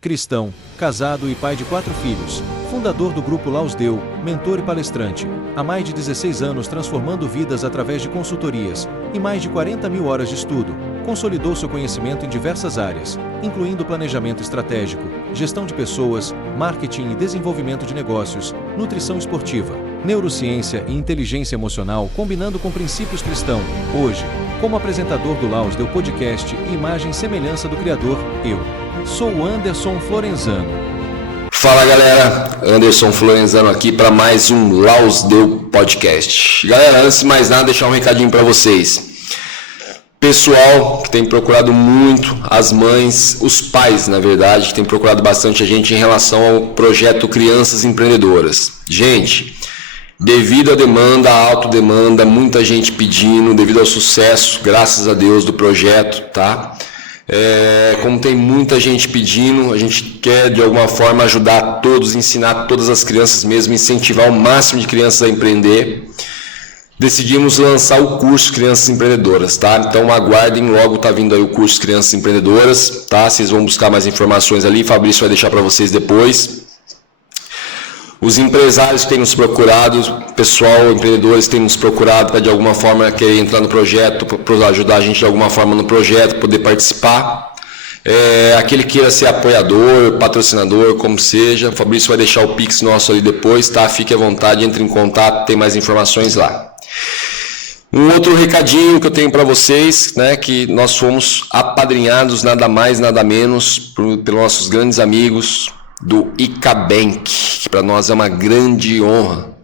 cristão, casado e pai de 4 filhos, fundador do Grupo Laus Deu, mentor e palestrante, há mais de 16 anos transformando vidas através de consultorias e mais de 40 mil horas de estudo, consolidou seu conhecimento em diversas áreas, incluindo planejamento estratégico, gestão de pessoas, marketing e desenvolvimento de negócios, nutrição esportiva, neurociência e inteligência emocional combinando com princípios cristãos. Hoje, como apresentador do Laus Deu Podcast e imagem e semelhança do Criador, eu sou o Anderson Florenzano. Fala galera, Anderson Florenzano aqui para mais um Laus Deu Podcast. Galera, antes de mais nada, deixar um recadinho para vocês. Pessoal que tem procurado muito, as mães, os pais, na verdade, que tem procurado bastante a gente em relação ao projeto Crianças Empreendedoras. Gente, devido à demanda, à autodemanda, muita gente pedindo, devido ao sucesso, graças a Deus, do projeto, tá? Como tem muita gente pedindo, a gente quer de alguma forma ajudar todos, ensinar todas as crianças mesmo, incentivar o máximo de crianças a empreender. Decidimos lançar o curso Crianças Empreendedoras, tá? Então aguardem, logo tá vindo aí o curso Crianças Empreendedoras, tá? Vocês vão buscar mais informações ali, Fabrício vai deixar para vocês depois. Os empresários que têm nos procurado, pessoal, empreendedores que têm nos procurado para de alguma forma querer entrar no projeto, para ajudar a gente de alguma forma no projeto, poder participar. Aquele que queira ser apoiador, patrocinador, como seja, o Fabrício vai deixar o Pix nosso ali depois, tá? Fique à vontade, entre em contato, tem mais informações lá. Um outro recadinho que eu tenho para vocês, né, que nós fomos apadrinhados nada mais, nada menos pelos nossos grandes amigos do Icabank, que para nós é uma grande honra.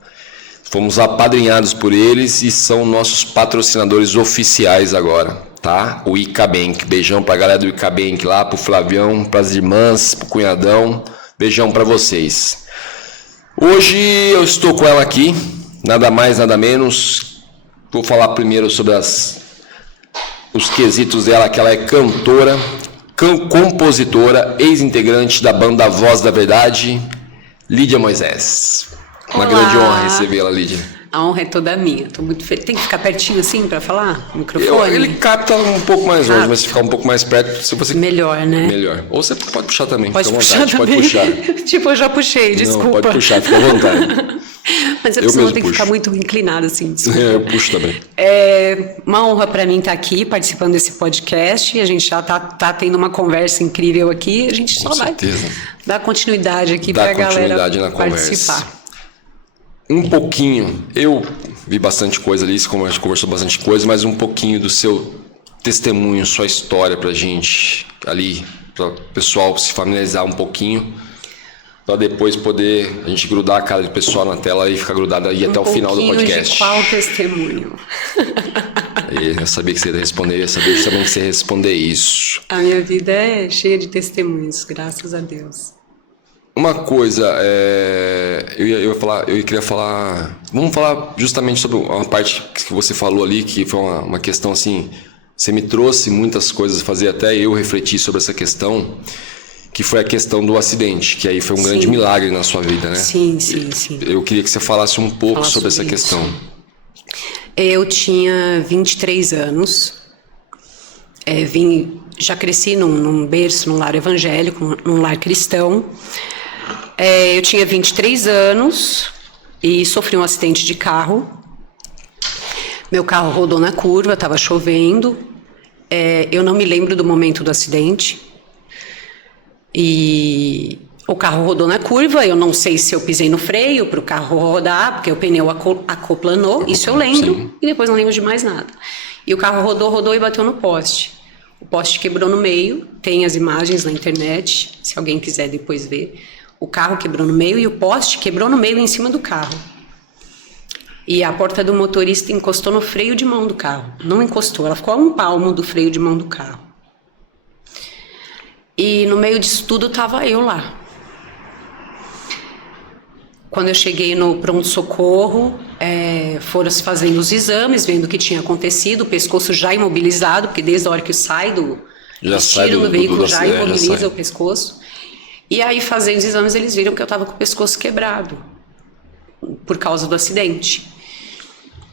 Fomos apadrinhados por eles e são nossos patrocinadores oficiais agora, tá? O Icabank. Beijão para a galera do Icabank lá, pro Flavião, para as irmãs, pro cunhadão. Beijão para vocês. Hoje eu estou com ela aqui, nada mais, nada menos. Vou falar primeiro sobre os quesitos dela, que ela é cantora, compositora, ex-integrante da banda Voz da Verdade, Lídia Moisés. Uma grande honra recebê-la, Lídia. A honra é toda minha. Tô muito feliz. Tem que ficar pertinho assim para falar? O microfone? Ele capta um pouco mais longe, mas se ficar um pouco mais perto, se você... Melhor, né? Melhor. Ou você pode puxar também. Pode fica puxar vontade, também. Pode puxar. Tipo, eu já puxei, desculpa. Não, pode puxar, fica à vontade. Mas eu não tem que puxo. ficar muito inclinado assim, desculpa. Eu puxo também. É uma honra para mim estar aqui participando desse podcast. A gente já tá tendo uma conversa incrível aqui. A gente Com só certeza. vai dar continuidade aqui para a galera na participar. Conversa. Um pouquinho, eu vi bastante coisa ali, a gente conversou bastante coisa, mas um pouquinho do seu testemunho, sua história pra gente ali, para o pessoal se familiarizar um pouquinho, para depois poder a gente grudar a cara do pessoal na tela e ficar grudado aí até o final do podcast. De qual testemunho? Eu sabia que você ia responder, eu sabia também que você ia responder isso. A minha vida é cheia de testemunhos, graças a Deus. Uma coisa, eu queria falar, vamos falar justamente sobre uma parte que você falou ali, que foi uma questão assim, você me trouxe muitas coisas a fazer, até eu refleti sobre essa questão, que foi a questão do acidente, que aí foi um grande milagre na sua vida, né? Sim. Eu queria que você falasse um pouco sobre essa questão. Eu tinha 23 anos, já cresci num berço, num lar evangélico, num lar cristão. Eu tinha 23 anos e sofri um acidente de carro. Meu carro rodou na curva, estava chovendo. Eu não me lembro do momento do acidente. E o carro rodou na curva, eu não sei se eu pisei no freio para o carro rodar, porque o pneu acoplanou, isso eu lembro, sim. E depois não lembro de mais nada. E o carro rodou e bateu no poste. O poste quebrou no meio, tem as imagens na internet, se alguém quiser depois ver. O carro quebrou no meio e o poste quebrou no meio em cima do carro. E a porta do motorista encostou no freio de mão do carro. Não encostou, ela ficou a um palmo do freio de mão do carro. E no meio disso tudo estava eu lá. Quando eu cheguei no pronto-socorro, foram se fazendo os exames, vendo o que tinha acontecido, o pescoço já imobilizado, porque desde a hora que sai do tiro do veículo já imobiliza o pescoço. E aí, fazendo os exames, eles viram que eu estava com o pescoço quebrado por causa do acidente.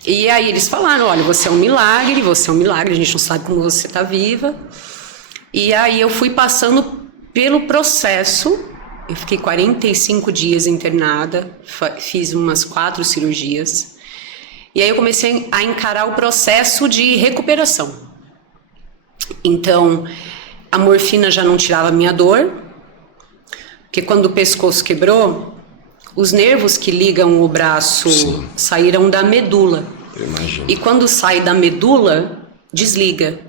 E aí eles falaram, olha, você é um milagre, a gente não sabe como você está viva. E aí eu fui passando pelo processo, eu fiquei 45 dias internada, fiz umas 4 cirurgias, e aí eu comecei a encarar o processo de recuperação. Então, a morfina já não tirava a minha dor, porque quando o pescoço quebrou, os nervos que ligam o braço saíram da medula. Eu imagino. E quando sai da medula, desliga.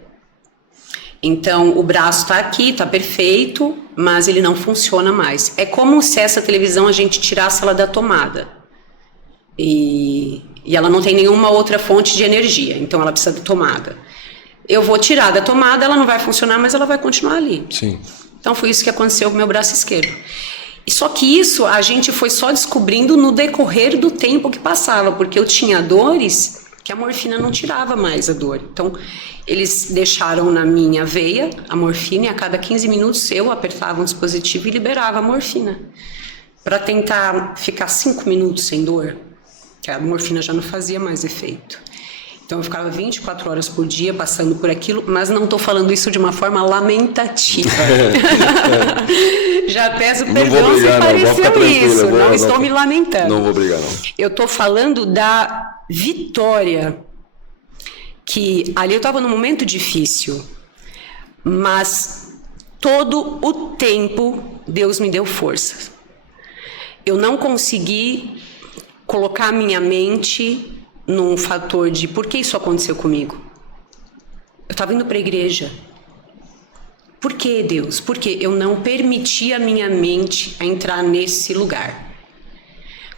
Então, o braço está aqui, está perfeito, mas ele não funciona mais. É como se essa televisão a gente tirasse ela da tomada. E ela não tem nenhuma outra fonte de energia, então ela precisa de tomada. Eu vou tirar da tomada, ela não vai funcionar, mas ela vai continuar ali. Sim. Então, foi isso que aconteceu com o meu braço esquerdo. E só que isso a gente foi só descobrindo no decorrer do tempo que passava, porque eu tinha dores que a morfina não tirava mais a dor. Então, eles deixaram na minha veia a morfina e a cada 15 minutos eu apertava um dispositivo e liberava a morfina. Para tentar ficar 5 minutos sem dor, que a morfina já não fazia mais efeito. Então eu ficava 24 horas por dia passando por aquilo, mas não estou falando isso de uma forma lamentativa. Já peço perdão se pareceu isso, não estou me lamentando. Não vou brigar, não. Eu estou falando da vitória, que ali eu estava num momento difícil, mas todo o tempo Deus me deu força. Eu não consegui colocar a minha mente num fator de por que isso aconteceu comigo. Eu estava indo para a igreja. Por que, Deus? Porque eu não permiti a minha mente a entrar nesse lugar.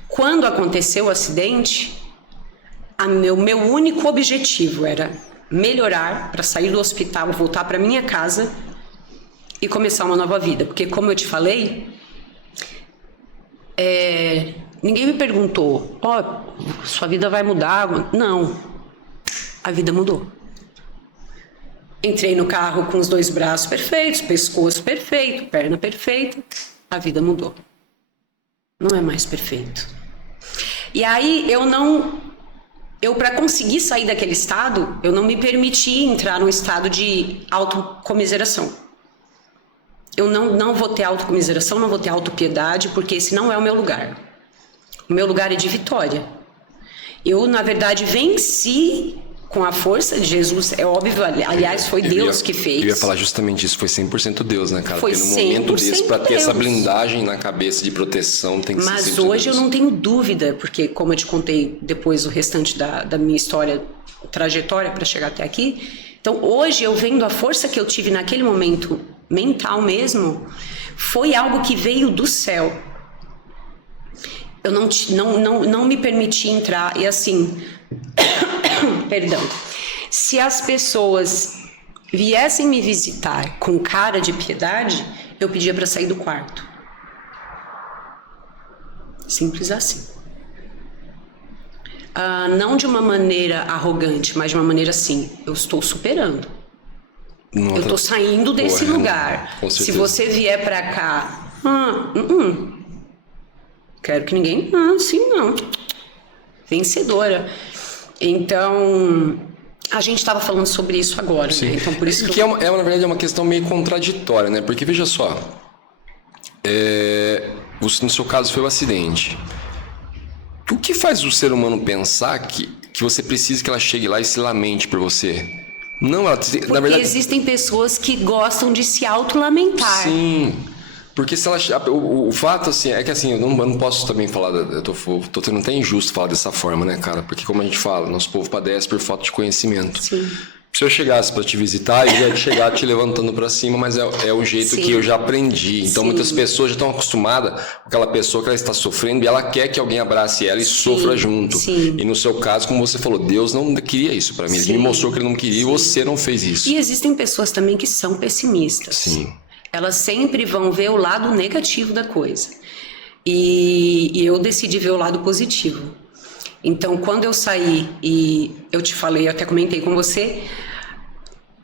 Quando aconteceu o acidente, meu único objetivo era melhorar para sair do hospital, voltar para minha casa e começar uma nova vida. Porque, como eu te falei, ninguém me perguntou, sua vida vai mudar? Não, a vida mudou. Entrei no carro com os 2 braços perfeitos, pescoço perfeito, perna perfeita, a vida mudou. Não é mais perfeito. E aí eu para conseguir sair daquele estado, eu não me permiti entrar num estado de autocomiseração. Eu não vou ter autocomiseração, não vou ter autopiedade, porque esse não é o meu lugar. O meu lugar é de vitória. Eu, na verdade, venci com a força de Jesus, é óbvio, aliás, foi Deus que fez. Eu ia falar justamente isso, foi 100% Deus, né, cara? Foi porque no momento desse, pra ter Deus. essa blindagem na cabeça de proteção, tem que ser 100% Mas hoje Deus. eu não tenho dúvida, porque como eu te contei depois o restante da minha história, trajetória para chegar até aqui, então hoje eu vendo a força que eu tive naquele momento mental mesmo, foi algo que veio do céu. Eu não me permiti entrar, e assim, perdão, se as pessoas viessem me visitar com cara de piedade, eu pedia para sair do quarto. Simples assim. Não de uma maneira arrogante, mas de uma maneira assim, eu estou superando. Eu estou saindo desse lugar. Se você vier para cá, quero que ninguém, assim não. Vencedora. Então, a gente estava falando sobre isso agora, né? Então, por isso que na verdade é uma questão meio contraditória, né? Porque veja só, no seu caso foi um acidente. O que faz o ser humano pensar que você precisa que ela chegue lá e se lamente por você? Não, porque na verdade existem pessoas que gostam de se auto-lamentar. Sim. Porque se ela, o fato assim, é que assim, eu não posso também falar, tô tendo até injusto falar dessa forma, né, cara? Porque como a gente fala, nosso povo padece por falta de conhecimento. Sim. Se eu chegasse para te visitar, eu ia chegar te levantando para cima, mas é o jeito que eu já aprendi. Então muitas pessoas já estão acostumadas com aquela pessoa que ela está sofrendo e ela quer que alguém abrace ela e sofra junto. Sim. E no seu caso, como você falou, Deus não queria isso para mim. Ele me mostrou que ele não queria e você não fez isso. E existem pessoas também que são pessimistas. Sim. Elas sempre vão ver o lado negativo da coisa. E eu decidi ver o lado positivo. Então, quando eu saí e eu te falei, eu até comentei com você,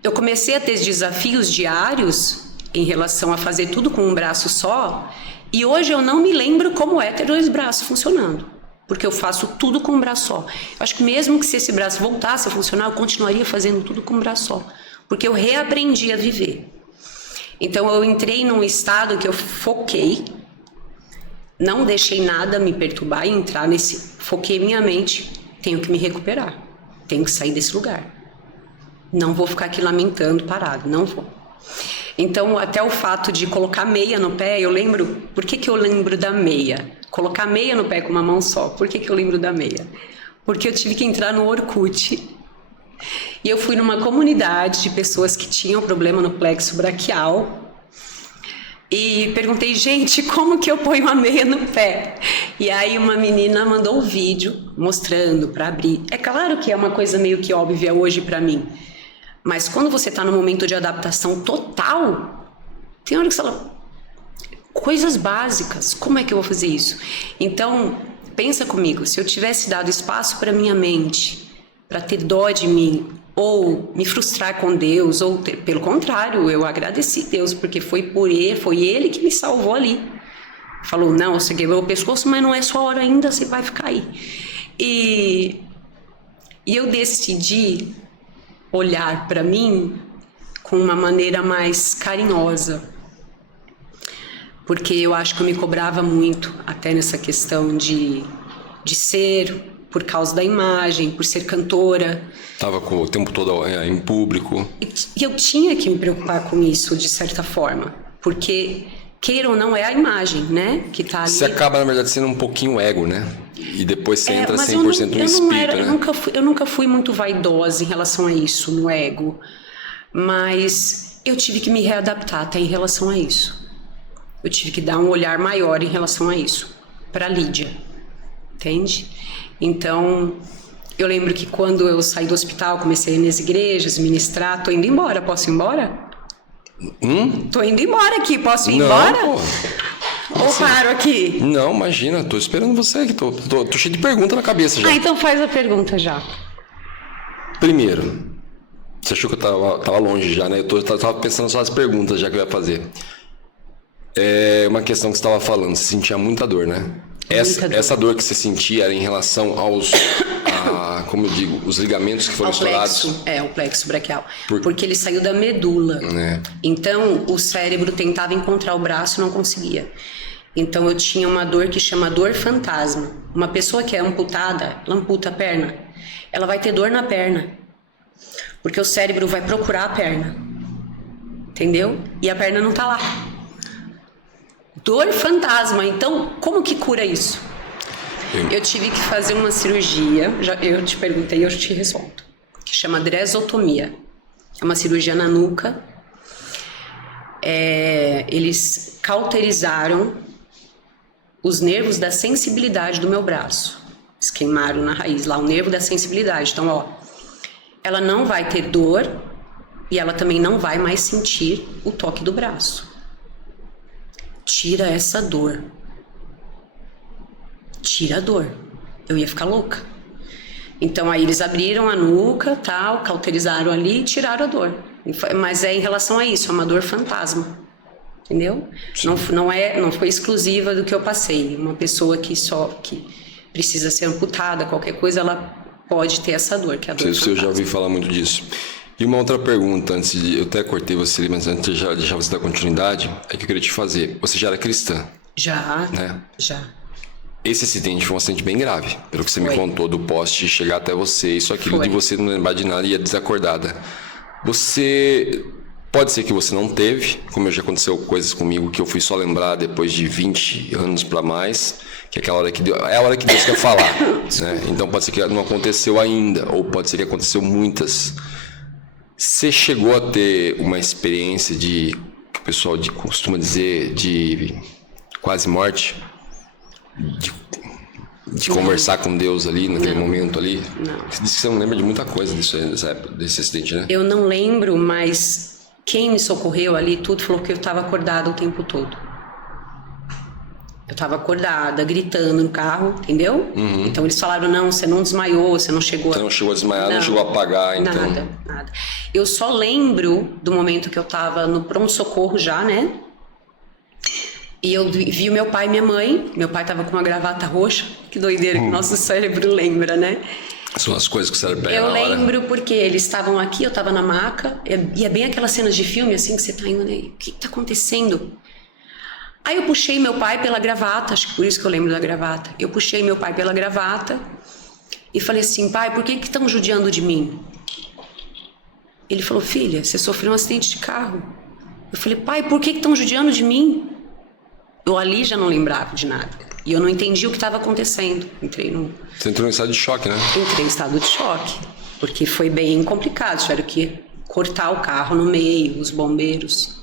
eu comecei a ter desafios diários em relação a fazer tudo com um braço só, e hoje eu não me lembro como é ter 2 braços funcionando, porque eu faço tudo com um braço só. Eu acho que mesmo que se esse braço voltasse a funcionar, eu continuaria fazendo tudo com um braço só, porque eu reaprendi a viver. Então eu entrei num estado que eu foquei, não deixei nada me perturbar e entrar foquei minha mente, tenho que me recuperar, tenho que sair desse lugar. Não vou ficar aqui lamentando, parado, não vou. Então, até o fato de colocar meia no pé, eu lembro... Por que eu lembro da meia? Colocar meia no pé com uma mão só. Por que eu lembro da meia? Porque eu tive que entrar no Orkut. E eu fui numa comunidade de pessoas que tinham problema no plexo braquial. E perguntei, gente, como que eu ponho a meia no pé? E aí uma menina mandou um vídeo mostrando para abrir. É claro que é uma coisa meio que óbvia hoje para mim. Mas quando você está num momento de adaptação total, tem hora que você fala, coisas básicas, como é que eu vou fazer isso? Então, pensa comigo, se eu tivesse dado espaço para minha mente, para ter dó de mim, ou me frustrar com Deus, ou pelo contrário, eu agradeci Deus, porque foi ele que me salvou ali. Falou, não, você quebrou o pescoço, mas não é sua hora ainda, você vai ficar aí. E eu decidi olhar para mim com uma maneira mais carinhosa, porque eu acho que eu me cobrava muito até nessa questão de ser, por causa da imagem, por ser cantora. Tava com o tempo todo em público. E eu tinha que me preocupar com isso, de certa forma, porque, queira ou não, é a imagem, né, que tá ali. Você acaba, na verdade, sendo um pouquinho ego, né? E depois você entra 100% no espírito, né? Eu nunca fui muito vaidosa em relação a isso, no ego. Mas eu tive que me readaptar até em relação a isso. Eu tive que dar um olhar maior em relação a isso, para Lídia, entende? Então, eu lembro que quando eu saí do hospital, comecei a ir nas igrejas, ministrar, tô indo embora, posso ir embora? Tô indo embora aqui, posso ir embora? Pô. Ou paro aqui? Não, imagina, tô esperando você aqui, tô cheio de pergunta na cabeça já. Então faz a pergunta já. Primeiro, você achou que eu tava longe já, né? Eu tava pensando só as perguntas já que eu ia fazer. É uma questão que você estava falando, você sentia muita dor, né? Essa dor que você sentia era em relação como eu digo, os ligamentos que foram estourados. O plexo braquial. Porque ele saiu da medula. Então, o cérebro tentava encontrar o braço e não conseguia. Então, eu tinha uma dor que chama dor fantasma. Uma pessoa que é amputada, ela amputa a perna, ela vai ter dor na perna. Porque o cérebro vai procurar a perna. Entendeu? E a perna não tá lá. Dor fantasma. Então, como que cura isso? Eu tive que fazer uma cirurgia, eu te perguntei, eu te respondo, que chama dresotomia. É uma cirurgia na nuca. Eles cauterizaram os nervos da sensibilidade do meu braço. Eles queimaram na raiz lá o nervo da sensibilidade. Então, ela não vai ter dor e ela também não vai mais sentir o toque do braço. Tira essa dor. Tira a dor. Eu ia ficar louca. Então aí eles abriram a nuca, tal, cauterizaram ali e tiraram a dor. Mas é em relação a isso, é uma dor fantasma. Entendeu? Não foi exclusiva do que eu passei. Uma pessoa que precisa ser amputada, qualquer coisa, ela pode ter essa dor, que é a dor fantasma. Eu já ouvi falar muito disso. E uma outra pergunta, eu até cortei você, mas antes de deixar você dar continuidade, é que eu queria te fazer. Você já era cristã? Já, né? Já. Esse acidente foi um acidente bem grave, pelo que você me contou, do poste chegar até você, isso, aquilo, de você não lembrar de nada e ia desacordada. Pode ser que você não teve, como já aconteceu coisas comigo que eu fui só lembrar depois de 20 anos para mais, que é aquela hora que é a hora que Deus quer falar, né? Então pode ser que não aconteceu ainda, ou pode ser que aconteceu muitas. Você chegou a ter uma experiência que o pessoal costuma dizer de quase morte? De conversar com Deus ali, naquele momento ali? Não. Você disse que você não lembra de muita coisa desse acidente, né? Eu não lembro, mas quem me socorreu ali, tudo falou que eu estava acordada o tempo todo. Eu estava acordada, gritando no carro, entendeu? Então eles falaram, não, você não desmaiou, você não chegou Você não chegou a desmaiar, não chegou a apagar, então... Nada. Eu só lembro do momento que eu estava no pronto-socorro já, né? E eu vi o meu pai e minha mãe. Meu pai estava com uma gravata roxa. Que doideira que o nosso cérebro lembra, né? São as coisas que o cérebro pega Eu na hora. lembro porque eles estavam aqui, eu estava na maca, e é bem aquelas cenas de filme, assim, que você tá indo, né? O que tá acontecendo? Aí eu puxei meu pai pela gravata, acho que por isso que eu lembro da gravata. Eu puxei meu pai pela gravata e falei assim, pai, por que estão judiando de mim? Ele falou, filha, você sofreu um acidente de carro. Eu falei, pai, por que estão judiando de mim? Eu ali já não lembrava de nada. E eu não entendi o que estava acontecendo. Você entrou em estado de choque, né? Entrei em estado de choque, porque foi bem complicado. Tiveram que cortar o carro no meio, os bombeiros,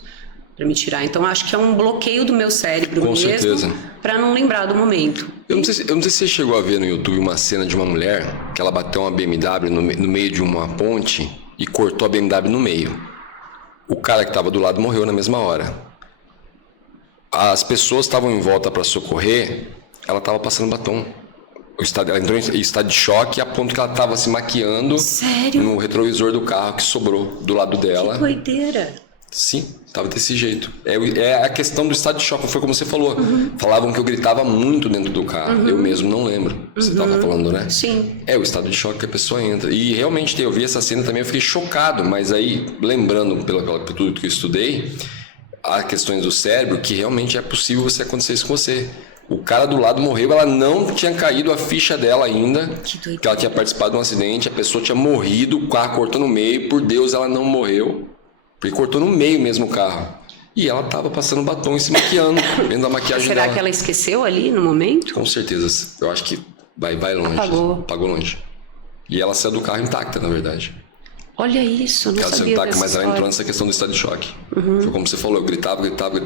para me tirar. Então acho que é um bloqueio do meu cérebro Com mesmo, certeza. para não lembrar do momento. Eu não sei se você chegou a ver no YouTube uma cena de uma mulher que ela bateu uma BMW no meio de uma ponte e cortou a BMW no meio. O cara que estava do lado morreu na mesma hora. As pessoas estavam em volta para socorrer, ela estava passando batom. Ela entrou em estado de choque a ponto que ela estava se maquiando. Sério? No retrovisor do carro que sobrou do lado dela. Que doideira. Sim, estava desse jeito. É a questão do estado de choque, foi como você falou. Falavam que eu gritava muito dentro do carro. Eu mesmo não lembro. Você estava falando, né? Sim. É o estado de choque que a pessoa entra. E realmente, eu vi essa cena também, eu fiquei chocado. Mas aí, lembrando por tudo que eu estudei, há questões do cérebro que realmente é possível você acontecer isso com você. O cara do lado morreu, ela não tinha caído a ficha dela ainda, que ela tinha participado de um acidente, a pessoa tinha morrido, o carro cortou no meio, por Deus ela não morreu, porque cortou no meio mesmo o carro. E ela tava passando batom e se maquiando, vendo a maquiagem Será dela. que ela esqueceu ali no momento? Com certeza, eu acho que vai longe. Apagou longe. E ela saiu do carro intacta, na verdade. Olha isso, eu não Ela sabia saiu dessa mas ela entrou história. nessa questão do estado de choque. Foi como você falou, eu gritava,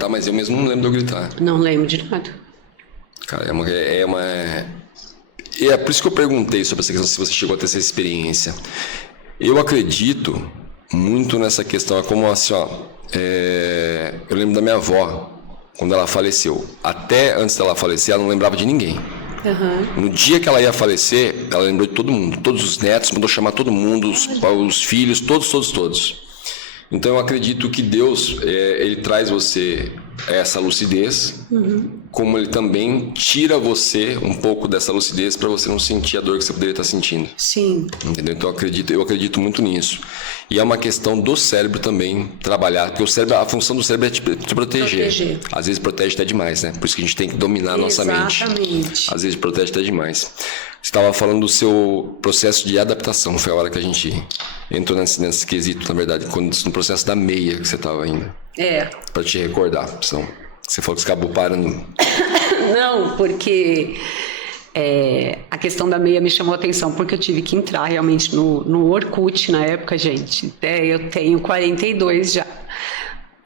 mas eu mesmo não lembro de eu gritar. Não lembro de nada. Cara, é por isso que eu perguntei sobre essa questão, se você chegou a ter essa experiência. Eu acredito muito nessa questão, é como assim, ó, eu lembro da minha avó, quando ela faleceu. Até antes dela falecer, ela não lembrava de ninguém. No dia que ela ia falecer, ela lembrou de todo mundo, todos os netos, mandou chamar todo mundo, os filhos, todos. Então eu acredito que Deus, ele traz você essa lucidez, como ele também tira você um pouco dessa lucidez para você não sentir a dor que você poderia estar sentindo. Sim. Entendeu? Então eu acredito muito nisso. E é uma questão do cérebro também trabalhar, porque o cérebro, a função do cérebro é te proteger. Às vezes protege até demais, né? Por isso que a gente tem que dominar a nossa mente. Exatamente. Às vezes protege até demais. Você estava falando do seu processo de adaptação, foi a hora que a gente entrou nesse quesito, na verdade, no processo da meia que você estava ainda. Para te recordar, senão você falou que você acabou parando. Não, porque a questão da meia me chamou a atenção, porque eu tive que entrar realmente no Orkut na época, gente. Eu tenho 42 já.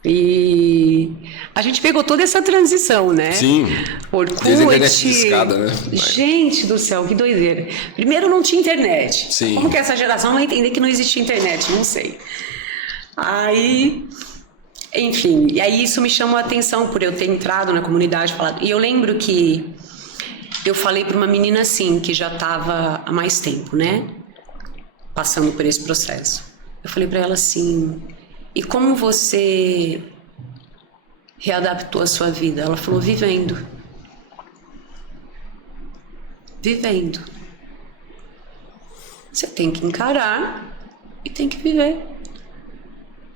E a gente pegou toda essa transição, né? Sim. Orkut. Desde a internet de escada, né? Gente do céu, que doideira. Primeiro não tinha internet. Sim. Como que essa geração vai entender que não existia internet? Não sei. Aí, enfim, e aí isso me chamou a atenção por eu ter entrado na comunidade, falado. E eu lembro que eu falei para uma menina assim, que já estava há mais tempo, né? Passando por esse processo. Eu falei para ela assim: e como você readaptou a sua vida? Ela falou: vivendo. Vivendo. Você tem que encarar e tem que viver.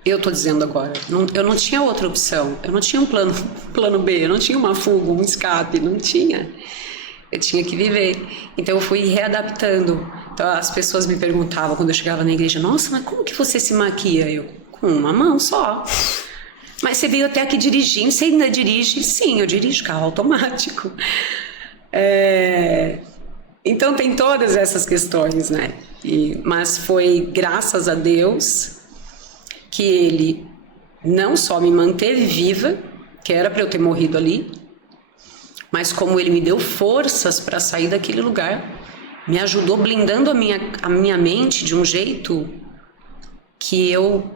Eu tô dizendo agora, eu não tinha outra opção, eu não tinha um plano B, eu não tinha uma fuga, um escape, não tinha. Eu tinha que viver. Então eu fui readaptando. Então as pessoas me perguntavam quando eu chegava na igreja: nossa, mas como que você se maquia? Eu: com uma mão só. Mas você veio até aqui dirigindo, você ainda dirige? Sim, eu dirijo carro automático. Então tem todas essas questões, né? Mas foi graças a Deus que ele não só me manteve viva, que era para eu ter morrido ali, mas como ele me deu forças para sair daquele lugar, me ajudou blindando a minha mente de um jeito que eu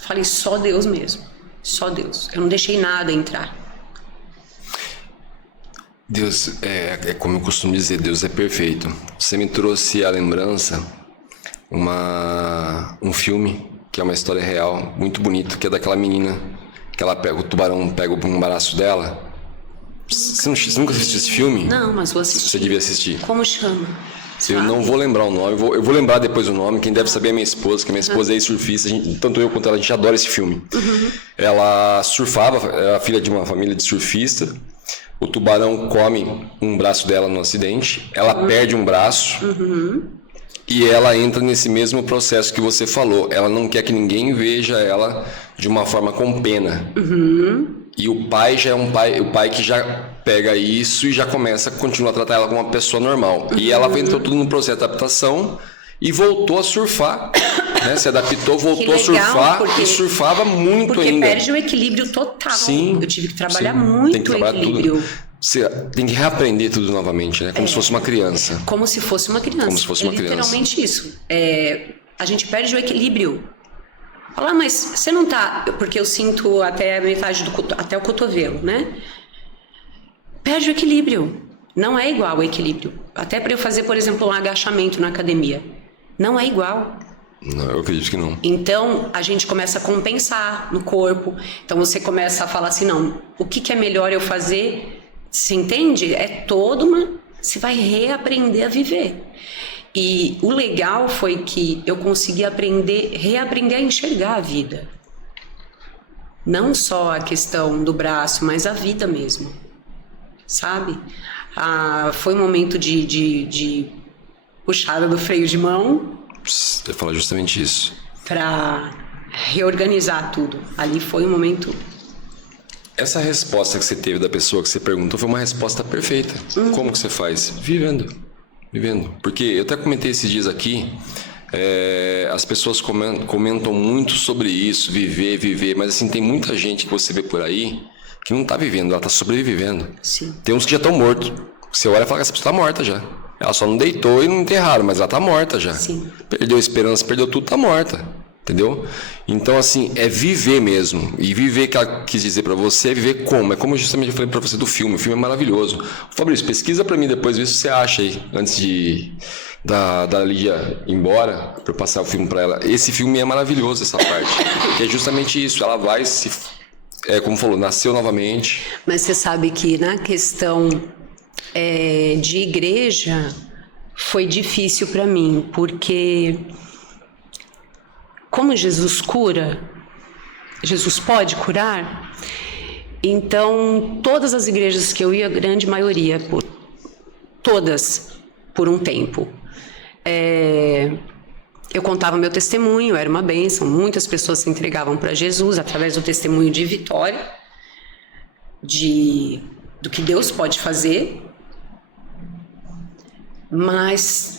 falei: só Deus mesmo, só Deus. Eu não deixei nada entrar. Deus, como eu costumo dizer, Deus é perfeito. Você me trouxe à lembrança um filme que é uma história real, muito bonito, que é daquela menina que o tubarão pega o embaraço dela. Você nunca assistiu esse filme? Não, mas vou assistir. Você devia assistir. Como chama? Eu não vou lembrar o nome, eu vou lembrar depois o nome. Quem deve saber é minha esposa, que minha esposa é ex-surfista. Tanto eu quanto ela, a gente adora esse filme. Ela surfava, era filha de uma família de surfista. O tubarão come um braço dela no acidente. Ela perde um braço. E ela entra nesse mesmo processo que você falou. Ela não quer que ninguém veja ela de uma forma com pena. E o pai já é o pai que já pega isso e já começa a continuar a tratar ela como uma pessoa normal. E ela entrou tudo no processo de adaptação e voltou a surfar. Né? Se adaptou, voltou a surfar e surfava muito porque ainda. Porque perde o equilíbrio total. Sim, eu tive que trabalhar muito tem que trabalhar o equilíbrio. Tudo. Você tem que reaprender tudo novamente, né? Como se fosse uma criança. Como se fosse uma criança. Como se fosse uma literalmente criança. Isso. A gente perde o equilíbrio. Fala, mas você não tá... Porque eu sinto até a metade até o cotovelo, né? Perde o equilíbrio. Não é igual o equilíbrio. Até para eu fazer, por exemplo, um agachamento na academia. Não é igual. Não, eu acredito que não. Então, a gente começa a compensar no corpo. Então, você começa a falar assim, não, o que é melhor eu fazer? Você entende? É toda uma... Você vai reaprender a viver. E o legal foi que eu consegui reaprender a enxergar a vida. Não só a questão do braço, mas a vida mesmo. Sabe? Foi um momento de puxada do freio de mão. Eu ia falar justamente isso. Para reorganizar tudo. Ali foi um momento... Essa resposta que você teve da pessoa que você perguntou foi uma resposta perfeita. Como que você faz? Vivendo. Porque eu até comentei esses dias aqui, as pessoas comentam muito sobre isso, viver, mas assim, tem muita gente que você vê por aí que não está vivendo, ela está sobrevivendo. Sim. Tem uns que já estão mortos. Você olha e fala que essa pessoa está morta já. Ela só não deitou e não enterraram, mas ela está morta já. Sim. Perdeu a esperança, perdeu tudo, está morta. Entendeu? Então, assim, é viver mesmo. E viver, que ela quis dizer pra você, é viver como? É como justamente eu falei pra você do filme. O filme é maravilhoso. Fabrício, pesquisa pra mim depois, vê se você acha aí, antes da Lídia ir embora, pra eu passar o filme pra ela. Esse filme é maravilhoso, essa parte. Que é justamente isso. Ela vai se... como falou, nasceu novamente. Mas você sabe que na questão de igreja foi difícil pra mim, porque... Como Jesus cura, Jesus pode curar, então todas as igrejas que eu ia, a grande maioria, todas por um tempo, eu contava meu testemunho, era uma bênção, muitas pessoas se entregavam para Jesus através do testemunho de vitória, do que Deus pode fazer, mas...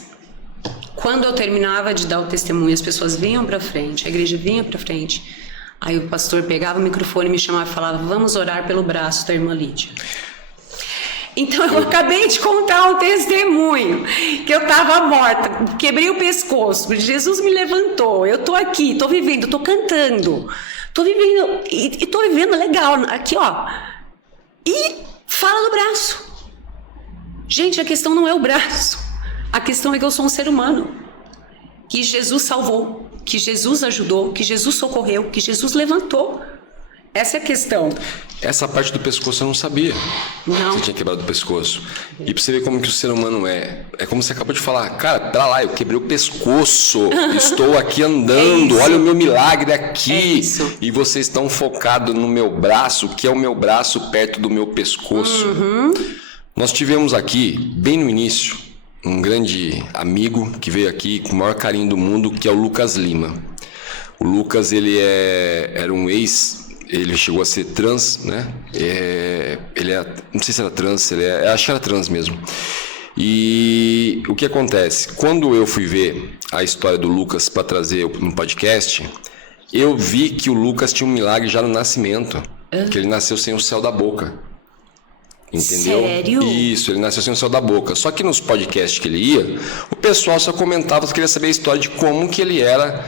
Quando eu terminava de dar o testemunho, as pessoas vinham para frente, a igreja vinha para frente. Aí o pastor pegava o microfone, me chamava e falava, vamos orar pelo braço da irmã Lídia. Então eu acabei de contar um testemunho, que eu estava morta, quebrei o pescoço, Jesus me levantou, eu estou aqui, estou vivendo, estou cantando, estou vivendo, e estou vivendo legal, aqui ó. E fala do braço. Gente, a questão não é o braço. A questão é que eu sou um ser humano, que Jesus salvou, que Jesus ajudou, que Jesus socorreu, que Jesus levantou. Essa é a questão. Essa parte do pescoço eu não sabia. Não. Você tinha quebrado o pescoço. E pra você ver como que o ser humano é. É como você acabou de falar. Cara, pera lá, eu quebrei o pescoço. Estou aqui andando. Olha o meu milagre aqui. E vocês estão focados no meu braço, que é o meu braço perto do meu pescoço. Nós tivemos aqui, bem no início, um grande amigo que veio aqui com o maior carinho do mundo, que é o Lucas Lima. O Lucas, ele era um ele chegou a ser trans, né? Não sei se era trans, acho que era trans mesmo. E o que acontece? Quando eu fui ver a história do Lucas para trazer no podcast, eu vi que o Lucas tinha um milagre já no nascimento, que ele nasceu sem o céu da boca. Entendeu? Sério? Isso, ele nasceu sem o céu da boca. Só que nos podcasts que ele ia, o pessoal só comentava, queria saber a história de como que ele era,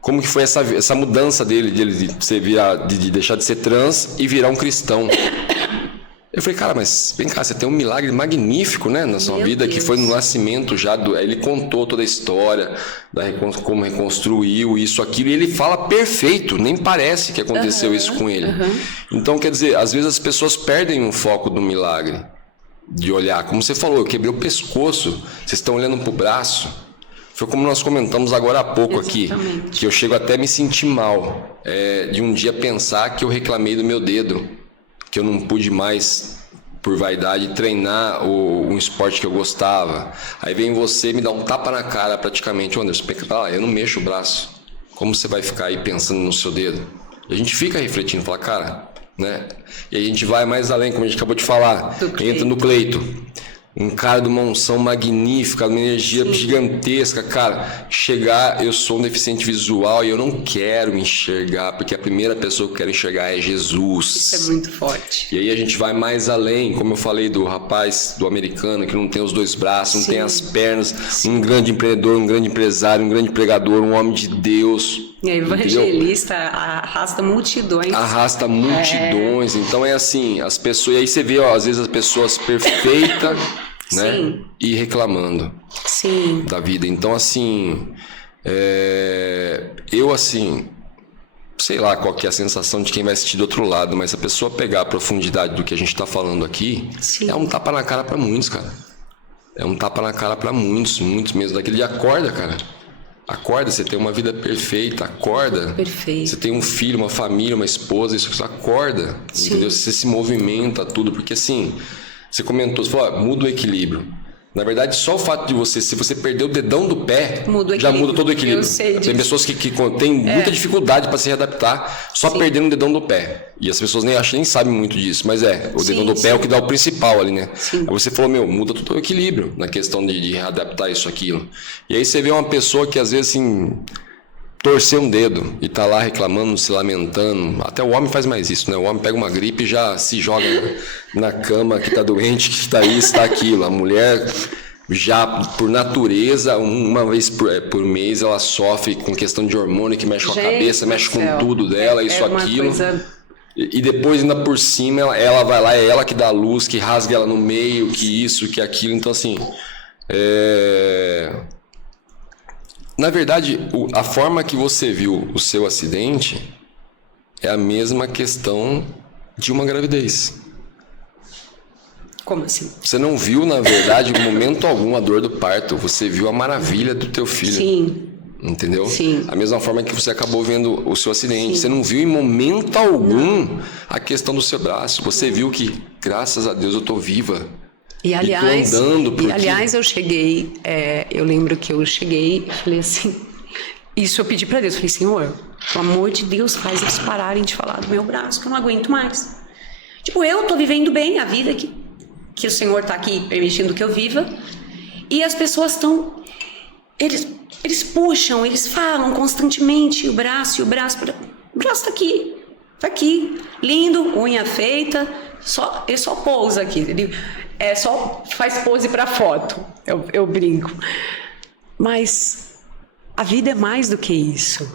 como que foi essa mudança dele de deixar de ser trans e virar um cristão. Eu falei, cara, mas vem cá, você tem um milagre magnífico, né, na sua vida, que foi no nascimento já, ele contou toda a história, como reconstruiu isso, aquilo, e ele fala perfeito, nem parece que aconteceu isso com ele. Então, quer dizer, às vezes as pessoas perdem o foco do milagre. de olhar. Como você falou, eu quebrei o pescoço, vocês estão olhando pro braço. Foi como nós comentamos agora há pouco aqui, que eu chego até a me sentir mal, de um dia pensar que eu reclamei do meu dedo, que eu não pude mais, por vaidade, treinar um esporte que eu gostava. Aí vem você me dá um tapa na cara praticamente. Anderson, eu não mexo o braço. Como você vai ficar aí pensando no seu dedo? E a gente fica refletindo, fala, cara, né? E aí a gente vai mais além, como a gente acabou de falar, entra no Cleito. Um cara de uma unção magnífica, uma energia gigantesca, cara. Chegar, eu sou um deficiente visual e eu não quero me enxergar, porque a primeira pessoa que eu quero enxergar é Jesus. Isso é muito forte. E aí a gente vai mais além, como eu falei do rapaz, do americano, que não tem os dois braços, não tem as pernas, um grande empreendedor, um grande empresário, um grande pregador, um homem de Deus. E a evangelista arrasta multidões. Arrasta multidões. Então é assim, as pessoas. E aí você vê, ó, às vezes as pessoas perfeitas, né? E reclamando da vida. Então, assim, eu assim, sei lá qual que é a sensação de quem vai assistir do outro lado, mas se a pessoa pegar a profundidade do que a gente está falando aqui, é um tapa na cara para muitos, cara. É um tapa na cara para muitos mesmo. Daquele dia, acorda, cara. Acorda, você tem uma vida perfeita, acorda. Perfeito. Você tem um filho, uma família, uma esposa, isso acorda. Entendeu? Você se movimenta, tudo, porque assim, você comentou, você falou, muda o equilíbrio. Na verdade, só o fato de você, se você perder o dedão do pé, já muda todo o equilíbrio. Eu sei disso. Tem pessoas que têm muita dificuldade para se readaptar só perdendo o dedão do pé. E as pessoas nem sabem muito disso, mas o dedão do pé é o que dá o principal ali, né? Aí você falou, muda todo o equilíbrio na questão de readaptar isso, aquilo. E aí você vê uma pessoa que às vezes assim, torcer um dedo e tá lá reclamando, se lamentando. Até o homem faz mais isso, né? O homem pega uma gripe e já se joga na cama, que tá doente, que tá isso, tá aquilo. A mulher, já por natureza, uma vez por mês, ela sofre com questão de hormônio que mexe com a cabeça, mexe com tudo dela, isso, aquilo. E depois, ainda por cima, ela vai lá, é ela que dá a luz, que rasga ela no meio, que isso, que aquilo. Então, assim, na verdade, a forma que você viu o seu acidente é a mesma questão de uma gravidez. Como assim? Você não viu, na verdade, em momento algum a dor do parto. Você viu a maravilha do teu filho. Sim. Entendeu? Sim. A mesma forma que você acabou vendo o seu acidente. Sim. Você não viu em momento algum a questão do seu braço. Você viu que, graças a Deus, eu tô viva. E aliás, eu cheguei, eu lembro que eu cheguei e falei assim, isso eu pedi pra Deus, falei, Senhor, pelo amor de Deus, faz eles pararem de falar do meu braço, que eu não aguento mais. Tipo, eu tô vivendo bem a vida que o Senhor tá aqui permitindo que eu viva, e as pessoas estão, eles puxam, eles falam constantemente o braço tá aqui, lindo, unha feita, ele só pousa aqui, ele só faz pose para foto, eu brinco. Mas a vida é mais do que isso.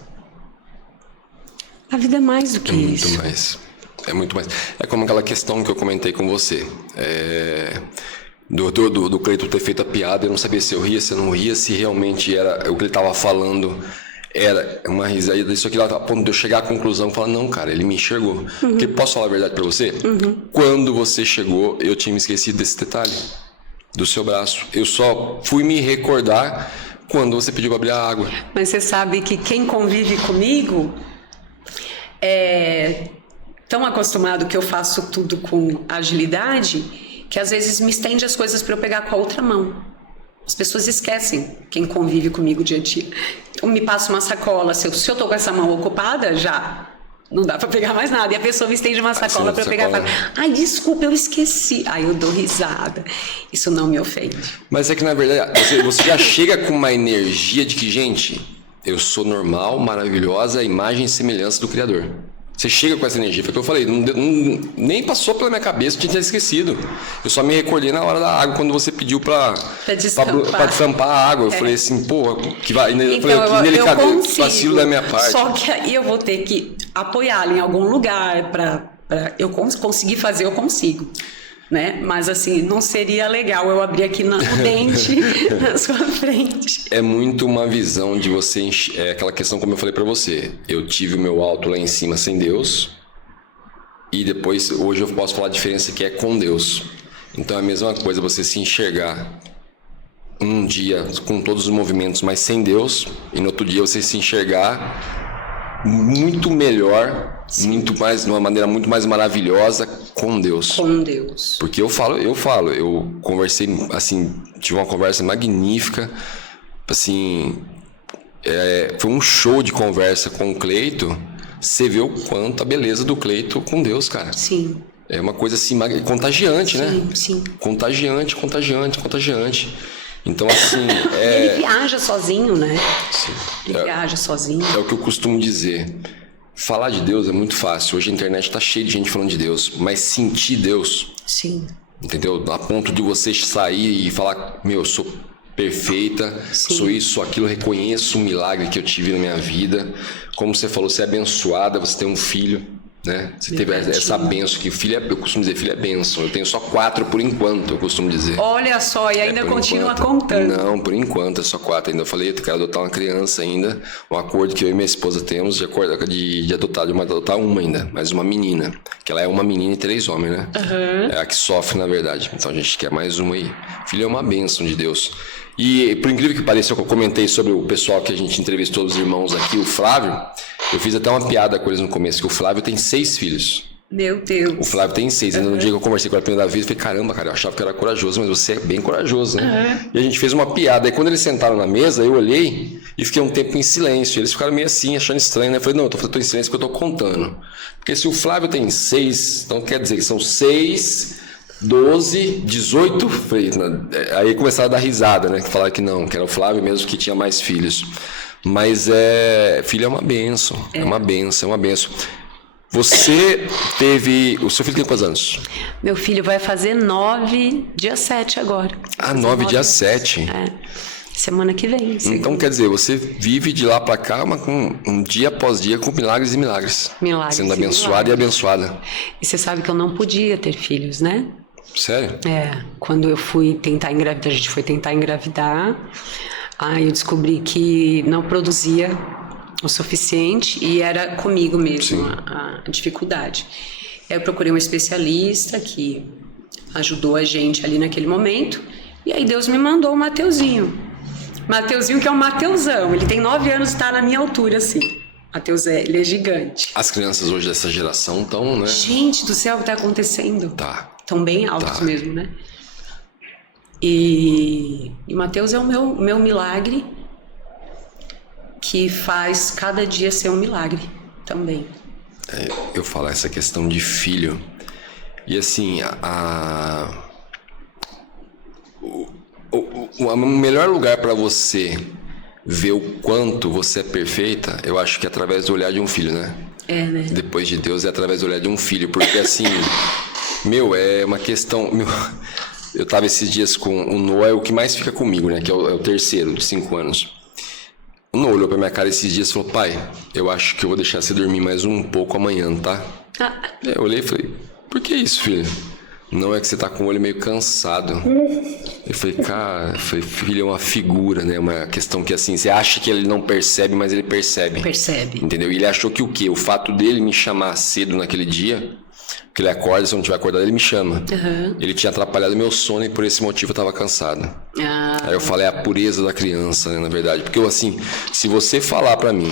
A vida é mais do que isso. Muito mais. É muito mais. É como aquela questão que eu comentei com você. Do Cleito ter feito a piada, eu não sabia se eu ria, se eu não ria, se realmente era o que ele estava falando. Era uma risada disso aqui, a ponto de eu chegar à conclusão e falar, não, cara, ele me enxergou. Porque posso falar a verdade pra você? Quando você chegou, eu tinha me esquecido desse detalhe, do seu braço. Eu só fui me recordar quando você pediu pra abrir a água. Mas você sabe que quem convive comigo é tão acostumado que eu faço tudo com agilidade, que às vezes me estende as coisas pra eu pegar com a outra mão. As pessoas esquecem quem convive comigo dia a dia. Então me passa uma sacola, se eu tô com essa mão ocupada, já não dá pra pegar mais nada. E a pessoa me estende uma sacola pra eu pegar e fala, ai, desculpa, eu esqueci. Aí eu dou risada. Isso não me ofende. Mas é que na verdade, você já chega com uma energia de que, gente, eu sou normal, maravilhosa, imagem e semelhança do Criador. Você chega com essa energia, foi o que eu falei, nem passou pela minha cabeça, eu tinha esquecido. Eu só me recordei na hora da água, quando você pediu pra destampar a água. Eu falei assim, pô, que vacilo da minha parte. Só que aí eu vou ter que apoiá-lo em algum lugar pra eu conseguir fazer, eu consigo. Né? Mas assim, não seria legal eu abrir aqui no dente na sua frente. É muito uma visão de você, aquela questão como eu falei pra você, eu tive o meu alto lá em cima sem Deus, e depois, hoje eu posso falar a diferença que é com Deus. Então é a mesma coisa você se enxergar um dia com todos os movimentos, mas sem Deus, e no outro dia você se enxergar muito melhor, muito mais, de uma maneira muito mais maravilhosa com Deus. Com Deus. Porque eu conversei, assim, tive uma conversa magnífica, assim, foi um show de conversa com o Cleito. Você vê o quanto a beleza do Cleito com Deus, cara. Sim. É uma coisa assim, contagiante, sim, né? Sim. Contagiante. Então, assim... Ele viaja sozinho, né? Sim. Ele viaja sozinho. É o que eu costumo dizer. Falar de Deus é muito fácil. Hoje a internet tá cheia de gente falando de Deus. Mas sentir Deus... Sim. Entendeu? A ponto de você sair e falar... Meu, eu sou perfeita. Sim. Sou isso, sou aquilo. Reconheço o milagre que eu tive na minha vida. Como você falou, você é abençoada. Você tem um filho... Né? Você teve essa bênção, que filho eu costumo dizer, filho é bênção. Eu tenho só 4 por enquanto, eu costumo dizer. Olha só, e ainda continua contando. Não, por enquanto é só 4 ainda. Eu falei, eu quero adotar uma criança ainda. Um acordo que eu e minha esposa temos de adotar uma ainda, mas uma menina. Que ela é uma menina e 3 homens, né? Uhum. É a que sofre, na verdade. Então a gente quer mais uma aí. Filho é uma bênção de Deus. E por incrível que pareça, eu comentei sobre o pessoal que a gente entrevistou, os irmãos aqui, o Flávio. Eu fiz até uma piada com eles no começo, que o Flávio tem 6 filhos. Meu Deus. O Flávio tem 6. Ainda no dia que eu conversei com ele a primeira vez, eu falei, caramba, cara, eu achava que eu era corajoso, mas você é bem corajoso, né? E a gente fez uma piada. Aí quando eles sentaram na mesa, eu olhei e fiquei um tempo em silêncio. Eles ficaram meio assim, achando estranho, né? Eu falei, não, eu tô em silêncio porque eu tô contando. Porque se o Flávio tem 6, então quer dizer que são 6... 12, 18, aí começaram a dar risada, né? Que falaram que não, que era o Flávio mesmo que tinha mais filhos. Mas filho é uma bênção, é uma bênção. Você teve, o seu filho tem quantos anos? Meu filho vai fazer 9, dia 7 agora. Ah, 9, dia 7? Semana que vem. Sim. Então, quer dizer, você vive de lá pra cá, mas um dia após dia, com milagres e milagres. Sendo abençoada e abençoada. E você sabe que eu não podia ter filhos, né? Sério? Quando eu fui tentar engravidar, a gente foi tentar engravidar, aí eu descobri que não produzia o suficiente e era comigo mesmo a dificuldade. Aí eu procurei um especialista que ajudou a gente ali naquele momento, e aí Deus me mandou o Mateuzinho. Mateuzinho, que é um Mateuzão, ele tem 9 anos e tá na minha altura, assim. Mateus, ele é gigante. As crianças hoje dessa geração estão, né? Gente do céu, o que tá acontecendo? Tá. Estão bem altos mesmo, né? E o Mateus é o meu milagre, que faz cada dia ser um milagre também. Eu falo essa questão de filho. E assim, o melhor lugar para você ver o quanto você é perfeita, eu acho que é através do olhar de um filho, né? Né? Depois de Deus, é através do olhar de um filho. Porque assim, é uma questão... eu tava esses dias com o Noah, é o que mais fica comigo, né? Que é o terceiro, de 5 anos. O Noah olhou pra minha cara esses dias e falou, pai, eu acho que eu vou deixar você dormir mais um pouco amanhã, tá? Eu olhei e falei, por que isso, filho? Não, é que você tá com o olho meio cansado. Eu falei, cara, filho, é uma figura, né? Uma questão que assim, você acha que ele não percebe, mas ele percebe. Percebe. Entendeu? E ele achou que o quê? O fato dele me chamar cedo naquele dia, que ele acorda, se eu não tiver acordado, ele me chama. Ele tinha atrapalhado meu sono e por esse motivo eu tava cansado. Aí eu falei, a pureza da criança, né, na verdade. Porque assim, se você falar pra mim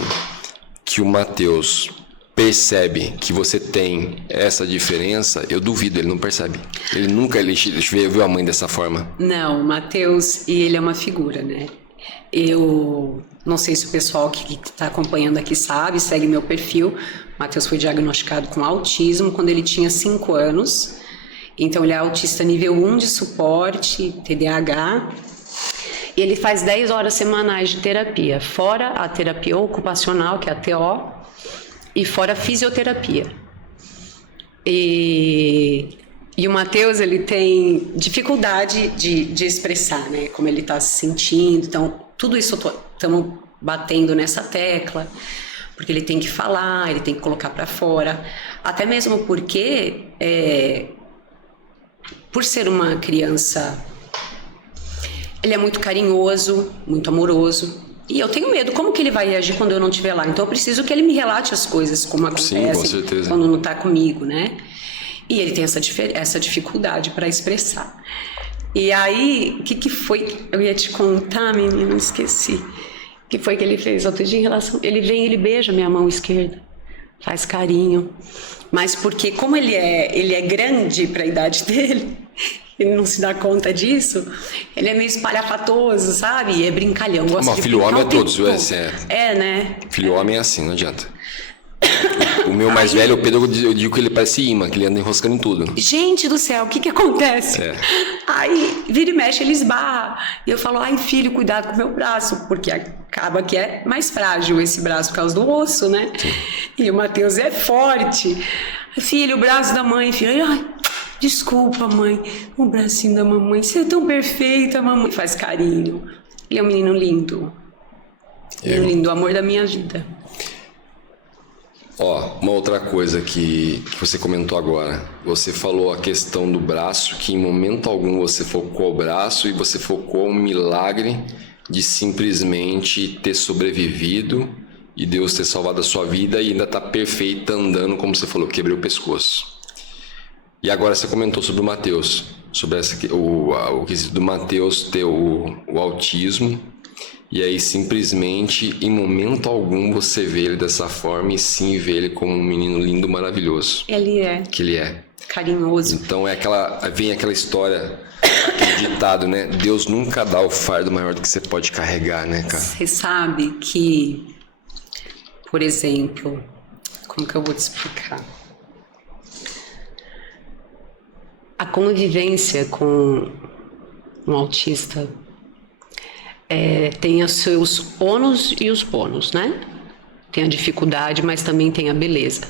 que o Mateus percebe que você tem essa diferença, eu duvido, ele não percebe. Ele nunca viu a mãe dessa forma. Não, o Mateus, e ele é uma figura, né? Eu não sei se o pessoal que está acompanhando aqui sabe, segue meu perfil. O Mateus foi diagnosticado com autismo quando ele tinha 5 anos. Então ele é autista nível 1 de suporte, TDAH. E ele faz 10 horas semanais de terapia, fora a terapia ocupacional, que é a TO, e fora a fisioterapia. E o Mateus, ele tem dificuldade de expressar, né? Como ele está se sentindo. Então, tudo isso estamos batendo nessa tecla, porque ele tem que falar, ele tem que colocar para fora. Até mesmo porque, por ser uma criança, ele é muito carinhoso, muito amoroso. E eu tenho medo, como que ele vai reagir quando eu não estiver lá? Então eu preciso que ele me relate as coisas, como acontecem quando não está comigo, né? E ele tem essa dificuldade para expressar. E aí, o que foi? Eu ia te contar, menino, esqueci. O que foi que ele fez outro dia em relação... Ele vem, ele beija minha mão esquerda, faz carinho. Mas porque, como ele é grande para a idade dele, ele não se dá conta disso, ele é meio espalhafatoso, sabe? E é brincalhão. Mas filho homem é todos, né? Filho homem é assim, não adianta. O meu mais velho, o Pedro, eu digo que ele parece imã, que ele anda enroscando em tudo. Gente do céu, o que acontece? Aí, vira e mexe, ele esbarra. E eu falo, ai filho, cuidado com o meu braço, porque acaba que é mais frágil esse braço por causa do osso, né? Sim. E o Matheus é forte. Filho, o braço da mãe, filho. Ai, desculpa, mãe, o bracinho da mamãe, você é tão perfeita, mamãe. Faz carinho. Ele é um menino lindo. Menino lindo, o amor da minha vida. Ó, uma outra coisa que você comentou agora. Você falou a questão do braço, que em momento algum você focou o braço e você focou um milagre de simplesmente ter sobrevivido e Deus ter salvado a sua vida e ainda tá perfeita andando, como você falou, quebrei o pescoço. E agora você comentou sobre o Matheus, sobre o quesito do Matheus ter o autismo. E aí simplesmente, em momento algum, você vê ele dessa forma e sim vê ele como um menino lindo, maravilhoso. Ele é. Que ele é. Carinhoso. Então vem aquela história, aquele ditado, né? Deus nunca dá o fardo maior do que você pode carregar, né, cara? Você sabe que, por exemplo, como que eu vou te explicar? A convivência com um autista tem os seus ônus e os bônus, né? Tem a dificuldade, mas também tem a beleza.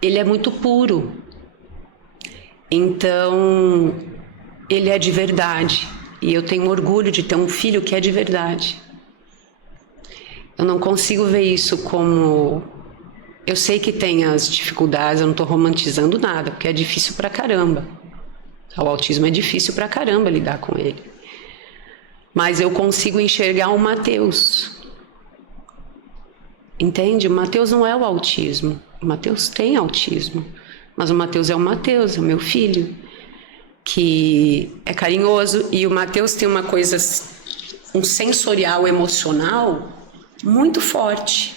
Ele é muito puro. Então, ele é de verdade. E eu tenho orgulho de ter um filho que é de verdade. Eu não consigo ver isso como... Eu sei que tem as dificuldades, eu não estou romantizando nada, porque é difícil pra caramba. O autismo é difícil pra caramba lidar com ele. Mas eu consigo enxergar o Matheus. Entende? O Matheus não é o autismo. O Matheus tem autismo. Mas o Matheus é o Matheus, é o meu filho, que é carinhoso. E o Matheus tem uma coisa, um sensorial emocional muito forte.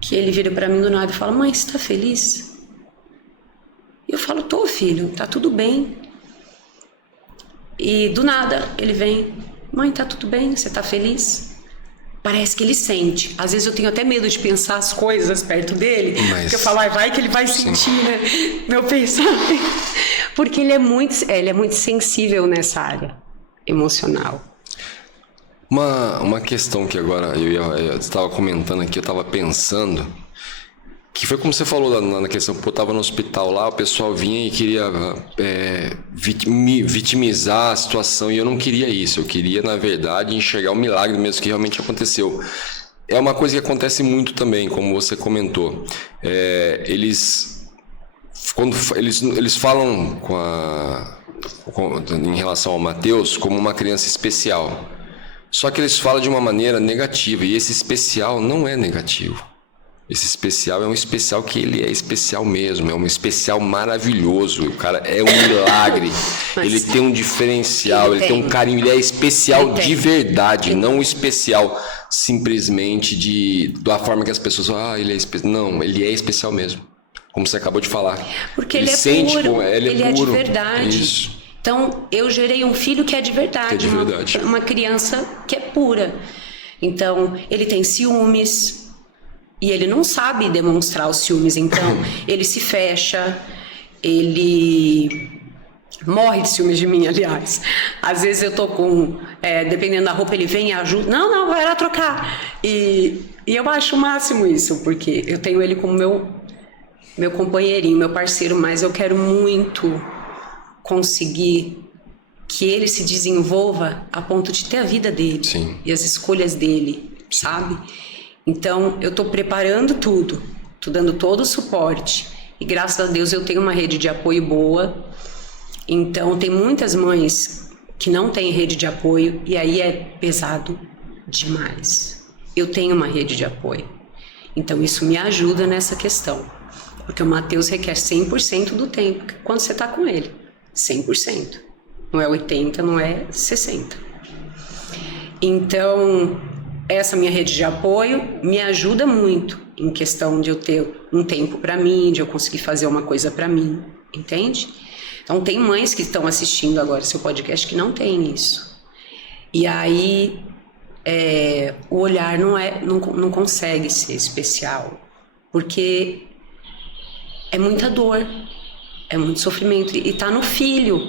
Que ele vira pra mim do nada e fala, mãe, você tá feliz? E eu falo, tô, filho, tá tudo bem. E do nada ele vem, mãe, tá tudo bem? Você tá feliz? Parece que ele sente. Às vezes eu tenho até medo de pensar as coisas perto dele, porque eu falo, vai que ele vai sentir, né? Meu pensamento. Porque ele é muito sensível nessa área emocional. Uma questão que agora eu estava comentando aqui, eu estava pensando, que foi como você falou na questão, eu estava no hospital lá, o pessoal vinha e queria vitimizar a situação, e eu não queria isso, eu queria, na verdade, enxergar o milagre mesmo que realmente aconteceu. É uma coisa que acontece muito também, como você comentou. Quando eles falam em relação ao Matheus como uma criança especial, só que eles falam de uma maneira negativa, e esse especial não é negativo. Esse especial é um especial que ele é especial mesmo, é um especial maravilhoso, o cara é um milagre, ele tem um diferencial, ele tem um carinho, ele é especial de verdade, não um especial simplesmente da forma que as pessoas falam, ele é especial. Não, ele é especial mesmo, como você acabou de falar. Porque ele é sente, puro, ele é de puro. verdade. Isso. Então, eu gerei um filho que é de verdade, uma criança que é pura. Então, ele tem ciúmes, e ele não sabe demonstrar os ciúmes, então ele se fecha, ele morre de ciúmes de mim, aliás. Às vezes eu tô dependendo da roupa, ele vem e ajuda, não, vai lá trocar. E eu acho o máximo isso, porque eu tenho ele como meu companheirinho, meu parceiro, mas eu quero muito conseguir que ele se desenvolva a ponto de ter a vida dele. Sim. E as escolhas dele, sabe? Então, eu estou preparando tudo, estou dando todo o suporte. E graças a Deus eu tenho uma rede de apoio boa. Então, tem muitas mães que não têm rede de apoio e aí é pesado demais. Eu tenho uma rede de apoio. Então, isso me ajuda nessa questão. Porque o Matheus requer 100% do tempo quando você está com ele. 100%. Não é 80%, não é 60%. Então, essa minha rede de apoio me ajuda muito em questão de eu ter um tempo para mim, de eu conseguir fazer uma coisa para mim, entende? Então, tem mães que estão assistindo agora seu podcast que não tem isso. E aí, o olhar não consegue ser especial, porque é muita dor, é muito sofrimento, e tá no filho,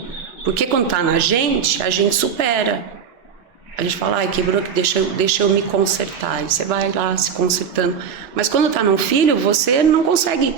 porque quando tá na gente, a gente supera. A gente fala, ai, quebrou, deixa eu me consertar. E você vai lá se consertando. Mas quando tá no filho, você não consegue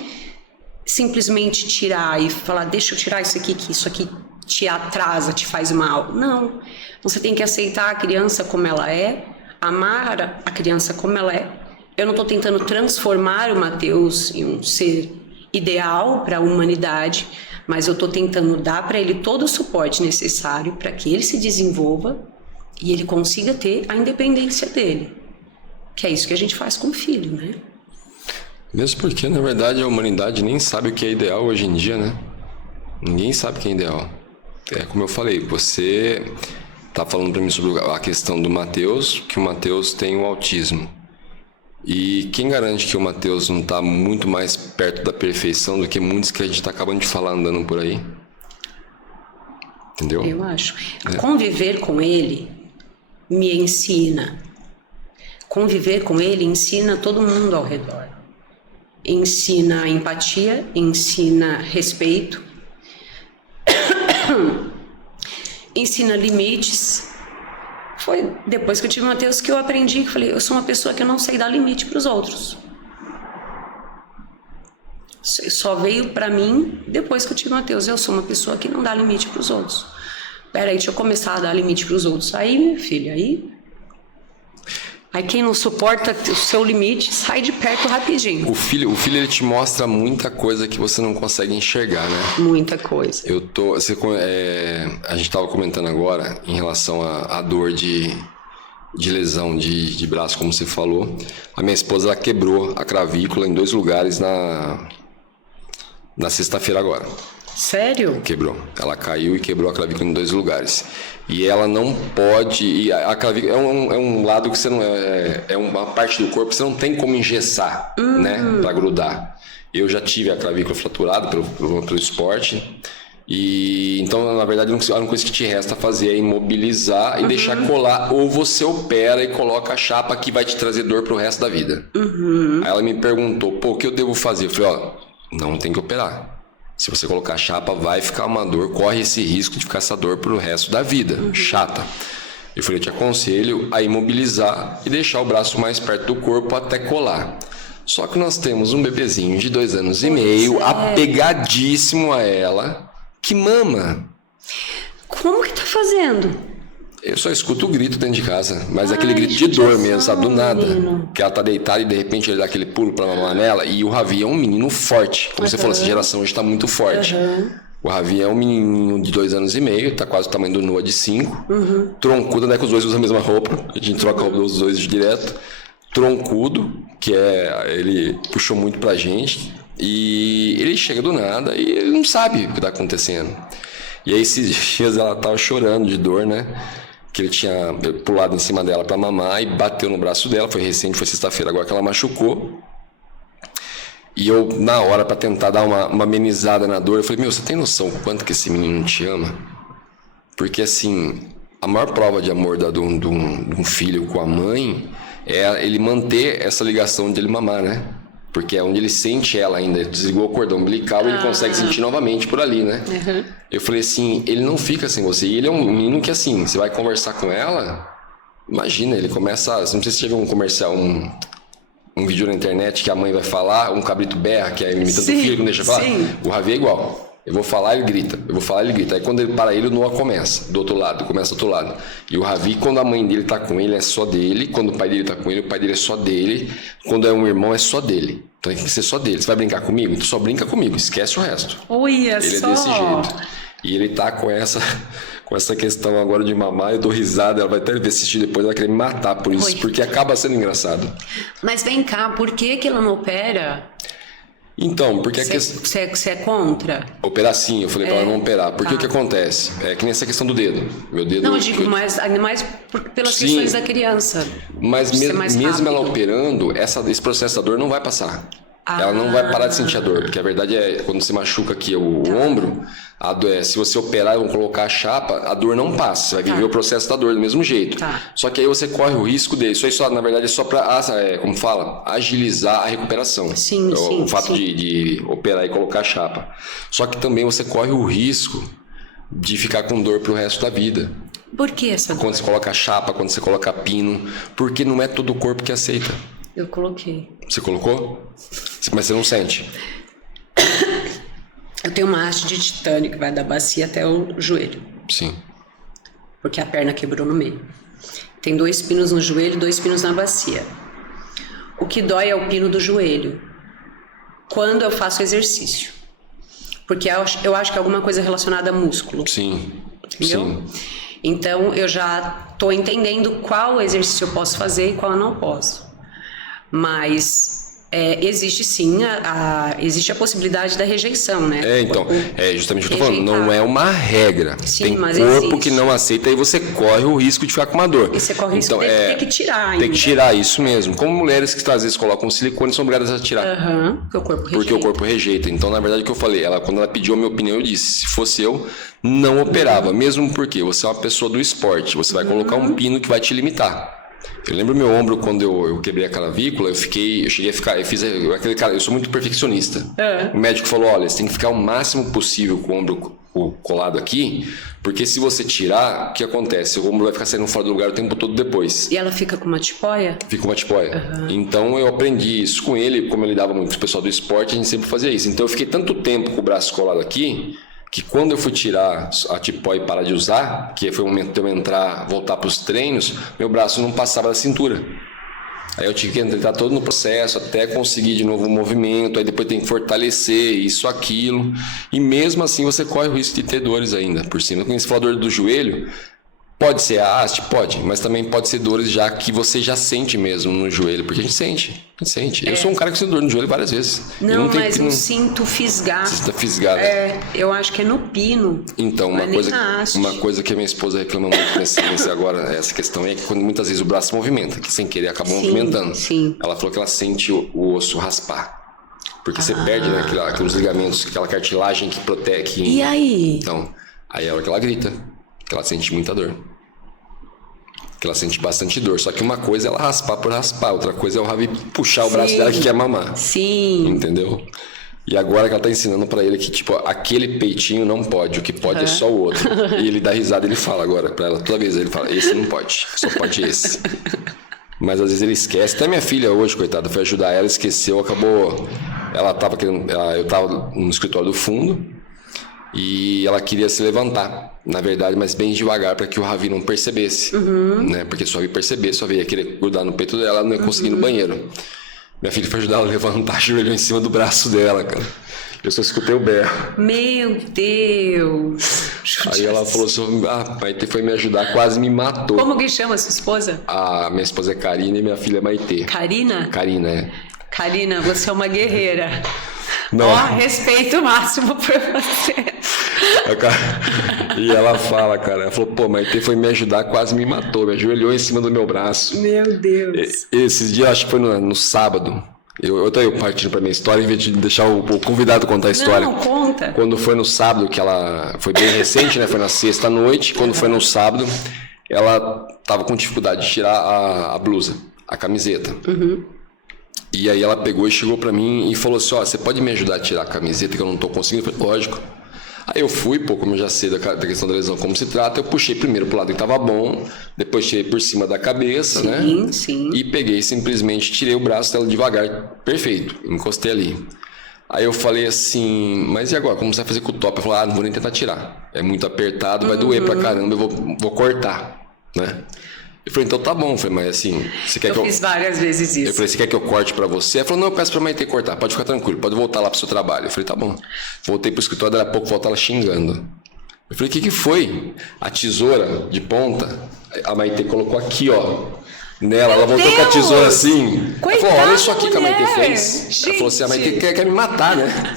simplesmente tirar e falar, deixa eu tirar isso aqui, que isso aqui te atrasa, te faz mal. Não. Você tem que aceitar a criança como ela é, amar a criança como ela é. Eu não tô tentando transformar o Matheus em um ser ideal para a humanidade, mas eu tô tentando dar para ele todo o suporte necessário para que ele se desenvolva e ele consiga ter a independência dele. Que é isso que a gente faz com o filho, né? Mesmo porque, na verdade, a humanidade nem sabe o que é ideal hoje em dia, né? Ninguém sabe o que é ideal. É como eu falei, você tá falando para mim sobre a questão do Matheus, que o Matheus tem o autismo. E quem garante que o Matheus não tá muito mais perto da perfeição do que muitos que a gente tá acabando de falar andando por aí? Entendeu? Eu acho. Conviver com ele me ensina. Conviver com ele ensina todo mundo ao redor. Ensina empatia, ensina respeito, ensina limites. Foi depois que eu tive o Matheus que eu aprendi, que falei, eu sou uma pessoa que eu não sei dar limite para os outros. Só veio para mim depois que eu tive o Matheus. Eu sou uma pessoa que não dá limite para os outros. Peraí, deixa eu começar a dar limite para os outros. Aí, minha filha, aí quem não suporta o seu limite sai de perto rapidinho. O filho ele te mostra muita coisa que você não consegue enxergar, né? Muita coisa. A gente estava comentando agora em relação à dor de lesão de braço, como você falou. A minha esposa, ela quebrou a clavícula em 2 lugares na sexta-feira agora. Sério? Quebrou. Ela caiu e quebrou a clavícula em 2 lugares. E ela não pode... E a clavícula é um lado que você não... É uma parte do corpo que você não tem como engessar, né? Pra grudar. Eu já tive a clavícula fraturada pelo esporte. E então, na verdade, a única coisa que te resta fazer é imobilizar e deixar colar. Ou você opera e coloca a chapa que vai te trazer dor pro resto da vida. Aí ela me perguntou, o que eu devo fazer? Eu falei, não tem que operar. Se você colocar a chapa, vai ficar uma dor, corre esse risco de ficar essa dor pro resto da vida, chata. Eu falei, eu te aconselho a imobilizar e deixar o braço mais perto do corpo até colar. Só que nós temos um bebezinho de 2 anos e meio, apegadíssimo a ela, que mama. Como que tá fazendo? Eu só escuto o grito dentro de casa, mas aquele grito de dor mesmo, sabe, do nada. Menino. Que ela tá deitada e de repente ele dá aquele pulo pra mamar nela. E o Ravi é um menino forte. Como você falou, essa geração hoje tá muito forte. O Ravi é um menininho de 2 anos e meio, tá quase o tamanho do Noah de 5. Troncudo, né, que os dois usam a mesma roupa. A gente troca a roupa dos dois direto. Troncudo, que ele puxou muito pra gente. E ele chega do nada e ele não sabe o que tá acontecendo. E aí esses dias ela tava chorando de dor, né? Que ele tinha pulado em cima dela para mamar e bateu no braço dela. Foi recente, foi sexta-feira agora que ela machucou. E eu, na hora, para tentar dar uma amenizada na dor, eu falei, você tem noção quanto que esse menino te ama? Porque, assim, a maior prova de amor de um filho com a mãe é ele manter essa ligação de ele mamar, né? Porque é onde ele sente ela ainda. Ele desligou o cordão umbilical e ele consegue sentir novamente por ali, né? Eu falei assim, ele não fica sem você. E ele é um menino que, assim, você vai conversar com ela, imagina, ele começa... Não sei se você já viu um comercial, um vídeo na internet que a mãe vai falar, um cabrito berra, que é imitando o filho, que não deixa falar. O Ravi é igual. Eu vou falar, ele grita. Eu vou falar, ele grita. Aí quando ele para ele, o Noah começa do outro lado, começa do outro lado. E o Ravi, quando a mãe dele tá com ele, é só dele. Quando o pai dele tá com ele, o pai dele é só dele. Quando é um irmão, é só dele. Então tem que ser só dele. Você vai brincar comigo? Então só brinca comigo, esquece o resto. Ele é desse jeito. E ele tá com essa questão agora de mamar, eu dou risada, ela vai até assistir depois, ela vai querer me matar por isso, porque acaba sendo engraçado. Mas vem cá, por que ela não opera? Então, porque Você é contra? Operar sim, eu falei pra ela não operar. Porque o que acontece? É que nem essa questão do dedo. Meu dedo... Não, eu digo ainda mais pelas questões da criança. Mas mesmo ela operando, esse processo da dor não vai passar. Ela não vai parar de sentir a dor, porque a verdade é, quando você machuca aqui o ombro, se você operar e vão colocar a chapa, a dor não passa, você vai viver o processo da dor do mesmo jeito. Só que aí você corre o risco dele, isso aí só, na verdade é só para, como fala, agilizar a recuperação. Sim, o fato de operar e colocar a chapa. Só que também você corre o risco de ficar com dor pro resto da vida. Por que essa dor? Quando você coloca a chapa, quando você coloca pino, porque não é todo o corpo que aceita. Eu coloquei. Você colocou? Mas você não sente? Eu tenho uma haste de titânio que vai da bacia até o joelho. Sim. Porque a perna quebrou no meio. Tem 2 pinos no joelho e 2 pinos na bacia. O que dói é o pino do joelho. Quando eu faço exercício. Porque eu acho que é alguma coisa relacionada a músculo. Sim. Entendeu? Sim. Então eu já estou entendendo qual exercício eu posso fazer e qual eu não posso. Mas existe sim existe a possibilidade da rejeição, né? Então, justamente o que eu tô falando, não é uma regra. Sim, tem mas corpo existe. Que não aceita e você corre o risco de ficar com uma dor. E você corre o risco de ter que tirar ainda. Tem que tirar, isso mesmo. Como mulheres que às vezes colocam silicone são obrigadas a tirar. Porque o corpo rejeita. Porque o corpo rejeita. Então, na verdade, o que eu falei, quando ela pediu a minha opinião, eu disse, se fosse eu, não operava. Mesmo porque você é uma pessoa do esporte, você vai colocar um pino que vai te limitar. Eu lembro meu ombro quando eu quebrei a clavícula, eu cheguei a ficar, eu sou muito perfeccionista. O médico falou, olha, você tem que ficar o máximo possível com o ombro colado aqui, porque se você tirar, o que acontece? O ombro vai ficar saindo fora do lugar o tempo todo depois. E ela fica com uma tipóia? Fica com uma tipóia. Então eu aprendi isso com ele, como eu lidava muito com o pessoal do esporte, a gente sempre fazia isso. Então eu fiquei tanto tempo com o braço colado aqui, que quando eu fui tirar a tipóia e parar de usar, que foi o momento de eu voltar para os treinos, meu braço não passava da cintura. Aí eu tive que entrar todo no processo até conseguir de novo o movimento, aí depois tem que fortalecer isso, aquilo, e mesmo assim você corre o risco de ter dores ainda por cima. Quando você fala dor do joelho, pode ser a haste? Pode, mas também pode ser dores já que você já sente mesmo no joelho, porque a gente sente. Eu sou um cara que sinto dor no joelho várias vezes. Não, mas eu sinto fisgar. Você tá fisgado. Eu acho que é no pino. Então, uma coisa que a minha esposa reclama muito nesse agora, essa questão é que quando muitas vezes o braço movimenta, que sem querer acaba movimentando. Sim. Ela falou que ela sente o osso raspar. Porque você perde, né, aqueles ligamentos, aquela cartilagem que protege. E aí? Então, aí é a hora que ela grita, que ela sente muita dor. Que ela sente bastante dor. Só que uma coisa é ela raspar por raspar, outra coisa é o Ravi puxar o braço dela que quer mamar. Sim. Entendeu? E agora que ela tá ensinando pra ele que, tipo, aquele peitinho não pode, o que pode é só o outro. E ele dá risada e ele fala agora pra ela, toda vez ele fala, esse não pode, só pode esse. Mas às vezes ele esquece. Até minha filha hoje, coitada, foi ajudar ela, esqueceu, acabou. Ela tava querendo. Eu tava no escritório do fundo. E ela queria se levantar, na verdade, mas bem devagar para que o Ravi não percebesse, né? Porque se o Ravi percebesse, o Ravi ia querer grudar no peito dela, ela não ia conseguir ir no banheiro. Minha filha foi ajudar ela a levantar, ajoelhou em cima do braço dela, cara. Eu só escutei o berro. Meu Deus! Aí ela falou assim, Maite foi me ajudar, quase me matou. Como que chama a sua esposa? A minha esposa é Karina e minha filha é Maite. Karina? Karina, é. Karina, você é uma guerreira. Não. Respeito máximo por você. E ela fala, cara, ela falou, pô, Maite foi me ajudar, quase me matou, me ajoelhou em cima do meu braço. Meu Deus. Esses dias, acho que foi no sábado, eu tô partindo pra minha história, em vez de deixar o convidado contar a história. Não, conta. Quando foi no sábado, que ela foi bem recente, né, foi na sexta-noite, quando foi no sábado, ela tava com dificuldade de tirar a blusa, a camiseta. E aí ela pegou e chegou pra mim e falou assim, você pode me ajudar a tirar a camiseta que eu não tô conseguindo? Eu falei, lógico. Aí eu fui, como eu já sei da questão da lesão, como se trata, eu puxei primeiro pro lado que tava bom, depois tirei por cima da cabeça, né? Sim. E peguei, simplesmente tirei o braço dela devagar, perfeito, encostei ali. Aí eu falei assim, mas e agora, como você vai fazer com o top? Eu falei, não vou nem tentar tirar, é muito apertado, vai doer pra caramba, eu vou cortar, né? Eu falei, então tá bom. Eu falei, mas assim, você quer que eu... fiz várias vezes isso. Eu falei, você quer que eu corte pra você? Ela falou, não, eu peço pra Maite cortar, pode ficar tranquilo, pode voltar lá pro seu trabalho. Eu falei, tá bom. Voltei pro escritório, daí a pouco volta ela xingando. Eu falei, o que foi? A tesoura de ponta, a Maite colocou aqui, ó. nela. Ela voltou com a tesoura assim. Ela falou, olha isso aqui que a mãe fez. Gente. Ela falou assim, a mãe quer me matar, né?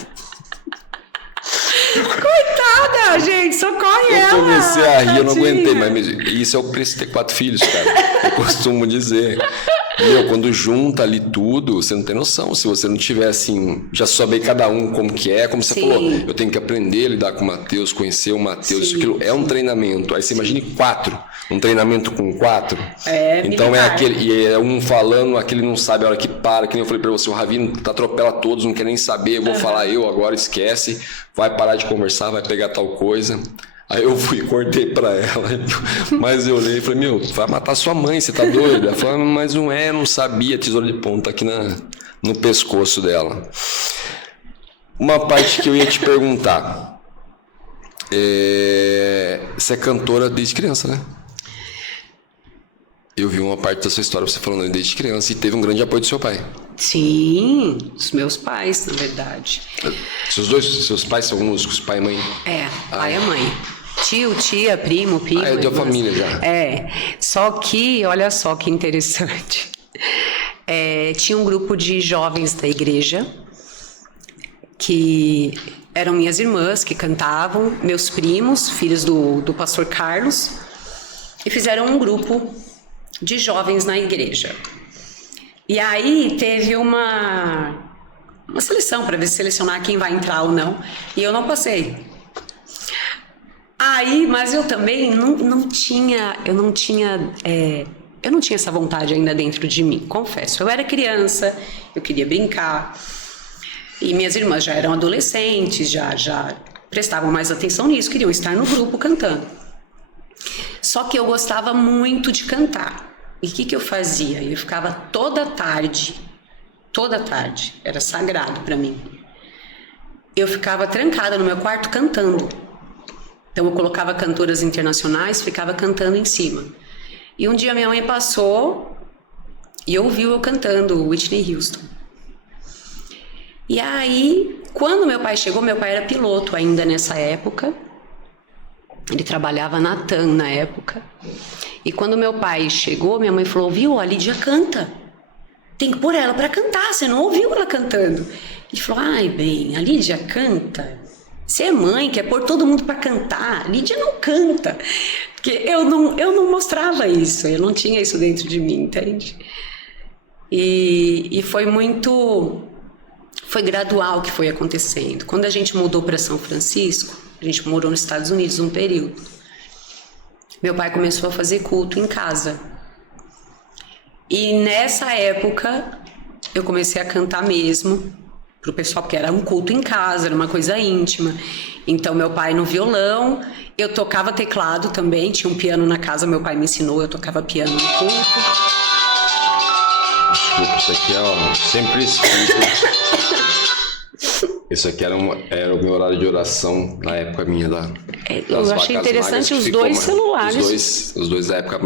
Coitada, gente, socorre ela. Eu comecei a rir, eu não tadinha. aguentei, mas isso é o preço de ter 4 filhos, cara. Eu costumo dizer. Meu, quando junta ali tudo, você não tem noção. Se você não tiver assim, já souber cada um como que é, como você Sim. falou, eu tenho que aprender a lidar com o Matheus, conhecer o Matheus, isso aquilo é um treinamento. Aí você imagine 4, um treinamento com 4. Então militar. é aquele, e é um falando, aquele não sabe a hora que para, que nem eu falei pra você, o Ravino atropela todos, não quer nem saber, eu vou falar eu agora, esquece, vai parar de conversar, vai pegar tal coisa. Aí eu fui e cortei pra ela, mas eu olhei e falei, meu, vai matar sua mãe, você tá doida? Ela falou, mas não é, não sabia, tesoura de ponta aqui no pescoço dela. Uma parte que eu ia te perguntar, você é cantora desde criança, né? Eu vi uma parte da sua história, você falando desde criança, e teve um grande apoio do seu pai. Sim, os meus pais, na verdade. Seus pais são músicos, pai e mãe? Pai e mãe. Tio, tia, primo. É da família já. Só que, olha só que interessante. Tinha um grupo de jovens da igreja que eram minhas irmãs que cantavam, meus primos, filhos do pastor Carlos, e fizeram um grupo de jovens na igreja. E aí teve uma seleção para ver se selecionar quem vai entrar ou não, e eu não passei. Aí, mas eu também não tinha essa vontade ainda dentro de mim, confesso. Eu era criança, eu queria brincar, e minhas irmãs já eram adolescentes, já prestavam mais atenção nisso, queriam estar no grupo cantando. Só que eu gostava muito de cantar. E o que eu fazia? Eu ficava toda tarde, era sagrado para mim. Eu ficava trancada no meu quarto cantando. Então eu colocava cantoras internacionais, ficava cantando em cima. E um dia minha mãe passou e ouviu eu cantando Whitney Houston. E aí, quando meu pai chegou, meu pai era piloto ainda nessa época. Ele trabalhava na TAM na época. E quando meu pai chegou, minha mãe falou, viu, a Lídia canta. Tem que pôr ela para cantar, você não ouviu ela cantando. Ele falou, ai bem, a Lídia canta. Você é mãe, quer pôr todo mundo para cantar. A Lídia não canta. Porque eu não mostrava isso, eu não tinha isso dentro de mim, entende? E foi gradual que foi acontecendo. Quando a gente mudou para São Francisco, a gente morou nos Estados Unidos um período. Meu pai começou a fazer culto em casa. E nessa época, eu comecei a cantar mesmo pro pessoal, porque era um culto em casa, era uma coisa íntima. Então, meu pai no violão, eu tocava teclado também, tinha um piano na casa, meu pai me ensinou, eu tocava piano no culto. Desculpa, isso aqui sempre escuto. Isso aqui era o meu horário de oração na época minha eu achei interessante os dois celulares. Os dois da época,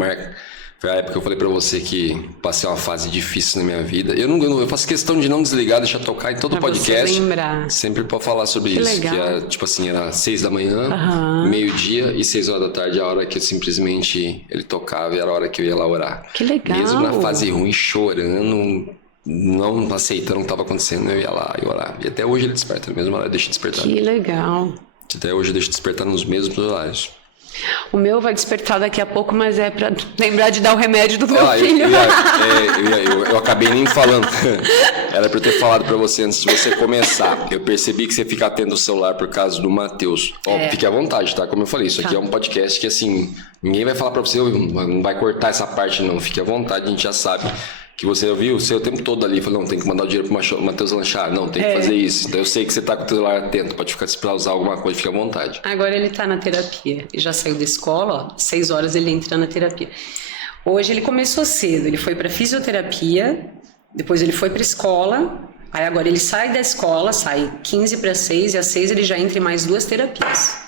foi a época que eu falei pra você que passei uma fase difícil na minha vida. Eu faço questão de não desligar, deixar tocar em todo o podcast. Sempre pra falar sobre isso. Legal. Que tipo assim, era 6 da manhã, meio-dia e 6 horas da tarde, a hora que simplesmente ele tocava e era a hora que eu ia lá orar. Que legal. Mesmo na fase ruim, chorando, não aceitando o que estava acontecendo, eu ia lá e orar. E até hoje ele desperta, na mesma hora deixa de despertar. Que legal. Até hoje eu deixo de despertar nos mesmos horários. O meu vai despertar daqui a pouco, mas é pra lembrar de dar o remédio do meu filho. Eu acabei nem falando. Era pra eu ter falado pra você antes de você começar. Eu percebi que você fica atento ao celular por causa do Matheus. Fique à vontade, tá? Como eu falei, isso aqui é um podcast que, assim, ninguém vai falar pra você, não vai cortar essa parte, não. Fique à vontade, a gente já sabe que você ouviu o seu tempo todo ali. Falou, não, tem que mandar o dinheiro pro Matheus lanchar. Não, tem que fazer isso. Então eu sei que você tá com o celular atento. Pode ficar, se precisar usar alguma coisa, fica à vontade. Agora ele tá na terapia. Ele já saiu da escola, 6 horas ele entra na terapia. Hoje ele começou cedo. Ele foi pra fisioterapia, depois ele foi pra escola. Aí agora ele sai da escola, sai 15 para 6 e às 6 ele já entra em mais 2 terapias.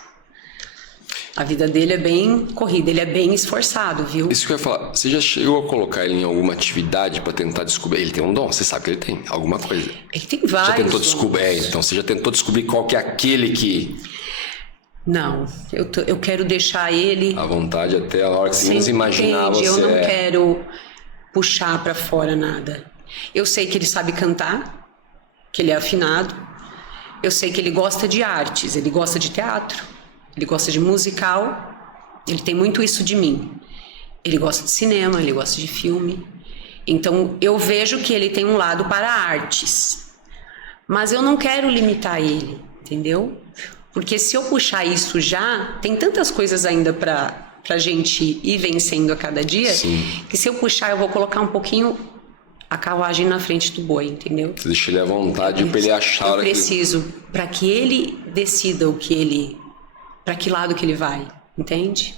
A vida dele é bem corrida, ele é bem esforçado, viu? Isso que eu ia falar, você já chegou a colocar ele em alguma atividade pra tentar descobrir? Ele tem um dom, você sabe que ele tem alguma coisa. Ele tem vários. Já tentou descobrir? Então você já tentou descobrir qual que é aquele que... Não, eu quero deixar ele... À vontade até a hora que você menos imaginar, entende? Eu não quero puxar para fora nada. Eu sei que ele sabe cantar, que ele é afinado. Eu sei que ele gosta de artes, ele gosta de teatro, ele gosta de musical. Ele tem muito isso de mim. Ele gosta de cinema, ele gosta de filme. Então, eu vejo que ele tem um lado para artes. Mas eu não quero limitar ele, entendeu? Porque se eu puxar isso já, tem tantas coisas ainda pra gente ir vencendo a cada dia, sim, que se eu puxar, eu vou colocar um pouquinho a carruagem na frente do boi, entendeu? Você deixa ele à vontade pra ele achar... Eu preciso, para que ele decida para que lado que ele vai, entende?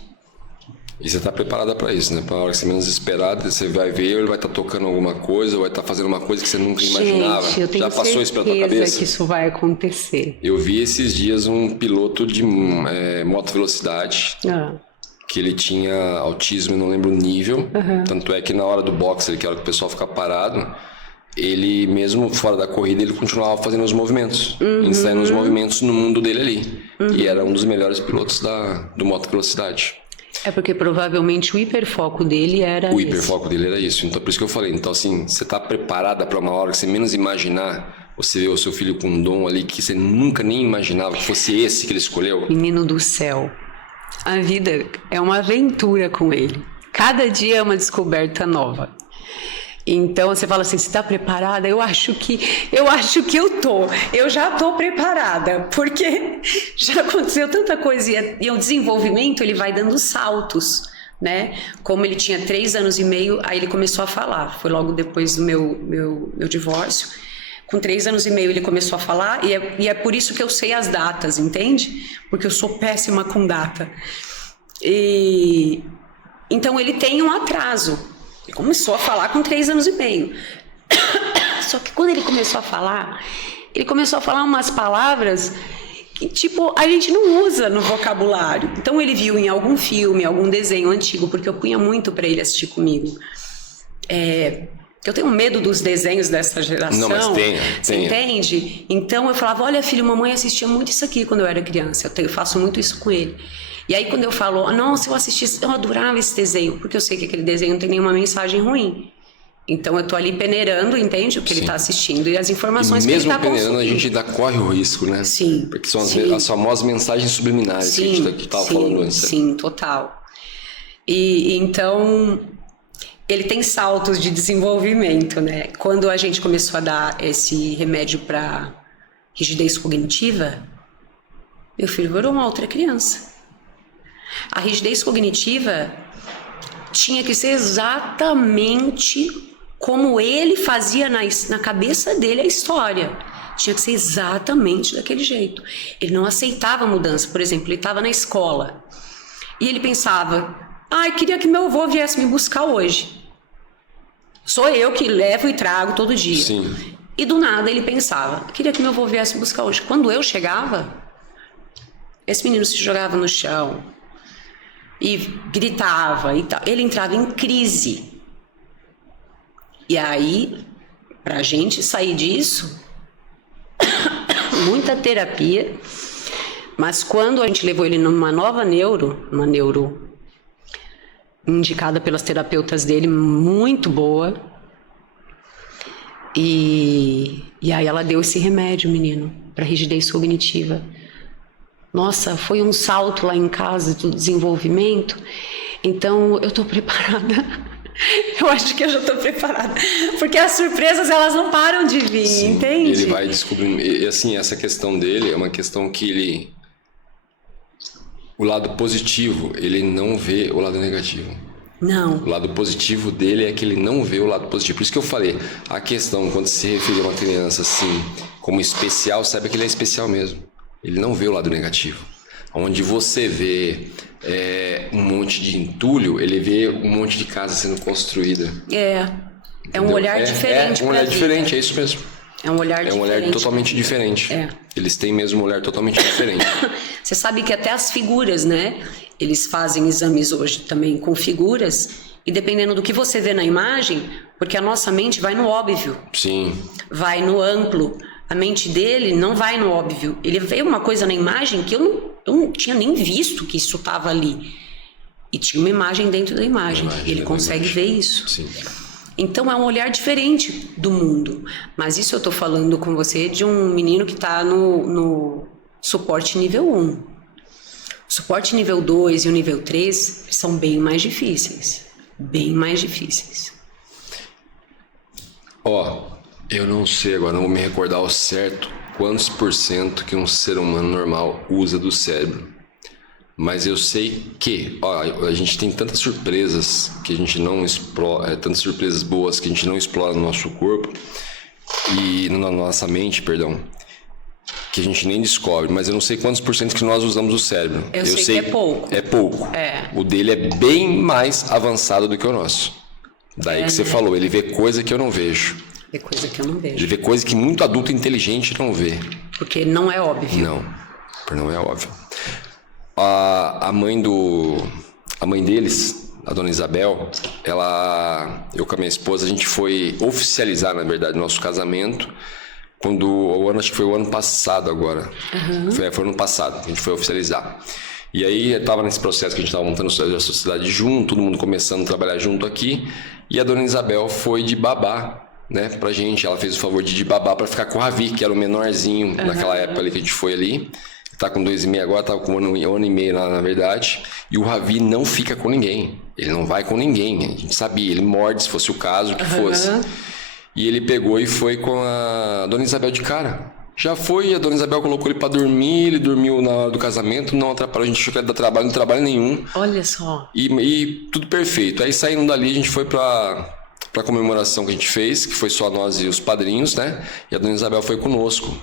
E você tá preparada para isso, né? Para a hora que você menos esperar, você vai ver, ele vai estar tocando alguma coisa, vai estar fazendo uma coisa que você nunca imaginava. Eu tenho já passou isso pela tua cabeça? Que isso vai acontecer. Eu vi esses dias um piloto de moto velocidade, que ele tinha autismo e não lembro o nível, tanto é que na hora do boxe, que era que o pessoal fica parado, ele mesmo fora da corrida, ele continuava fazendo os movimentos, ensaiando os movimentos no mundo dele ali. E era um dos melhores pilotos do moto velocidade. É porque provavelmente o hiperfoco dele era O hiperfoco dele era isso. Então, por isso que eu falei. Então, assim, você tá preparada para uma hora que você menos imaginar, você vê o seu filho com um dom ali que você nunca nem imaginava que fosse esse que ele escolheu? Menino do céu. A vida é uma aventura com ele. Cada dia é uma descoberta nova. Então você fala assim, você está preparada? Eu acho que eu tô. Eu já tô preparada, porque já aconteceu tanta coisa e o desenvolvimento ele vai dando saltos, né? Como ele tinha 3 anos e meio, aí ele começou a falar. Foi logo depois do meu divórcio. Com 3 anos e meio ele começou a falar e é por isso que eu sei as datas, entende? Porque eu sou péssima com data. Então ele tem um atraso. Ele começou a falar com 3 anos e meio. Só que quando ele começou a falar umas palavras que, tipo, a gente não usa no vocabulário. Então ele viu em algum filme, algum desenho antigo, porque eu punha muito para ele assistir comigo. Eu tenho medo dos desenhos dessa geração. Não, mas tenha. Você entende? Então eu falava, olha filho, mamãe assistia muito isso aqui quando eu era criança. Eu faço muito isso com ele. E aí quando eu falo, nossa, eu adorava esse desenho, porque eu sei que aquele desenho não tem nenhuma mensagem ruim. Então eu tô ali peneirando, entende? O que ele tá assistindo e as informações que ele tá consumindo. Mesmo peneirando, a gente ainda corre o risco, né? Sim. Porque são as famosas mensagens subliminares que a gente tava falando antes. Sim, total. E então, ele tem saltos de desenvolvimento, né? Quando a gente começou a dar esse remédio para rigidez cognitiva, meu filho virou uma outra criança. A rigidez cognitiva tinha que ser exatamente como ele fazia na cabeça dele a história. Tinha que ser exatamente daquele jeito. Ele não aceitava mudança. Por exemplo, ele estava na escola e ele pensava, queria que meu avô viesse me buscar hoje. Sou eu que levo e trago todo dia. Sim. E do nada ele pensava, queria que meu avô viesse me buscar hoje. Quando eu chegava, esse menino se jogava no chão e gritava e tal. Ele entrava em crise. E aí, pra gente sair disso, muita terapia. Mas quando a gente levou ele numa nova uma neuro indicada pelas terapeutas dele, muito boa. E aí ela deu esse remédio, menino, para rigidez cognitiva. Nossa, foi um salto lá em casa do desenvolvimento. Então, eu tô preparada. Eu acho que eu já tô preparada. Porque as surpresas, elas não param de vir, sim, entende? Ele vai descobrindo. E assim, essa questão dele é uma questão que ele... O lado positivo, ele não vê o lado negativo. Não. O lado positivo dele é que ele não vê o lado positivo. Por isso que eu falei, a questão, quando se refere a uma criança assim, como especial, saiba que ele é especial mesmo. Ele não vê o lado negativo. Onde você vê um monte de entulho, ele vê um monte de casa sendo construída. É um olhar diferente. É um olhar diferente, é isso mesmo. É um olhar diferente. É um olhar totalmente diferente. Eles têm mesmo um olhar totalmente diferente. Você sabe que até as figuras, né? Eles fazem exames hoje também com figuras, e dependendo do que você vê na imagem, porque a nossa mente vai no óbvio. Sim. Vai no amplo. A mente dele não vai no óbvio. Ele vê uma coisa na imagem que eu não tinha nem visto que isso estava ali. E tinha uma imagem dentro da imagem. Ele consegue ver isso. Sim. Então é um olhar diferente do mundo. Mas isso eu tô falando com você de um menino que tá no suporte nível 1. O suporte nível 2 e o nível 3 são bem mais difíceis. Bem mais difíceis. Eu não sei agora, não vou me recordar ao certo quantos % que um ser humano normal usa do cérebro. Mas eu sei que, a gente tem tantas surpresas que a gente não explora, tantas surpresas boas que a gente não explora no nosso corpo e na nossa mente, perdão, que a gente nem descobre. Mas eu não sei quantos % que nós usamos o cérebro. Eu sei que é pouco. É pouco. É. O dele é bem mais avançado do que o nosso. Daí que você falou, ele vê coisa que eu não vejo. Vê coisa que eu não vejo. Ele vê coisa que muito adulto inteligente não vê. Porque não é óbvio. Não é óbvio. A mãe deles, a dona Isabel, eu com a minha esposa, a gente foi oficializar, na verdade, nosso casamento acho que foi o ano passado agora. Foi ano passado, a gente foi oficializar. E aí estava nesse processo que a gente estava montando a sociedade junto, todo mundo começando a trabalhar junto aqui, e a dona Isabel foi de babá, né, pra gente. Ela fez o favor de babá para ficar com o Ravi, que era o menorzinho naquela época ali que a gente foi ali. Tá com 2,5 agora, tá com um ano e meio na verdade. E o Ravi não fica com ninguém. Ele não vai com ninguém. A gente sabia, ele morde se fosse o caso, que fosse. E ele pegou e foi com a dona Isabel de cara. Já foi, a dona Isabel colocou ele pra dormir, ele dormiu na hora do casamento, não atrapalhou, a gente achou que ia dar trabalho, não trabalho nenhum. Olha só. E tudo perfeito. Aí saindo dali, a gente foi pra comemoração que a gente fez, que foi só nós e os padrinhos, né? E a dona Isabel foi conosco.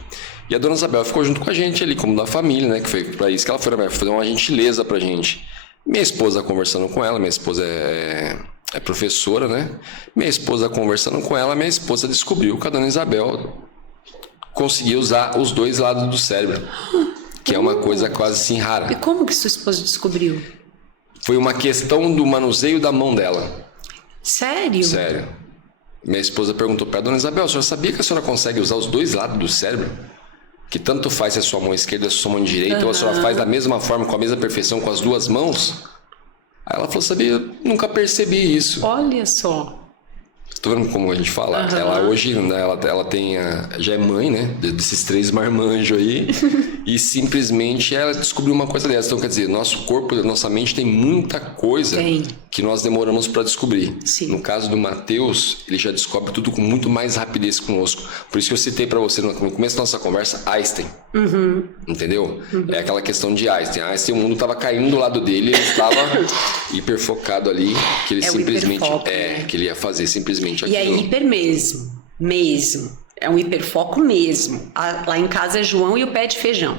E a dona Isabel ficou junto com a gente ali, como da família, né? Que foi pra isso que ela foi, né? Fazer uma gentileza pra gente. Minha esposa conversando com ela, minha esposa é professora, né? Minha esposa conversando com ela, minha esposa descobriu que a dona Isabel conseguia usar os dois lados do cérebro, que é uma coisa quase assim rara. E como que sua esposa descobriu? Foi uma questão do manuseio da mão dela. Sério? Sério. Minha esposa perguntou para a dona Isabel, a senhora sabia que a senhora consegue usar os dois lados do cérebro? Que tanto faz se é sua mão esquerda ou sua mão direita, ou a senhora faz da mesma forma, com a mesma perfeição, com as duas mãos? Aí ela falou, sabia, nunca percebi isso. Olha só. Tô vendo como a gente fala? Ela hoje, né, ela tem já é mãe, né, desses 3 marmanjos aí, e simplesmente ela descobriu uma coisa dessa. Então, quer dizer, nosso corpo, nossa mente tem muita coisa que nós demoramos para descobrir. Sim. No caso do Matheus, ele já descobre tudo com muito mais rapidez conosco. Por isso que eu citei para você no começo da nossa conversa, Einstein. Entendeu? É aquela questão de Einstein. Einstein, o mundo estava caindo do lado dele, ele estava hiperfocado ali, que ele simplesmente que ele ia fazer simplesmente aquilo. E é hiper mesmo. É um hiperfoco mesmo. Lá em casa é João e o pé de feijão.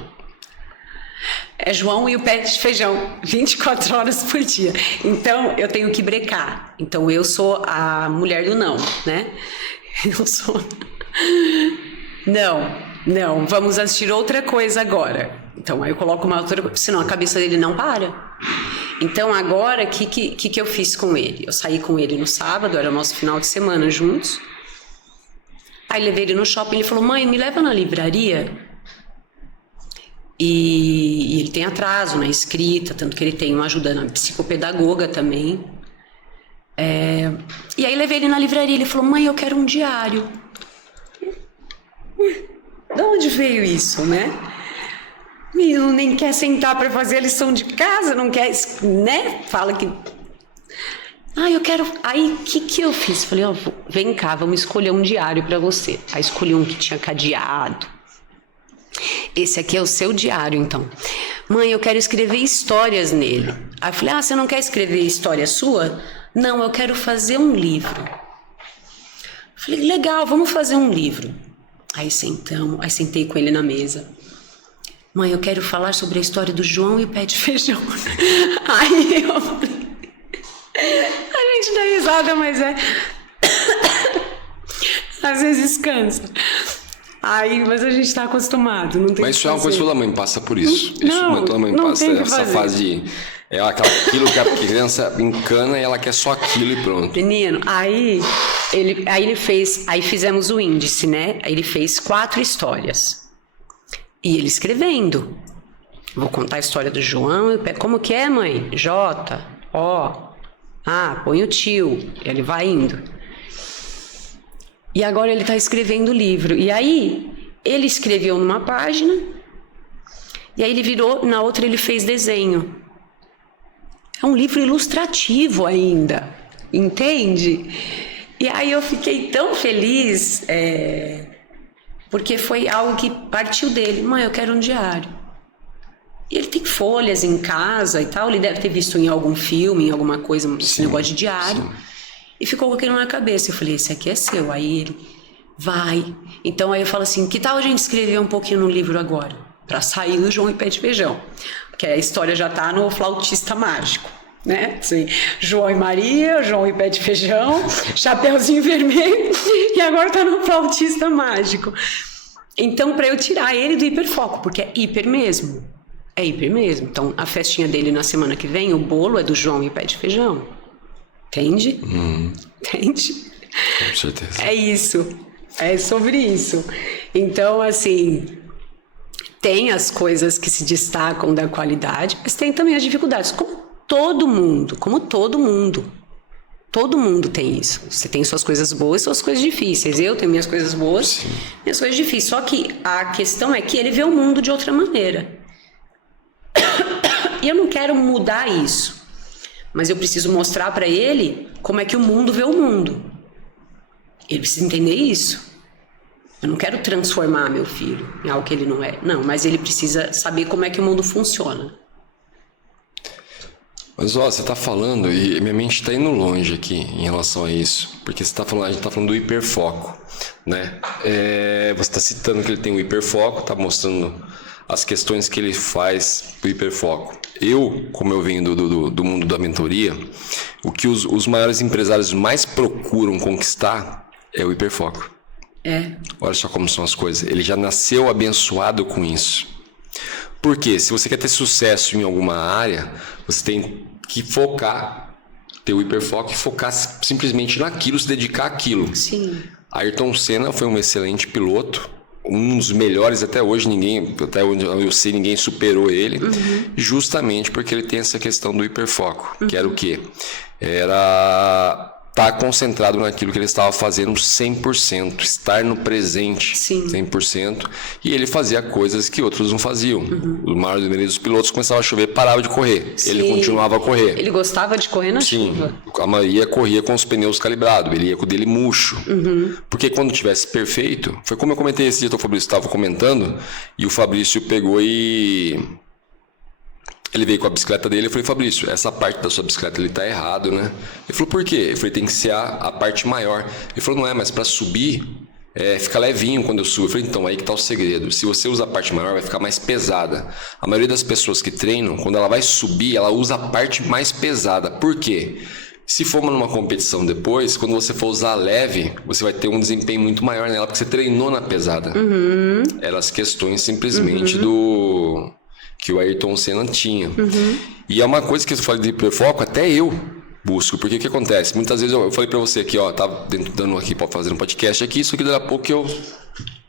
É João e o pé de feijão 24 horas por dia. Então eu tenho que brecar. Então eu sou a mulher do não, né? Eu sou. Não, vamos assistir outra coisa agora. Então aí eu coloco uma outra coisa, senão a cabeça dele não para. Então agora, o que eu fiz com ele? Eu saí com ele no sábado, era o nosso final de semana juntos. Aí levei ele no shopping, ele falou, mãe, me leva na livraria. E ele tem atraso na escrita, tanto que ele tem uma ajuda na psicopedagoga também. E aí levei ele na livraria, ele falou, mãe, eu quero um diário. De onde veio isso, né? Menino nem quer sentar para fazer a lição de casa, não quer, né? Fala que... eu quero... Aí, o que eu fiz? Falei, vem cá, vamos escolher um diário para você. Aí escolhi um que tinha cadeado. Esse aqui é o seu diário, então. Mãe, eu quero escrever histórias nele. Aí eu falei, você não quer escrever história sua? Não, eu quero fazer um livro. Falei, legal, vamos fazer um livro. Aí sentei com ele na mesa. Mãe, eu quero falar sobre a história do João e o pé de feijão. Aí eu falei... A gente dá risada, mas às vezes cansa. Mas a gente tá acostumado, não tem. Mas isso é uma coisa que toda mãe passa por isso. Não, toda mãe não passa tem que essa fazer. fase de... É aquilo que a criança encana e ela quer só aquilo e pronto. Menino, aí ele fez... Aí fizemos o índice, né? Aí ele fez 4 histórias. E ele escrevendo. Vou contar a história do João. Como que é, mãe? J, O... põe o tio. Ele vai indo. E agora ele está escrevendo o livro. E aí, ele escreveu numa página, e aí ele virou, na outra ele fez desenho. É um livro ilustrativo ainda, entende? E aí eu fiquei tão feliz, porque foi algo que partiu dele. Mãe, eu quero um diário. E ele tem folhas em casa e tal, ele deve ter visto em algum filme, em alguma coisa, esse negócio de diário. Sim. E ficou com aquilo na cabeça. Eu falei, esse aqui é seu. Aí ele, vai. Então aí eu falo assim, que tal a gente escrever um pouquinho no livro agora? Pra sair do João e Pé de Feijão. Porque a história já tá no Flautista Mágico, né? Assim, João e Maria, João e Pé de Feijão, Chapeuzinho Vermelho, e agora tá no Flautista Mágico. Então, pra eu tirar ele do hiperfoco, porque é hiper mesmo. É hiper mesmo. Então, a festinha dele na semana que vem, o bolo é do João e Pé de Feijão. Entende? Entende? Com certeza. É isso. É sobre isso. Então, assim, tem as coisas que se destacam da qualidade, mas tem também as dificuldades. Como todo mundo. Todo mundo tem isso. Você tem suas coisas boas e suas coisas difíceis. Eu tenho minhas coisas boas, sim, minhas coisas difíceis. Só que a questão é que ele vê o mundo de outra maneira. E eu não quero mudar isso. Mas eu preciso mostrar para ele como é que o mundo vê o mundo. Ele precisa entender isso. Eu não quero transformar meu filho em algo que ele não é. Não, mas ele precisa saber como é que o mundo funciona. Mas ó, você tá falando, e minha mente tá indo longe aqui em relação a isso. Porque você tá falando, a gente tá falando do hiperfoco, né? Você tá citando que ele tem o hiperfoco, tá mostrando as questões que ele faz do hiperfoco. Como eu venho do mundo da mentoria, o que os maiores empresários mais procuram conquistar é o hiperfoco. Olha só como são as coisas. Ele já nasceu abençoado com isso. Porque se você quer ter sucesso em alguma área, você tem que focar, ter o hiperfoco e focar simplesmente naquilo, se dedicar àquilo. Sim. Ayrton Senna foi um excelente piloto, um dos melhores até hoje, até onde eu sei, ninguém superou ele, justamente porque ele tem essa questão do hiperfoco, que era o quê? Era estar concentrado naquilo que ele estava fazendo 100%, estar no presente. Sim. 100%, e ele fazia coisas que outros não faziam. O maior número dos pilotos começava a chover, parava de correr. Sim. Ele continuava a correr. Ele gostava de correr na chuva. A maioria corria com os pneus calibrados, ele ia com o dele murcho. Porque quando tivesse perfeito, foi como eu comentei esse dia, o Fabrício estava comentando, e o Fabrício pegou e ele veio com a bicicleta dele. Eu falei, Fabrício, essa parte da sua bicicleta ele tá errado, né? Ele falou, por quê? Eu falei, tem que ser a parte maior. Ele falou, não é, mas para subir, fica levinho quando eu subo. Eu falei, então, aí que tá o segredo. Se você usa a parte maior, vai ficar mais pesada. A maioria das pessoas que treinam, quando ela vai subir, ela usa a parte mais pesada. Por quê? Se for numa competição depois, quando você for usar leve, você vai ter um desempenho muito maior nela, porque você treinou na pesada. Eram as questões simplesmente que o Ayrton Senna tinha. E é uma coisa que eu falei de hiperfoco, até eu busco, porque o que acontece? Muitas vezes eu falei pra você aqui, ó, tava dando aqui, fazendo um podcast aqui, isso aqui daqui a pouco eu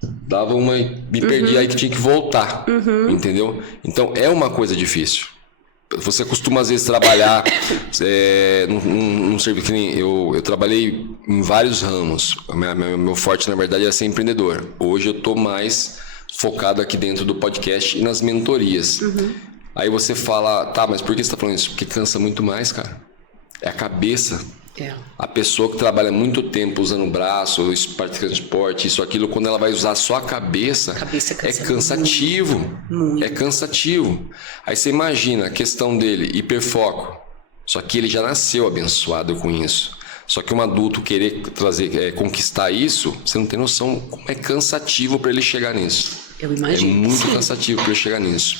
dava me perdi aí que tinha que voltar, entendeu? Então é uma coisa difícil. Você costuma às vezes trabalhar num serviço que nem eu trabalhei em vários ramos. Meu forte na verdade é ser empreendedor. Hoje eu tô mais focado aqui dentro do podcast e nas mentorias. Aí você fala, tá, mas por que você tá falando isso? Porque cansa muito mais, cara. É a cabeça. A pessoa que trabalha muito tempo usando o braço, parte de transporte, isso, aquilo, quando ela vai usar só a cabeça é cansativo. Muito. É cansativo. Aí você imagina a questão dele, hiperfoco. Só que ele já nasceu abençoado com isso. Só que um adulto querer conquistar isso, você não tem noção como é cansativo para ele chegar nisso. Eu imagino. É muito cansativo para ele chegar nisso.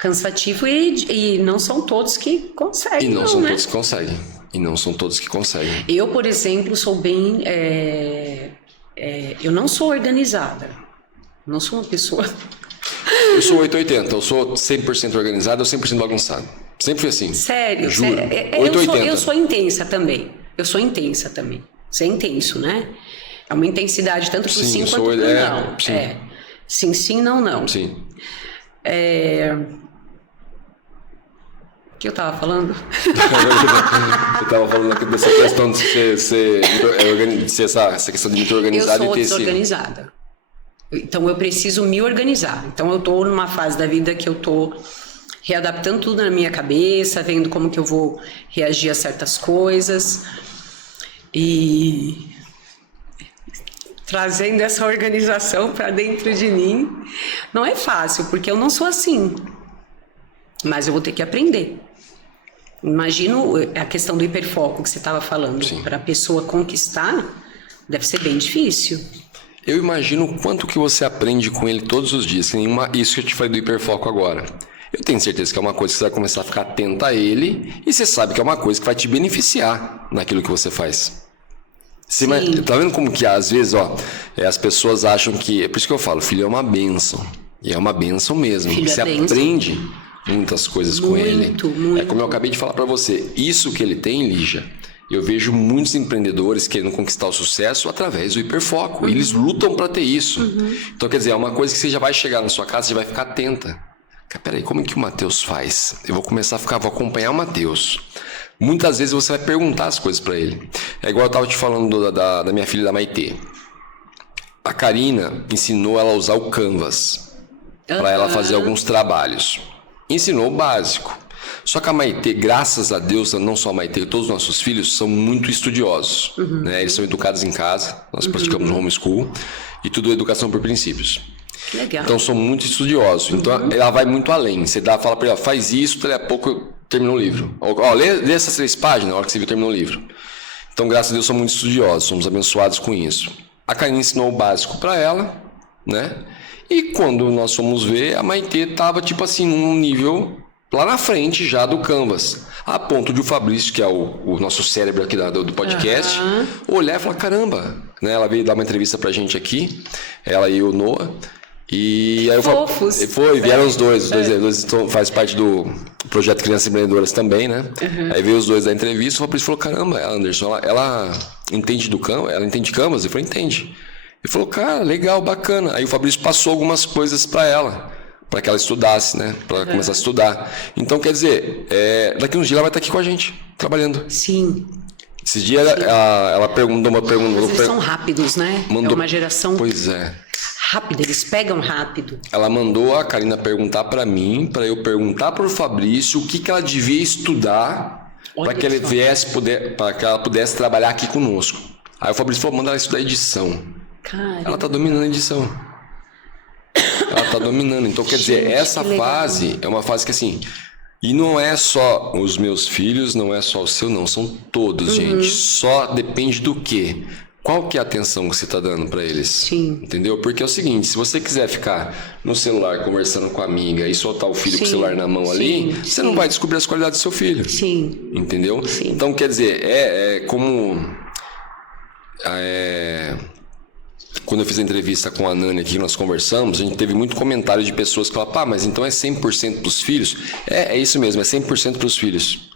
Cansativo e não são todos que conseguem. E não são todos que conseguem. E não são todos que conseguem. Eu, por exemplo, sou bem... eu não sou organizada. Não sou uma pessoa... Eu sou 880. Eu sou 100% organizado ou 100% bagunçado. Sempre fui assim. Sério? Juro. 880. Eu sou intensa também. Você é intenso, né? É uma intensidade tanto pro sim quanto pro não. Sim. Sim, não. Sim. O que eu tava falando? Eu tava falando dessa questão de ser essa questão de muito organizada e ter desorganizada. Então eu preciso me organizar. Então eu tô numa fase da vida que eu tô readaptando tudo na minha cabeça, vendo como que eu vou reagir a certas coisas e trazendo essa organização para dentro de mim. Não é fácil, porque eu não sou assim, mas eu vou ter que aprender. Imagino a questão do hiperfoco que você estava falando. Para a pessoa conquistar, deve ser bem difícil. Eu imagino o quanto que você aprende com ele todos os dias. Isso que eu te falei do hiperfoco agora. Eu tenho certeza que é uma coisa que você vai começar a ficar atenta a ele e você sabe que é uma coisa que vai te beneficiar naquilo que você faz. Você tá vendo como que às vezes, as pessoas acham que... É por isso que eu falo, filho é uma bênção. E é uma bênção mesmo. Filho você aprende muitas coisas com ele. Muito. É como eu acabei de falar para você. Isso que ele tem, Lígia, eu vejo muitos empreendedores querendo conquistar o sucesso através do hiperfoco. Eles lutam para ter isso. Então, quer dizer, é uma coisa que você já vai chegar na sua casa, você vai ficar atenta. Peraí, como é que o Matheus faz? Eu vou começar vou acompanhar o Matheus. Muitas vezes você vai perguntar as coisas para ele. É igual eu estava te falando da minha filha, da Maitê. A Karina ensinou ela a usar o Canvas para ela fazer alguns trabalhos. Ensinou o básico. Só que a Maitê, graças a Deus, não só a Maitê, todos os nossos filhos são muito estudiosos. Né? Eles são educados em casa, nós praticamos homeschool, e tudo é educação por princípios. Legal. Então são muito estudiosos. Então ela vai muito além. Você fala para ela, faz isso, daqui a pouco terminou o livro. Lê essas 3 páginas, na hora que você viu, terminou o livro. Então, graças a Deus, são muito estudiosos, somos abençoados com isso. A Karine ensinou o básico para ela, né? E quando nós fomos ver, a Maitê estava tipo assim, num nível lá na frente já do Canvas. A ponto de o Fabrício, que é o nosso cérebro aqui do podcast, olhar e falar, caramba, né? Ela veio dar uma entrevista pra gente aqui, ela e o Noah. E aí vieram os dois faz parte do projeto Crianças Empreendedoras também, né? Aí veio os dois da entrevista, o Fabrício falou, caramba, Anderson, ela entende do Canvas? Ela entende Canvas? Eu falei, entende. Ele falou, cara, legal, bacana. Aí o Fabrício passou algumas coisas para ela, para que ela estudasse, né? Para ela começar a estudar. Então, quer dizer, daqui uns dias ela vai estar aqui com a gente, trabalhando. Sim. Esses dias ela perguntou uma pergunta. Eles são rápidos, né? É uma geração... Pois é. Rápido, eles pegam rápido. Ela mandou a Karina perguntar para mim, para eu perguntar para o Fabrício o que ela devia estudar para que ela pudesse trabalhar aqui conosco. Aí o Fabrício falou, manda ela estudar edição. Caramba. Ela tá dominando a edição. Ela tá dominando. Então, quer dizer, essa fase é uma fase que assim... E não é só os meus filhos, não é só o seu, não. São todos, gente. Só depende do quê? Qual que é a atenção que você está dando para eles? Sim. Entendeu? Porque é o seguinte, se você quiser ficar no celular conversando com a amiga e soltar o filho com o celular na mão ali, você não vai descobrir as qualidades do seu filho. Sim. Entendeu? Sim. Então, quer dizer, como... Quando eu fiz a entrevista com a Nani aqui, que nós conversamos, a gente teve muito comentário de pessoas que falaram, mas então é 100% para os filhos? É isso mesmo, é 100% para os filhos.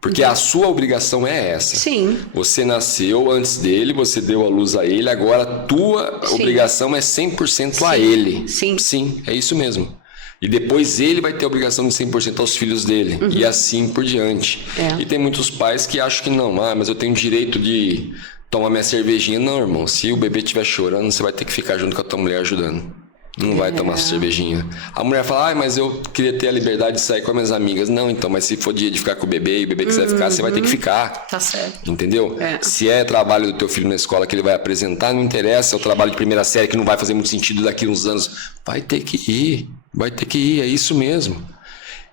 Porque a sua obrigação é essa. Sim. Você nasceu antes dele, você deu a luz a ele, agora a tua obrigação é 100% a ele. Sim. Sim, é isso mesmo. E depois ele vai ter a obrigação de 100% aos filhos dele. E assim por diante. E tem muitos pais que acham que não, mas eu tenho direito de tomar minha cervejinha. Não, irmão, se o bebê estiver chorando, você vai ter que ficar junto com a tua mulher ajudando. Não vai tomar cervejinha. A mulher fala, mas eu queria ter a liberdade de sair com as minhas amigas. Não, então, mas se for dia de ficar com o bebê e o bebê quiser ficar, você vai ter que ficar. Tá certo. Entendeu? Se é trabalho do teu filho na escola que ele vai apresentar, não interessa. É o trabalho de primeira série que não vai fazer muito sentido daqui a uns anos. Vai ter que ir. Vai ter que ir, é isso mesmo.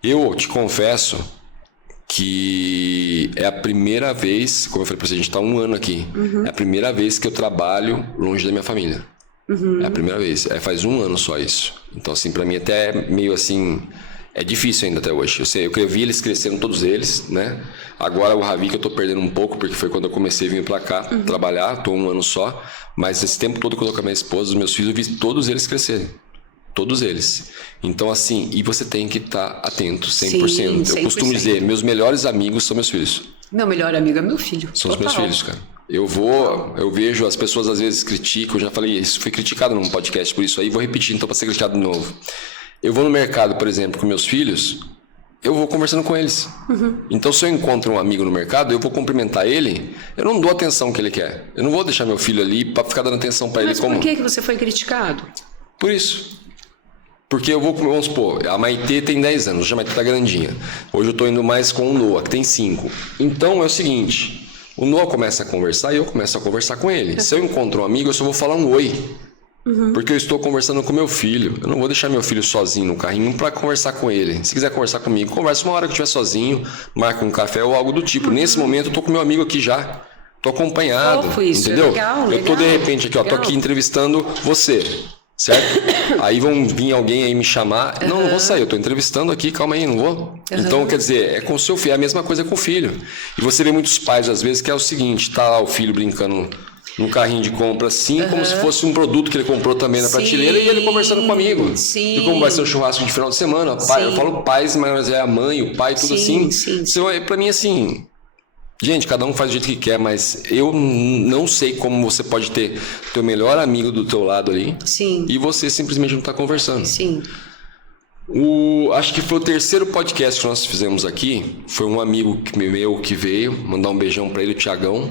Eu te confesso que é a primeira vez, como eu falei pra você, a gente tá 1 ano aqui. É a primeira vez que eu trabalho longe da minha família. É a primeira vez. Faz 1 ano só isso. Então, assim, pra mim até é meio assim... É difícil ainda até hoje. Eu vi eles crescendo, todos eles, né? Agora o Ravi que eu tô perdendo um pouco, porque foi quando eu comecei a vir pra cá trabalhar. Tô 1 ano só. Mas esse tempo todo que eu tô com a minha esposa, os meus filhos, eu vi todos eles crescerem. Todos eles. Então, assim, e você tem que estar atento 100%. Sim, 100%. Eu costumo dizer, meus melhores amigos são meus filhos. Meu melhor amigo é meu filho. São os meus filhos, cara. Eu vejo, as pessoas às vezes criticam, eu já falei, isso foi criticado num podcast por isso aí, vou repetir então para ser criticado de novo. Eu vou no mercado, por exemplo, com meus filhos, eu vou conversando com eles. Então, se eu encontro um amigo no mercado, eu vou cumprimentar ele, eu não dou a atenção que ele quer. Eu não vou deixar meu filho ali para ficar dando atenção para ele. Mas por que você foi criticado? Por isso. Porque eu vou, vamos supor, a Maitê tem 10 anos, hoje a Maitê tá grandinha. Hoje eu tô indo mais com o Noah, que tem 5. Então é o seguinte, o Noah começa a conversar e eu começo a conversar com ele. Se eu encontro um amigo, eu só vou falar um oi. Porque eu estou conversando com meu filho. Eu não vou deixar meu filho sozinho no carrinho para conversar com ele. Se quiser conversar comigo, conversa uma hora que eu estiver sozinho, marca um café ou algo do tipo. Nesse momento eu tô com meu amigo aqui já. Tô acompanhado, entendeu? Legal, eu tô de repente aqui, ó, tô aqui entrevistando você. Certo? Aí vão vir alguém aí me chamar. Não vou sair, eu tô entrevistando aqui, calma aí, não vou. Então, quer dizer, é com o seu filho, é a mesma coisa com o filho. E você vê muitos pais, às vezes, que é o seguinte: tá lá o filho brincando no carrinho de compra, assim, como se fosse um produto que ele comprou também na prateleira, e ele conversando com o amigo. Sim. E como vai ser o churrasco de final de semana? Pai, eu falo pais, mas é a mãe, o pai, tudo assim. Então, pra mim, assim. Gente, cada um faz do jeito que quer, mas eu não sei como você pode ter teu melhor amigo do teu lado ali. Sim. E você simplesmente não tá conversando. Sim. Acho que foi o terceiro podcast que nós fizemos aqui. Foi um amigo meu que veio, mandar um beijão pra ele, o Tiagão.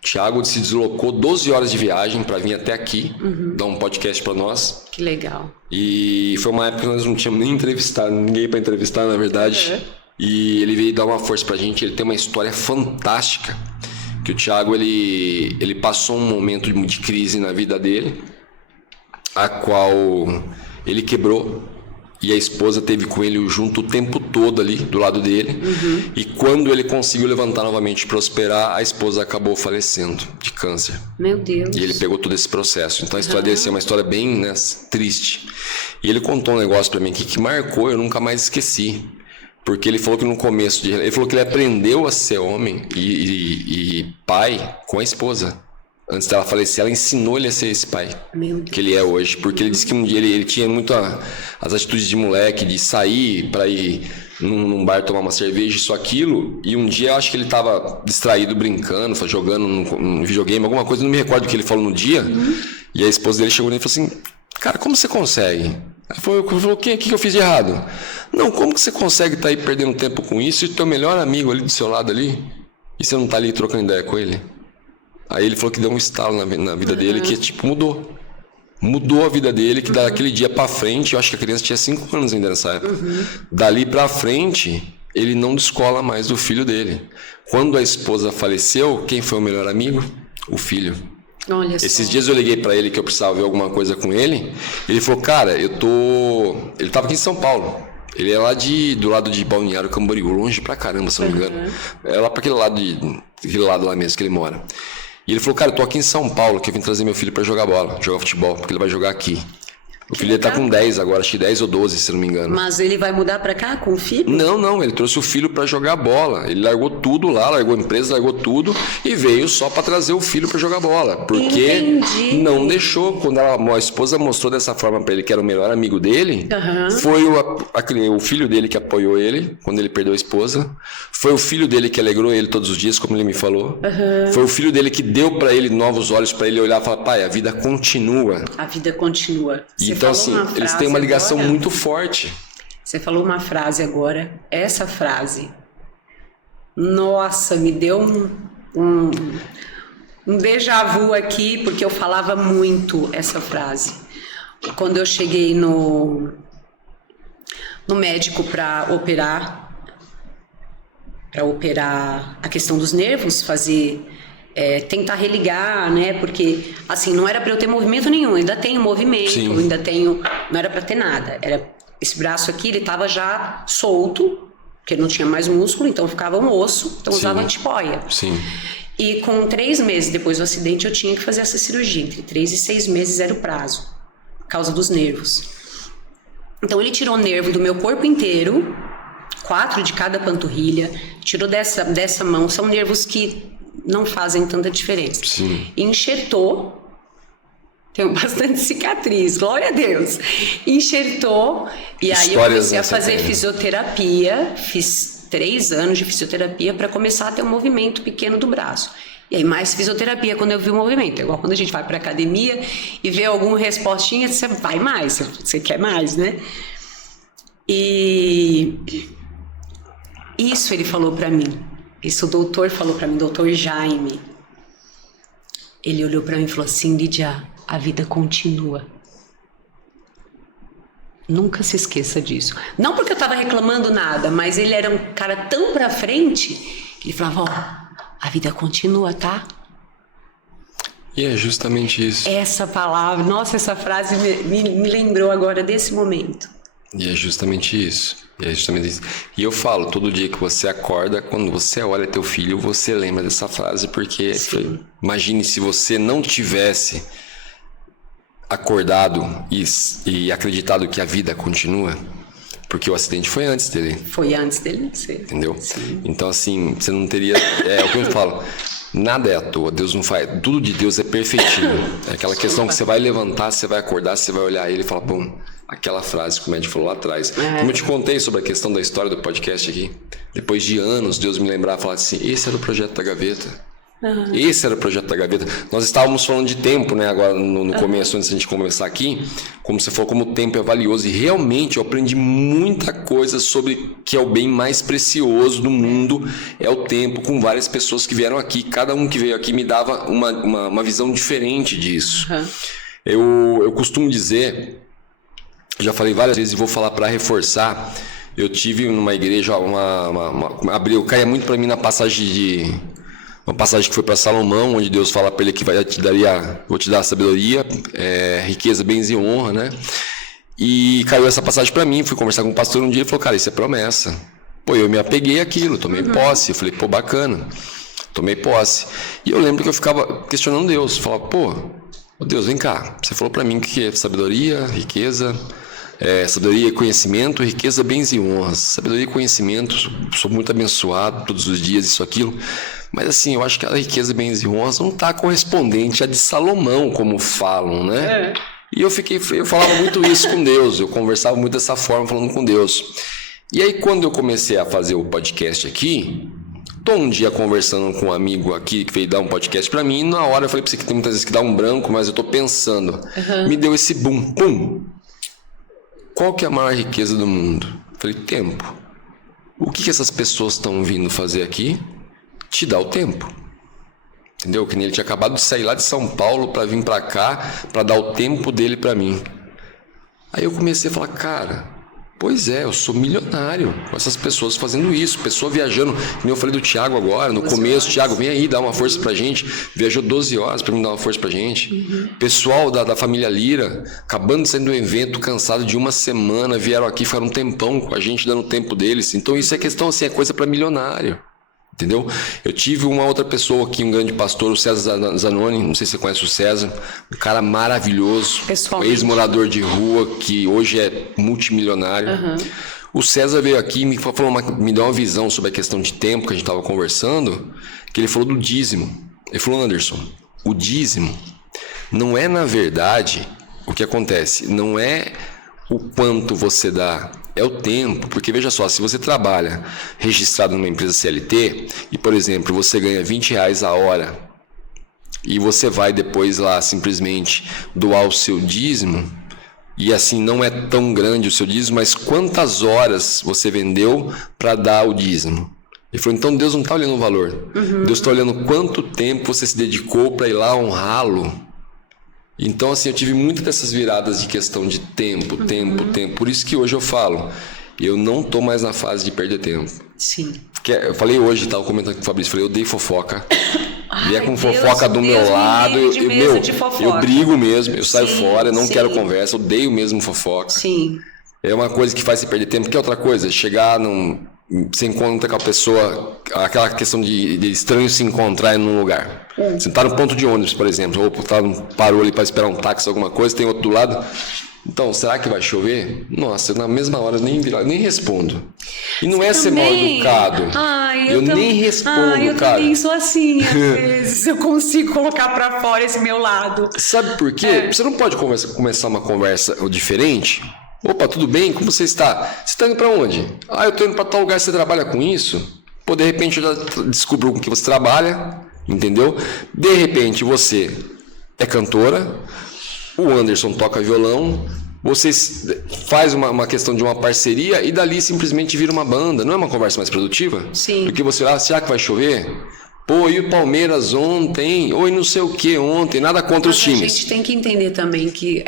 Thiago se deslocou 12 horas de viagem para vir até aqui, dar um podcast para nós. Que legal. E foi uma época que nós não tínhamos nem entrevistado, ninguém para entrevistar, na verdade. E ele veio dar uma força pra gente. Ele tem uma história fantástica. Que o Thiago, ele passou um momento de crise na vida dele, a qual ele quebrou. E a esposa teve com ele junto o tempo todo ali, do lado dele. E quando ele conseguiu levantar novamente e prosperar, a esposa acabou falecendo de câncer. Meu Deus. E ele pegou todo esse processo. Então a história dele é uma história bem, né, triste. E ele contou um negócio pra mim aqui que marcou, eu nunca mais esqueci. Porque ele falou que no começo, ele falou que ele aprendeu a ser homem e pai com a esposa. Antes dela falecer, ela ensinou ele a ser esse pai que ele é hoje. Porque ele disse que um dia ele tinha muito as atitudes de moleque, de sair para ir num bar tomar uma cerveja, isso, aquilo. E um dia eu acho que ele tava distraído, brincando, jogando num videogame, alguma coisa, não me recordo o que ele falou no dia. E a esposa dele chegou nele e falou assim: cara, como você consegue? Ele falou, o que eu fiz de errado? Não, como que você consegue estar aí perdendo tempo com isso e o teu melhor amigo ali do seu lado ali, e você não tá ali trocando ideia com ele? Aí ele falou que deu um estalo na vida dele, que tipo, mudou a vida dele, que daquele dia pra frente, eu acho que a criança tinha 5 anos ainda nessa época, dali pra frente ele não descola mais do filho dele. Quando a esposa faleceu, quem foi o melhor amigo? O filho. Olha Esses só. dias eu liguei pra ele que eu precisava ver alguma coisa com ele. Ele falou, cara, ele tava aqui em São Paulo. Ele é lá do lado de Balneário Camboriú, longe pra caramba, se não me engano. É lá pra aquele lado lá mesmo que ele mora. E ele falou, cara, eu tô aqui em São Paulo, que eu vim trazer meu filho pra jogar bola, jogar futebol, porque ele vai jogar aqui. O filho dele tá com 10 agora, acho que 10 ou 12, se não me engano. Mas ele vai mudar pra cá com o filho? Não, ele trouxe o filho pra jogar bola. Ele largou tudo lá, largou a empresa, largou tudo e veio só pra trazer o filho pra jogar bola. Porque não deixou. Quando a esposa mostrou dessa forma pra ele que era o melhor amigo dele, foi o filho dele que apoiou ele quando ele perdeu a esposa. Foi o filho dele que alegrou ele todos os dias, como ele me falou. Foi o filho dele que deu pra ele novos olhos pra ele olhar e falar, pai, a vida continua. A vida continua. Então, assim, eles têm uma ligação muito forte. Você falou uma frase agora, essa frase, nossa, me deu um déjà vu aqui, porque eu falava muito essa frase. Quando eu cheguei no médico para operar a questão dos nervos, tentar religar, né? Porque, assim, não era para eu ter movimento nenhum, eu ainda tenho movimento, não era para ter nada. Esse braço aqui, ele tava já solto, porque não tinha mais músculo, então ficava um osso, então usava antipoia. Sim. E com 3 meses depois do acidente, eu tinha que fazer essa cirurgia. Entre 3 e 6 meses era o prazo, por causa dos nervos. Então, ele tirou nervo do meu corpo inteiro, 4 de cada panturrilha, tirou dessa mão, são nervos que não fazem tanta diferença. Sim. Enxertou, tenho bastante cicatriz, glória a Deus. Enxertou, e aí eu comecei a fazer fisioterapia, fiz 3 anos de fisioterapia para começar a ter um movimento pequeno do braço. E aí mais fisioterapia quando eu vi o movimento. É igual quando a gente vai para academia e vê alguma respostinha, você vai mais, você quer mais, né? E Isso ele falou pra mim. Isso o doutor falou pra mim, doutor Jaime. Ele olhou pra mim e falou assim, Lídia, a vida continua. Nunca se esqueça disso. Não porque eu tava reclamando nada, mas ele era um cara tão pra frente que ele falava, a vida continua, tá? E é justamente isso. Essa palavra, nossa, essa frase me lembrou agora desse momento. E é justamente isso. E eu falo, todo dia que você acorda, quando você olha teu filho, você lembra dessa frase, porque imagine se você não tivesse acordado e acreditado que a vida continua, porque o acidente foi antes dele. Foi antes dele nascer. Entendeu? Sim. Então, assim, você não teria... É o que eu falo. Nada é à toa. Deus não faz... Tudo de Deus é perfeitinho. É aquela questão que você vai levantar, você vai acordar, você vai olhar ele e falar, bom, aquela frase que o médico falou lá atrás. Como eu te contei sobre a questão da história do podcast aqui, depois de anos, Deus me lembrar e falar assim, esse era o projeto da gaveta. Esse era o projeto da gaveta. Nós estávamos falando de tempo, né? Agora no começo, antes de a gente começar aqui, como você falou, como o tempo é valioso. E realmente eu aprendi muita coisa sobre que é o bem mais precioso do mundo, é o tempo, com várias pessoas que vieram aqui. Cada um que veio aqui me dava uma visão diferente disso. Eu costumo dizer, já falei várias vezes e vou falar para reforçar. Eu tive numa igreja, eu caía muito para mim na passagem uma passagem que foi para Salomão, onde Deus fala para ele que vou te dar sabedoria, riqueza, bens e honra, né? E caiu essa passagem para mim, fui conversar com o pastor um dia e ele falou, cara, isso é promessa. Pô, eu me apeguei àquilo, tomei posse. Eu falei, pô, bacana, tomei posse. E eu lembro que eu ficava questionando Deus, falava, pô, Deus, vem cá, você falou para mim que é sabedoria, riqueza... sabedoria, conhecimento, riqueza, bens e honras. Sabedoria e conhecimento, sou muito abençoado todos os dias, isso, aquilo. Mas assim, eu acho que a riqueza, bens e honras não está correspondente à de Salomão, como falam, né? E eu falava muito isso com Deus, eu conversava muito dessa forma, falando com Deus. E aí, quando eu comecei a fazer o podcast aqui, tô um dia conversando com um amigo aqui que veio dar um podcast para mim, e na hora eu falei para você que tem muitas vezes que dá um branco, mas eu tô pensando. Me deu esse boom, pum! Qual que é a maior riqueza do mundo? Falei, tempo. O que essas pessoas estão vindo fazer aqui? Te dá o tempo. Entendeu? Que nem ele tinha acabado de sair lá de São Paulo para vir para cá, para dar o tempo dele para mim. Aí eu comecei a falar, cara, pois é, eu sou milionário com essas pessoas fazendo isso, pessoa viajando, como eu falei do Thiago agora, no começo, Thiago, vem aí, dá uma força pra gente, viajou 12 horas pra me dar uma força pra gente, pessoal da família Lira, acabando de sair do evento, cansado de uma semana, vieram aqui, ficaram um tempão com a gente, dando o tempo deles, então isso é questão, assim, é coisa pra milionário. Entendeu? Eu tive uma outra pessoa aqui, um grande pastor, o César Zanoni, não sei se você conhece o César, um cara maravilhoso, ex-morador de rua, que hoje é multimilionário. O César veio aqui e me deu uma visão sobre a questão de tempo que a gente estava conversando, que ele falou do dízimo. Ele falou, Anderson, o dízimo não é, na verdade, o que acontece, não é o quanto você dá, é o tempo, porque veja só, se você trabalha registrado numa empresa CLT e, por exemplo, você ganha R$20 a hora e você vai depois lá simplesmente doar o seu dízimo e assim não é tão grande o seu dízimo, mas quantas horas você vendeu para dar o dízimo? Ele falou, então Deus não está olhando o valor, Deus está olhando quanto tempo você se dedicou para ir lá honrá-lo. Então, assim, eu tive muitas dessas viradas de questão de tempo. Por isso que hoje eu falo, eu não tô mais na fase de perder tempo. Sim. Porque eu falei hoje, tava comentando com o Fabrício, falei, eu odeio fofoca. E é com fofoca do meu lado. Eu brigo mesmo, eu saio fora, eu não quero conversa, eu odeio mesmo fofoca. Sim. É uma coisa que faz você perder tempo. Que é outra coisa, chegar você encontra com a pessoa, aquela questão de estranho se encontrar num lugar. Você está no ponto de ônibus, por exemplo, ou parou ali para esperar um táxi, alguma coisa, tem outro do lado. Então, será que vai chover? Nossa, na mesma hora nem respondo. E não é ser mal educado. Eu nem respondo, eu cara. Eu também sou assim, às vezes. Eu consigo colocar para fora esse meu lado. Sabe por quê? Você não pode começar uma conversa diferente. Opa, tudo bem? Como você está? Você está indo para onde? Eu estou indo para tal lugar, você trabalha com isso? Pô, de repente eu já descubro com que você trabalha, entendeu? De repente você é cantora, o Anderson toca violão, vocês faz uma questão de uma parceria e dali simplesmente vira uma banda. Não é uma conversa mais produtiva? Sim. Porque você lá, será que vai chover? Pô, e o Palmeiras ontem? Ou e não sei o que ontem? Nada contra os times. A gente tem que entender também que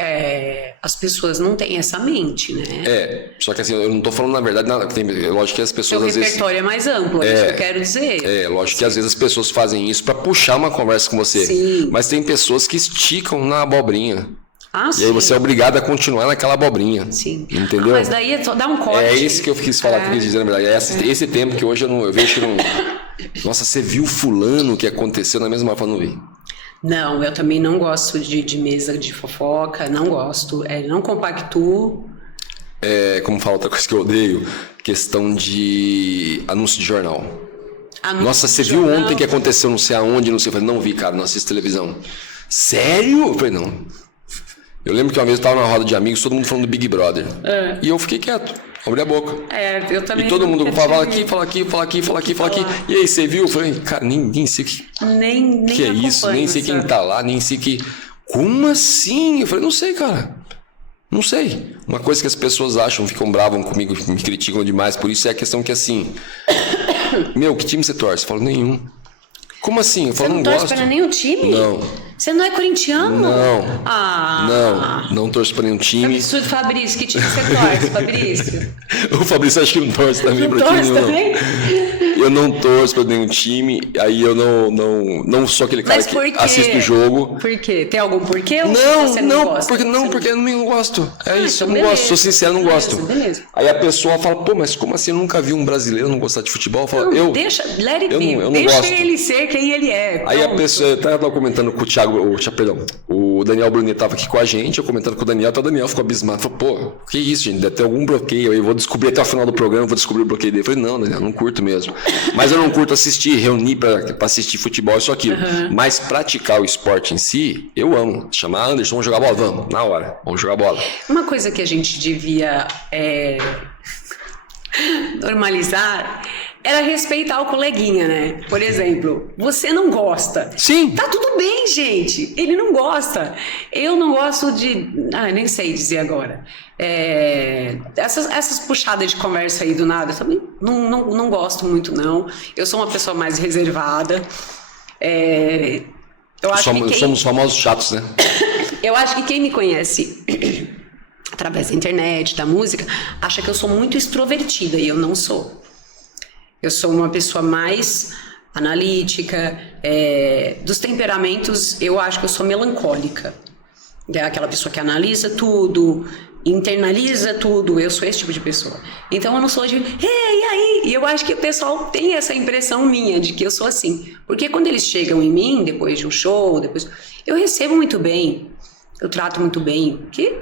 as pessoas não têm essa mente, né? Só que assim, eu não tô falando na verdade nada. Lógico que as pessoas às vezes... O repertório é mais amplo, é isso que eu quero dizer. Lógico que às vezes as pessoas fazem isso pra puxar uma conversa com você. Sim. Mas tem pessoas que esticam na abobrinha. Sim. E aí você é obrigado a continuar naquela abobrinha. Sim. Entendeu? Mas daí é só dar um corte. É esse que eu quis falar, que eu quis dizer, na verdade. Esse tempo que hoje eu vejo que não... Nossa, você viu fulano que aconteceu na mesma hora? Não vi. Não, eu também não gosto de mesa de fofoca, não gosto. Não compactuo. Como fala outra coisa que eu odeio, questão de anúncio de jornal. Nossa, você viu ontem que aconteceu não sei aonde, não sei. Eu falei, não vi, cara, não assisto televisão. Sério? Eu falei, não. Eu lembro que uma vez eu tava na roda de amigos, todo mundo falando do Big Brother. E eu fiquei quieto, abri a boca. Eu também. E todo mundo fala aqui. E aí, você viu? Eu falei, cara, nem sei o que. Nem que é isso, nem sei quem tá lá, nem sei que. Como assim? Eu falei, não sei, cara. Não sei. Uma coisa que as pessoas acham, ficam bravas comigo, me criticam demais, por isso é a questão que assim. Meu, que time você torce? Eu falo, nenhum. Como assim? Eu falo, não gosto. Você não torce para nenhum time? Não. Você não é corintiano? Não. Não torço para nenhum time. Absurdo, Fabrício. Que time você torce, Fabrício? O Fabrício acho que não torce também para time nenhum. Também? Eu não torço para nenhum time, aí eu não sou aquele cara que assiste o jogo. Por quê? Tem algum porquê ou você não gosta? Porque eu não gosto. Isso, eu não beleza. gosto, sou sincero, não gosto. Beleza. Aí a pessoa fala, pô, mas como assim? Eu nunca vi um brasileiro não gostar de futebol? Eu falo, deixa, let it be. Eu não deixa gosto. ele ser quem ele é. Aí a pessoa, eu tava comentando com o Daniel Brunet tava aqui com a gente, eu comentando com o Daniel, até o Daniel ficou abismado, falou, pô, que isso, gente, deve ter algum bloqueio, eu vou descobrir até o final do programa, vou descobrir o bloqueio dele. Eu falei, não, Daniel, não curto mesmo. Mas eu não curto assistir, reunir pra assistir futebol, isso aquilo. Mas praticar o esporte em si, eu amo. Chamar Anderson, vamos jogar bola? Vamos, na hora, vamos jogar bola. Uma coisa que a gente devia normalizar era respeitar o coleguinha, né? Por exemplo, você não gosta. Sim. Tá tudo bem, gente. Ele não gosta. Eu não gosto de... nem sei dizer agora. Essas puxadas de conversa aí do nada, eu também não gosto muito, não. Eu sou uma pessoa mais reservada. Eu acho somos famosos chatos, né? Eu acho que quem me conhece através da internet, da música, acha que eu sou muito extrovertida e eu não sou. Eu sou uma pessoa mais analítica, dos temperamentos, eu acho que eu sou melancólica. É aquela pessoa que analisa tudo, internaliza tudo, eu sou esse tipo de pessoa. Então eu não sou de, e aí? E eu acho que o pessoal tem essa impressão minha de que eu sou assim. Porque quando eles chegam em mim, depois de um show, eu recebo muito bem, eu trato muito bem, porque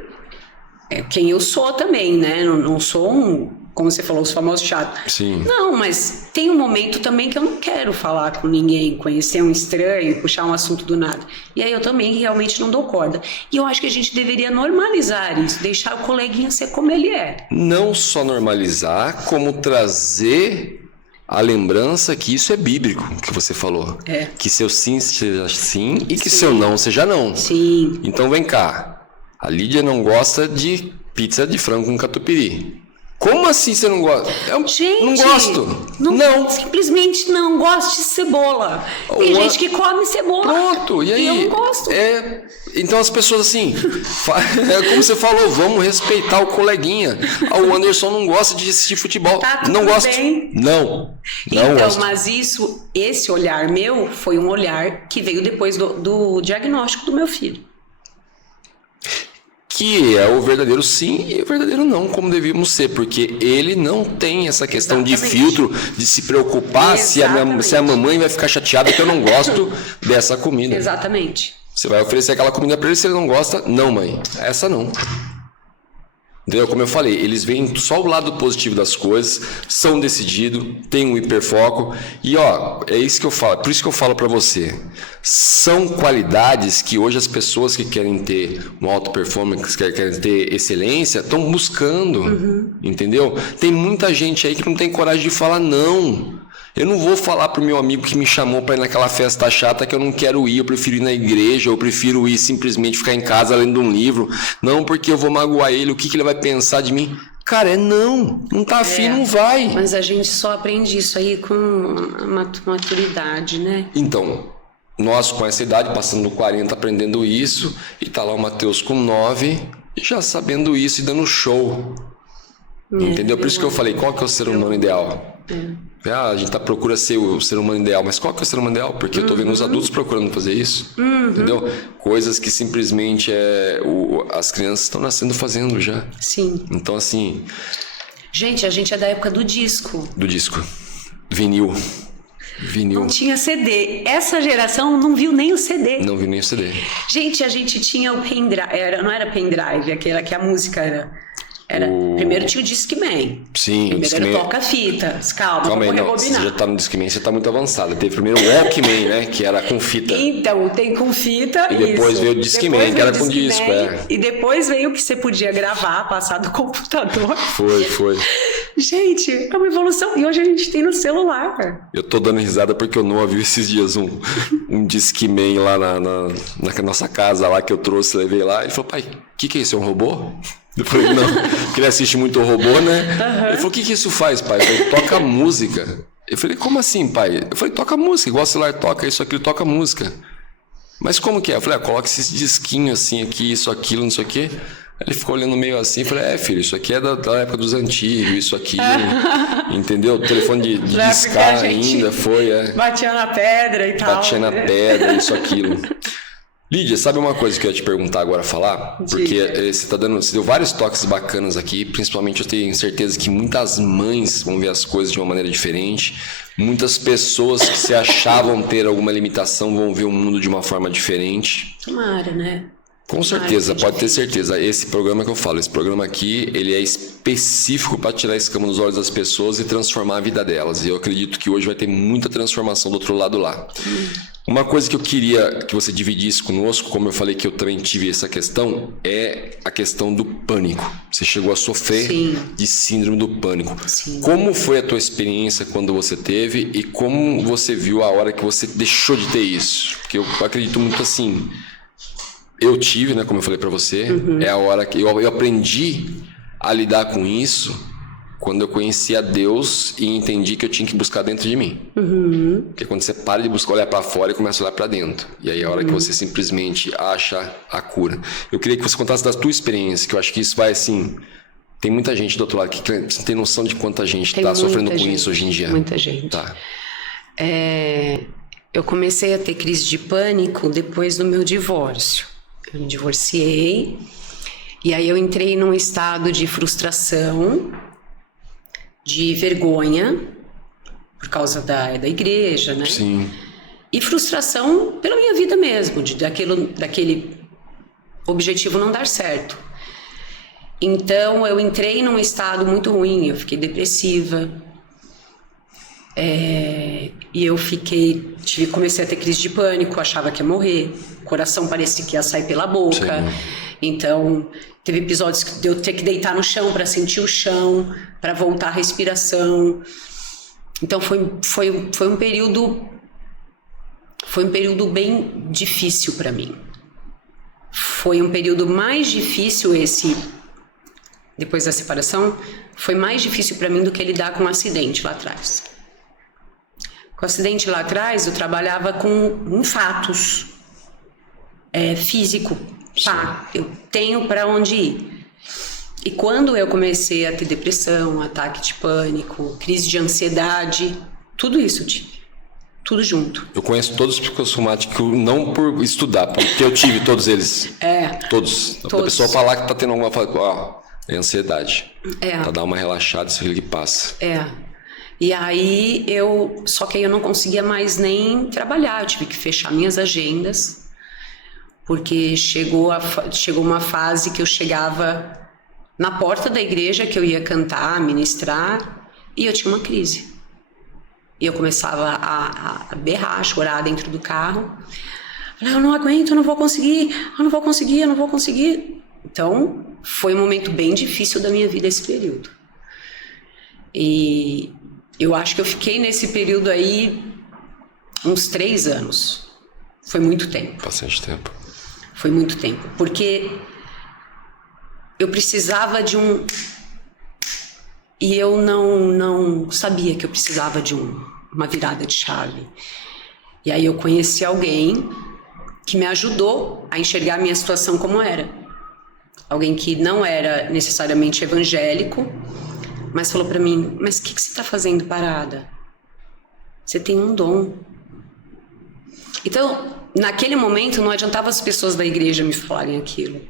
é quem eu sou também, né? Não sou como você falou, os famosos chatos. Sim. Não, mas tem um momento também que eu não quero falar com ninguém, conhecer um estranho, puxar um assunto do nada. E aí eu também realmente não dou corda. E eu acho que a gente deveria normalizar isso, deixar o coleguinha ser como ele é. Não só normalizar, como trazer a lembrança que isso é bíblico, que você falou. Que seu sim seja sim e que seu não seja não. Sim. Então vem cá. A Lídia não gosta de pizza de frango com catupiry. Como assim você não gosta? Gente, não gosto. Não. Simplesmente não gosto de cebola. Tem gente que come cebola. Pronto, e aí? E eu não gosto. Então as pessoas assim, como você falou, vamos respeitar o coleguinha. O Anderson não gosta de assistir futebol. Tá tudo não gosta. Bem. Não então, gosto. Mas esse olhar meu foi um olhar que veio depois do diagnóstico do meu filho. Que é o verdadeiro sim e o verdadeiro não, como devíamos ser, porque ele não tem essa questão de filtro, de se preocupar se a mamãe vai ficar chateada que eu não gosto dessa comida. Exatamente. Você vai oferecer aquela comida para ele, se ele não gosta, não, mãe, essa não. Entendeu? Como eu falei, eles veem só o lado positivo das coisas, são decididos, têm um hiperfoco e é isso que eu falo, por isso que eu falo para você, são qualidades que hoje as pessoas que querem ter uma alta performance, que querem ter excelência, estão buscando, entendeu? Tem muita gente aí que não tem coragem de falar não. Eu não vou falar pro meu amigo que me chamou para ir naquela festa chata que eu não quero ir, eu prefiro ir na igreja, eu prefiro ir simplesmente ficar em casa lendo um livro. Não, porque eu vou magoar ele, o que ele vai pensar de mim? Cara, não tá afim, não vai. Mas a gente só aprende isso aí com maturidade, né? Então, nós com essa idade, passando do 40, aprendendo isso, e tá lá o Matheus com 9, já sabendo isso e dando show. Entendeu? Por isso que eu falei, qual que é o ser humano ideal? A gente procura ser o ser humano ideal, mas qual que é o ser humano ideal? Porque eu tô vendo os adultos procurando fazer isso, entendeu? Coisas que simplesmente as crianças estão nascendo fazendo já. Sim. Então, assim... Gente, a gente é da época do disco. Do disco. Vinil. Não tinha CD. Essa geração não viu nem o CD. Não viu nem o CD. Gente, a gente tinha o pendrive. Não era pendrive, aquela que a música era... Primeiro tinha o Discman. Sim, primeiro Discman. era o toca-fitas. Calma aí, não, você já tá no Discman, você tá muito avançado. Teve primeiro o Walkman, né? Que era com fita. Então, tem com fita. E depois veio o Discman, que era com disco. E depois veio o que você podia gravar, passar do computador. Foi. Gente, é uma evolução. E hoje a gente tem no celular. Eu tô dando risada porque eu não ouvi esses dias um Discman lá na nossa casa lá que eu trouxe, levei lá. Ele falou, pai, o que é isso? É um robô? Eu falei, não, porque ele assiste muito robô, né? Ele falou, o que isso faz, pai? Eu falei, toca música. Eu falei, como assim, pai? Eu falei, toca música, igual o celular toca, isso, aquilo, toca música. Mas como que é? Eu falei, coloca esses disquinhos assim aqui, isso, aquilo, não sei o quê. Ele ficou olhando meio assim, eu falei, filho, isso aqui é da época dos antigos, isso aqui, entendeu? O telefone de discar ainda foi, Batia na pedra e tal. Batia na pedra, isso, aquilo. Lídia, sabe uma coisa que eu ia te perguntar agora, falar? Porque você deu vários toques bacanas aqui, principalmente eu tenho certeza que muitas mães vão ver as coisas de uma maneira diferente, muitas pessoas que se achavam ter alguma limitação vão ver o mundo de uma forma diferente. Tomara, né? Com certeza, pode ter certeza. Esse programa que eu falo, esse programa aqui, ele é específico para tirar a escama dos olhos das pessoas e transformar a vida delas. E eu acredito que hoje vai ter muita transformação do outro lado lá. Uma coisa que eu queria que você dividisse conosco, como eu falei que eu também tive essa questão, é a questão do pânico. Você chegou a sofrer de síndrome do pânico. Sim. Como foi a tua experiência quando você teve e como você viu a hora que você deixou de ter isso? Porque eu acredito muito assim... Eu tive, né, como eu falei pra você, é a hora que eu aprendi a lidar com isso quando eu conheci a Deus e entendi que eu tinha que buscar dentro de mim. Porque quando você para de buscar, olhar pra fora e começa a olhar pra dentro. E aí é a hora que você simplesmente acha a cura. Eu queria que você contasse da tua experiência, que eu acho que isso vai assim... Tem muita gente do outro lado que tem noção de quanta gente está sofrendo com isso hoje em dia. Muita gente. Tá. Eu comecei a ter crise de pânico depois do meu divórcio. Eu me divorciei e aí eu entrei num estado de frustração, de vergonha, por causa da igreja, né? Sim. E frustração pela minha vida mesmo, daquele objetivo não dar certo. Então eu entrei num estado muito ruim, eu fiquei depressiva. E eu comecei a ter crise de pânico, achava que ia morrer, o coração parecia que ia sair pela boca. Sim. Então teve episódios de eu ter que deitar no chão para sentir o chão, para voltar a respiração. Então foi um período bem difícil para mim. Foi um período mais difícil depois da separação, foi mais difícil para mim do que lidar com um acidente lá atrás. Com o acidente lá atrás, eu trabalhava com fatos físico. Pá, eu tenho para onde ir. E quando eu comecei a ter depressão, ataque de pânico, crise de ansiedade, tudo isso eu tive. Tudo junto. Eu conheço todos os psicossomáticos, não por estudar, porque eu tive todos eles. Todos. A pessoa falar que tá tendo alguma coisa, é ansiedade. Pra dar uma relaxada, isso é aquilo que passa. E aí só que aí eu não conseguia mais nem trabalhar, eu tive que fechar minhas agendas, porque chegou uma fase que eu chegava na porta da igreja que eu ia cantar, ministrar, e eu tinha uma crise. E eu começava a berrar, a chorar dentro do carro. Eu não aguento, eu não vou conseguir. Então, foi um momento bem difícil da minha vida esse período. E Eu acho que eu fiquei nesse período aí uns 3 anos. Foi muito tempo. Bastante tempo. Foi muito tempo. Porque eu precisava de um... E eu não sabia que eu precisava de uma virada de chave. E aí eu conheci alguém que me ajudou a enxergar a minha situação como era. Alguém que não era necessariamente evangélico, mas falou pra mim, mas o que você tá fazendo parada? Você tem um dom. Então, naquele momento, não adiantava as pessoas da igreja me falarem aquilo.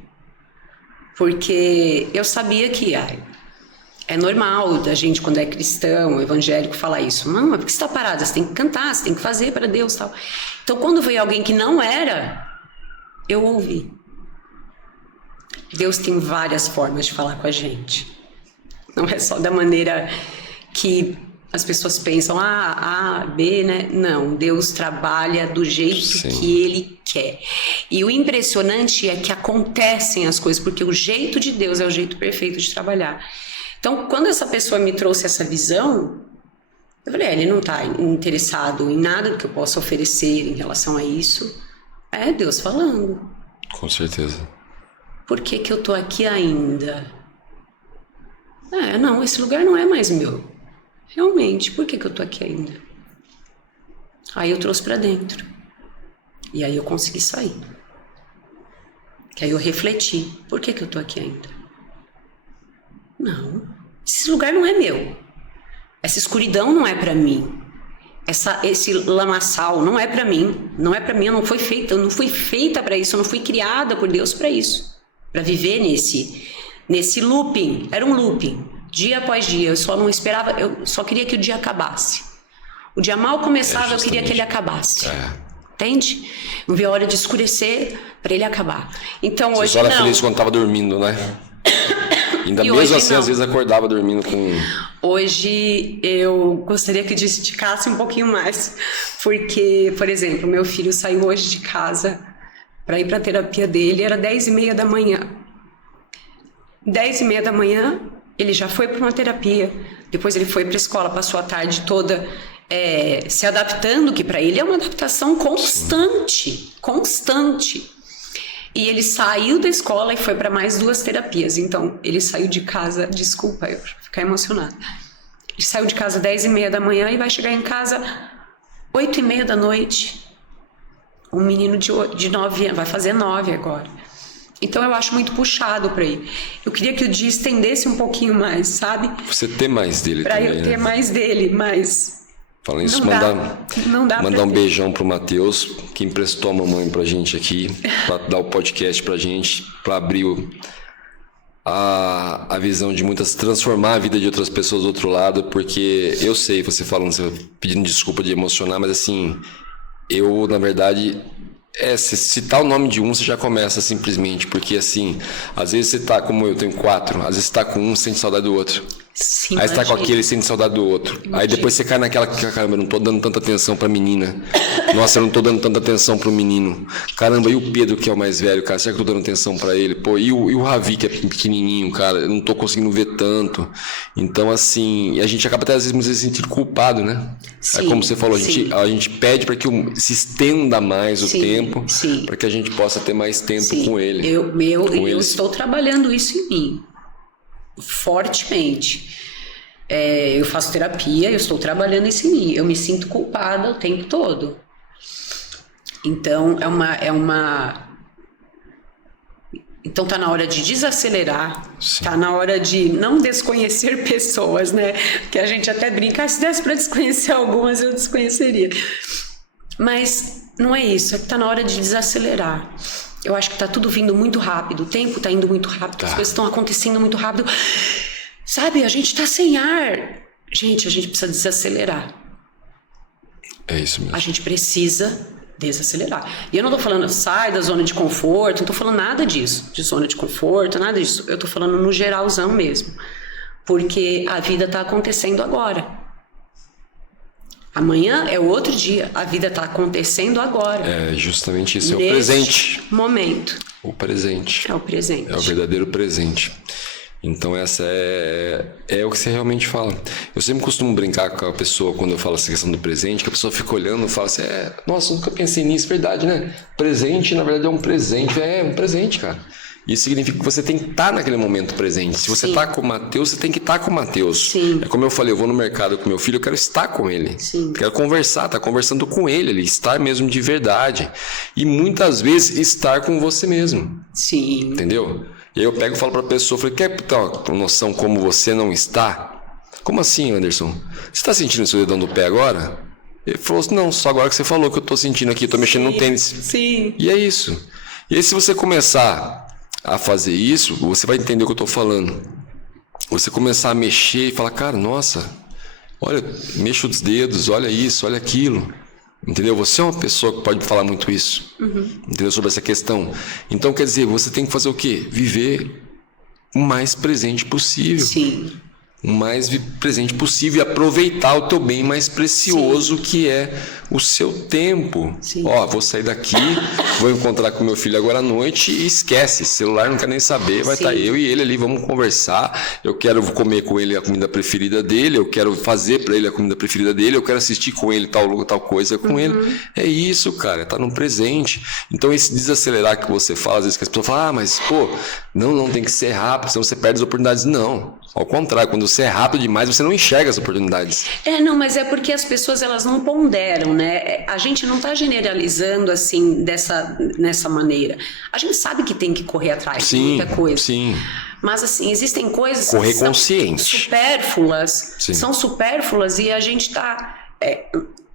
Porque eu sabia que é normal da gente, quando é cristão, evangélico, falar isso. Não, mas por que você tá parada? Você tem que cantar, você tem que fazer para Deus e tal. Então, quando veio alguém que não era, eu ouvi. Deus tem várias formas de falar com a gente. Não é só da maneira que as pessoas pensam, A, B, né? Não, Deus trabalha do jeito Sim. que Ele quer. E o impressionante é que acontecem as coisas, porque o jeito de Deus é o jeito perfeito de trabalhar. Então, quando essa pessoa me trouxe essa visão, eu falei, ele não está interessado em nada do que eu possa oferecer em relação a isso. É Deus falando. Com certeza. Por que eu tô aqui ainda? Não, esse lugar não é mais meu. Realmente, por que eu tô aqui ainda? Aí eu trouxe para dentro. E aí eu consegui sair. Que aí eu refleti. Por que eu tô aqui ainda? Não, esse lugar não é meu. Essa escuridão não é para mim. Esse lamaçal não é para mim. Não é para mim, eu não fui feita para isso, eu não fui criada por Deus para isso. Para viver nesse looping. Era um looping, dia após dia. Eu só não esperava, eu só queria que o dia acabasse. O dia mal começava, eu queria que ele acabasse. Entende? Não vi a hora de escurecer para ele acabar. Então hoje você só era feliz quando estava dormindo, né? Ainda e mesmo assim, às vezes acordava dormindo com... Hoje eu gostaria que esticasse um pouquinho mais. Porque, por exemplo, meu filho saiu hoje de casa para ir para a terapia dele, era 10h30 da manhã. 10h30 da manhã, ele já foi para uma terapia. Depois ele foi para a escola, passou a tarde toda se adaptando, que para ele é uma adaptação constante. E ele saiu da escola e foi para mais 2 terapias. Então, ele saiu de casa... Desculpa, eu vou ficar emocionada. Ele saiu de casa 10h30 da manhã e vai chegar em casa 8h30 da noite. Um menino de 9 anos, vai fazer 9 agora. Então, eu acho muito puxado para ele. Eu queria que o dia estendesse um pouquinho mais, sabe? Você ter mais dele pra também, eu ter mais dele, mas... Falando isso, mandar um beijão pro Matheus, que emprestou a mamãe pra gente aqui, pra dar o podcast pra gente, pra abrir a visão de muitas, transformar a vida de outras pessoas do outro lado, porque eu sei, você falando, você pedindo desculpa de emocionar, mas assim, eu, na verdade, se citar o nome de um, você já começa simplesmente, porque assim, às vezes você tá, como eu tenho 4, às vezes você tá com um, sente saudade do outro. Sim, aí você tá com aquele, sente saudade do outro. Aí depois você cai naquela que, caramba, eu não tô dando tanta atenção pra menina. Nossa, eu não tô dando tanta atenção pro menino. Caramba, e o Pedro, que é o mais velho, cara, será que eu tô dando atenção pra ele? Pô, e o Ravi, que é pequenininho, cara, eu não tô conseguindo ver tanto. Então, assim, a gente acaba até às vezes se sentindo culpado, né? Sim, é como você falou, a gente pede pra que se estenda mais o tempo, pra que a gente possa ter mais tempo com ele. Eu estou trabalhando isso em mim. Fortemente. Eu faço terapia, eu estou trabalhando isso em mim. Eu me sinto culpada o tempo todo. Então, Então tá na hora de desacelerar. Sim. Tá na hora de não desconhecer pessoas, né? Que a gente até brinca, se desse para desconhecer algumas, eu desconheceria. Mas não é isso, é que tá na hora de desacelerar. Eu acho que tá tudo vindo muito rápido, o tempo tá indo muito rápido, as coisas estão acontecendo muito rápido. Sabe, a gente tá sem ar. Gente, a gente precisa desacelerar. É isso mesmo. A gente precisa desacelerar. E eu não tô falando, sai da zona de conforto, não tô falando nada disso, de zona de conforto, nada disso. Eu tô falando no geralzão mesmo. Porque a vida tá acontecendo agora. Amanhã é outro dia, a vida está acontecendo agora. É justamente isso, é o presente. Momento. O presente. É o presente. É o verdadeiro presente. Então essa é o que você realmente fala. Eu sempre costumo brincar com a pessoa quando eu falo essa questão do presente, que a pessoa fica olhando e fala assim, nossa, eu nunca pensei nisso, verdade, né? Presente, na verdade, é um presente. É um presente, cara. Isso significa que você tem que estar naquele momento presente. Se você está com o Matheus, você tem que estar com o Matheus. Sim. É como eu falei, eu vou no mercado com meu filho, eu quero estar com ele. Sim. Quero conversar, estar conversando com ele, estar mesmo de verdade. E muitas vezes estar com você mesmo. Sim. Entendeu? E aí eu pego e falo para a pessoa, falei, quer ter uma noção como você não está? Como assim, Anderson? Você está sentindo o seu dedão do pé agora? Ele falou assim, não, só agora que você falou que eu estou sentindo aqui, estou mexendo no tênis. Sim. E é isso. E aí se você começar a fazer isso, você vai entender o que eu estou falando. Você começar a mexer e falar, cara, nossa, olha, mexa os dedos, olha isso, olha aquilo. Entendeu? Você é uma pessoa que pode falar muito isso. Entendeu? Sobre essa questão. Então, quer dizer, você tem que fazer o quê? Viver o mais presente possível. Sim. O mais presente possível e aproveitar o teu bem mais precioso, que é o seu tempo. Sim. Ó, vou sair daqui, vou encontrar com meu filho agora à noite e esquece, celular não quer nem saber, vai estar eu e ele ali, vamos conversar, eu quero comer com ele a comida preferida dele, eu quero fazer para ele a comida preferida dele, eu quero assistir com ele tal coisa com ele. É isso, cara, tá no presente. Então esse desacelerar que você fala, às vezes que as pessoas falam, mas pô, não tem que ser rápido, senão você perde as oportunidades. Não, ao contrário, quando você é rápido demais, você não enxerga as oportunidades. Não, mas é porque as pessoas, elas não ponderam, né? A gente não está generalizando assim, nessa maneira. A gente sabe que tem que correr atrás de muita coisa. Sim. Mas assim, existem coisas correr que são consciente. supérfluas. Sim. São supérfluas e a gente está...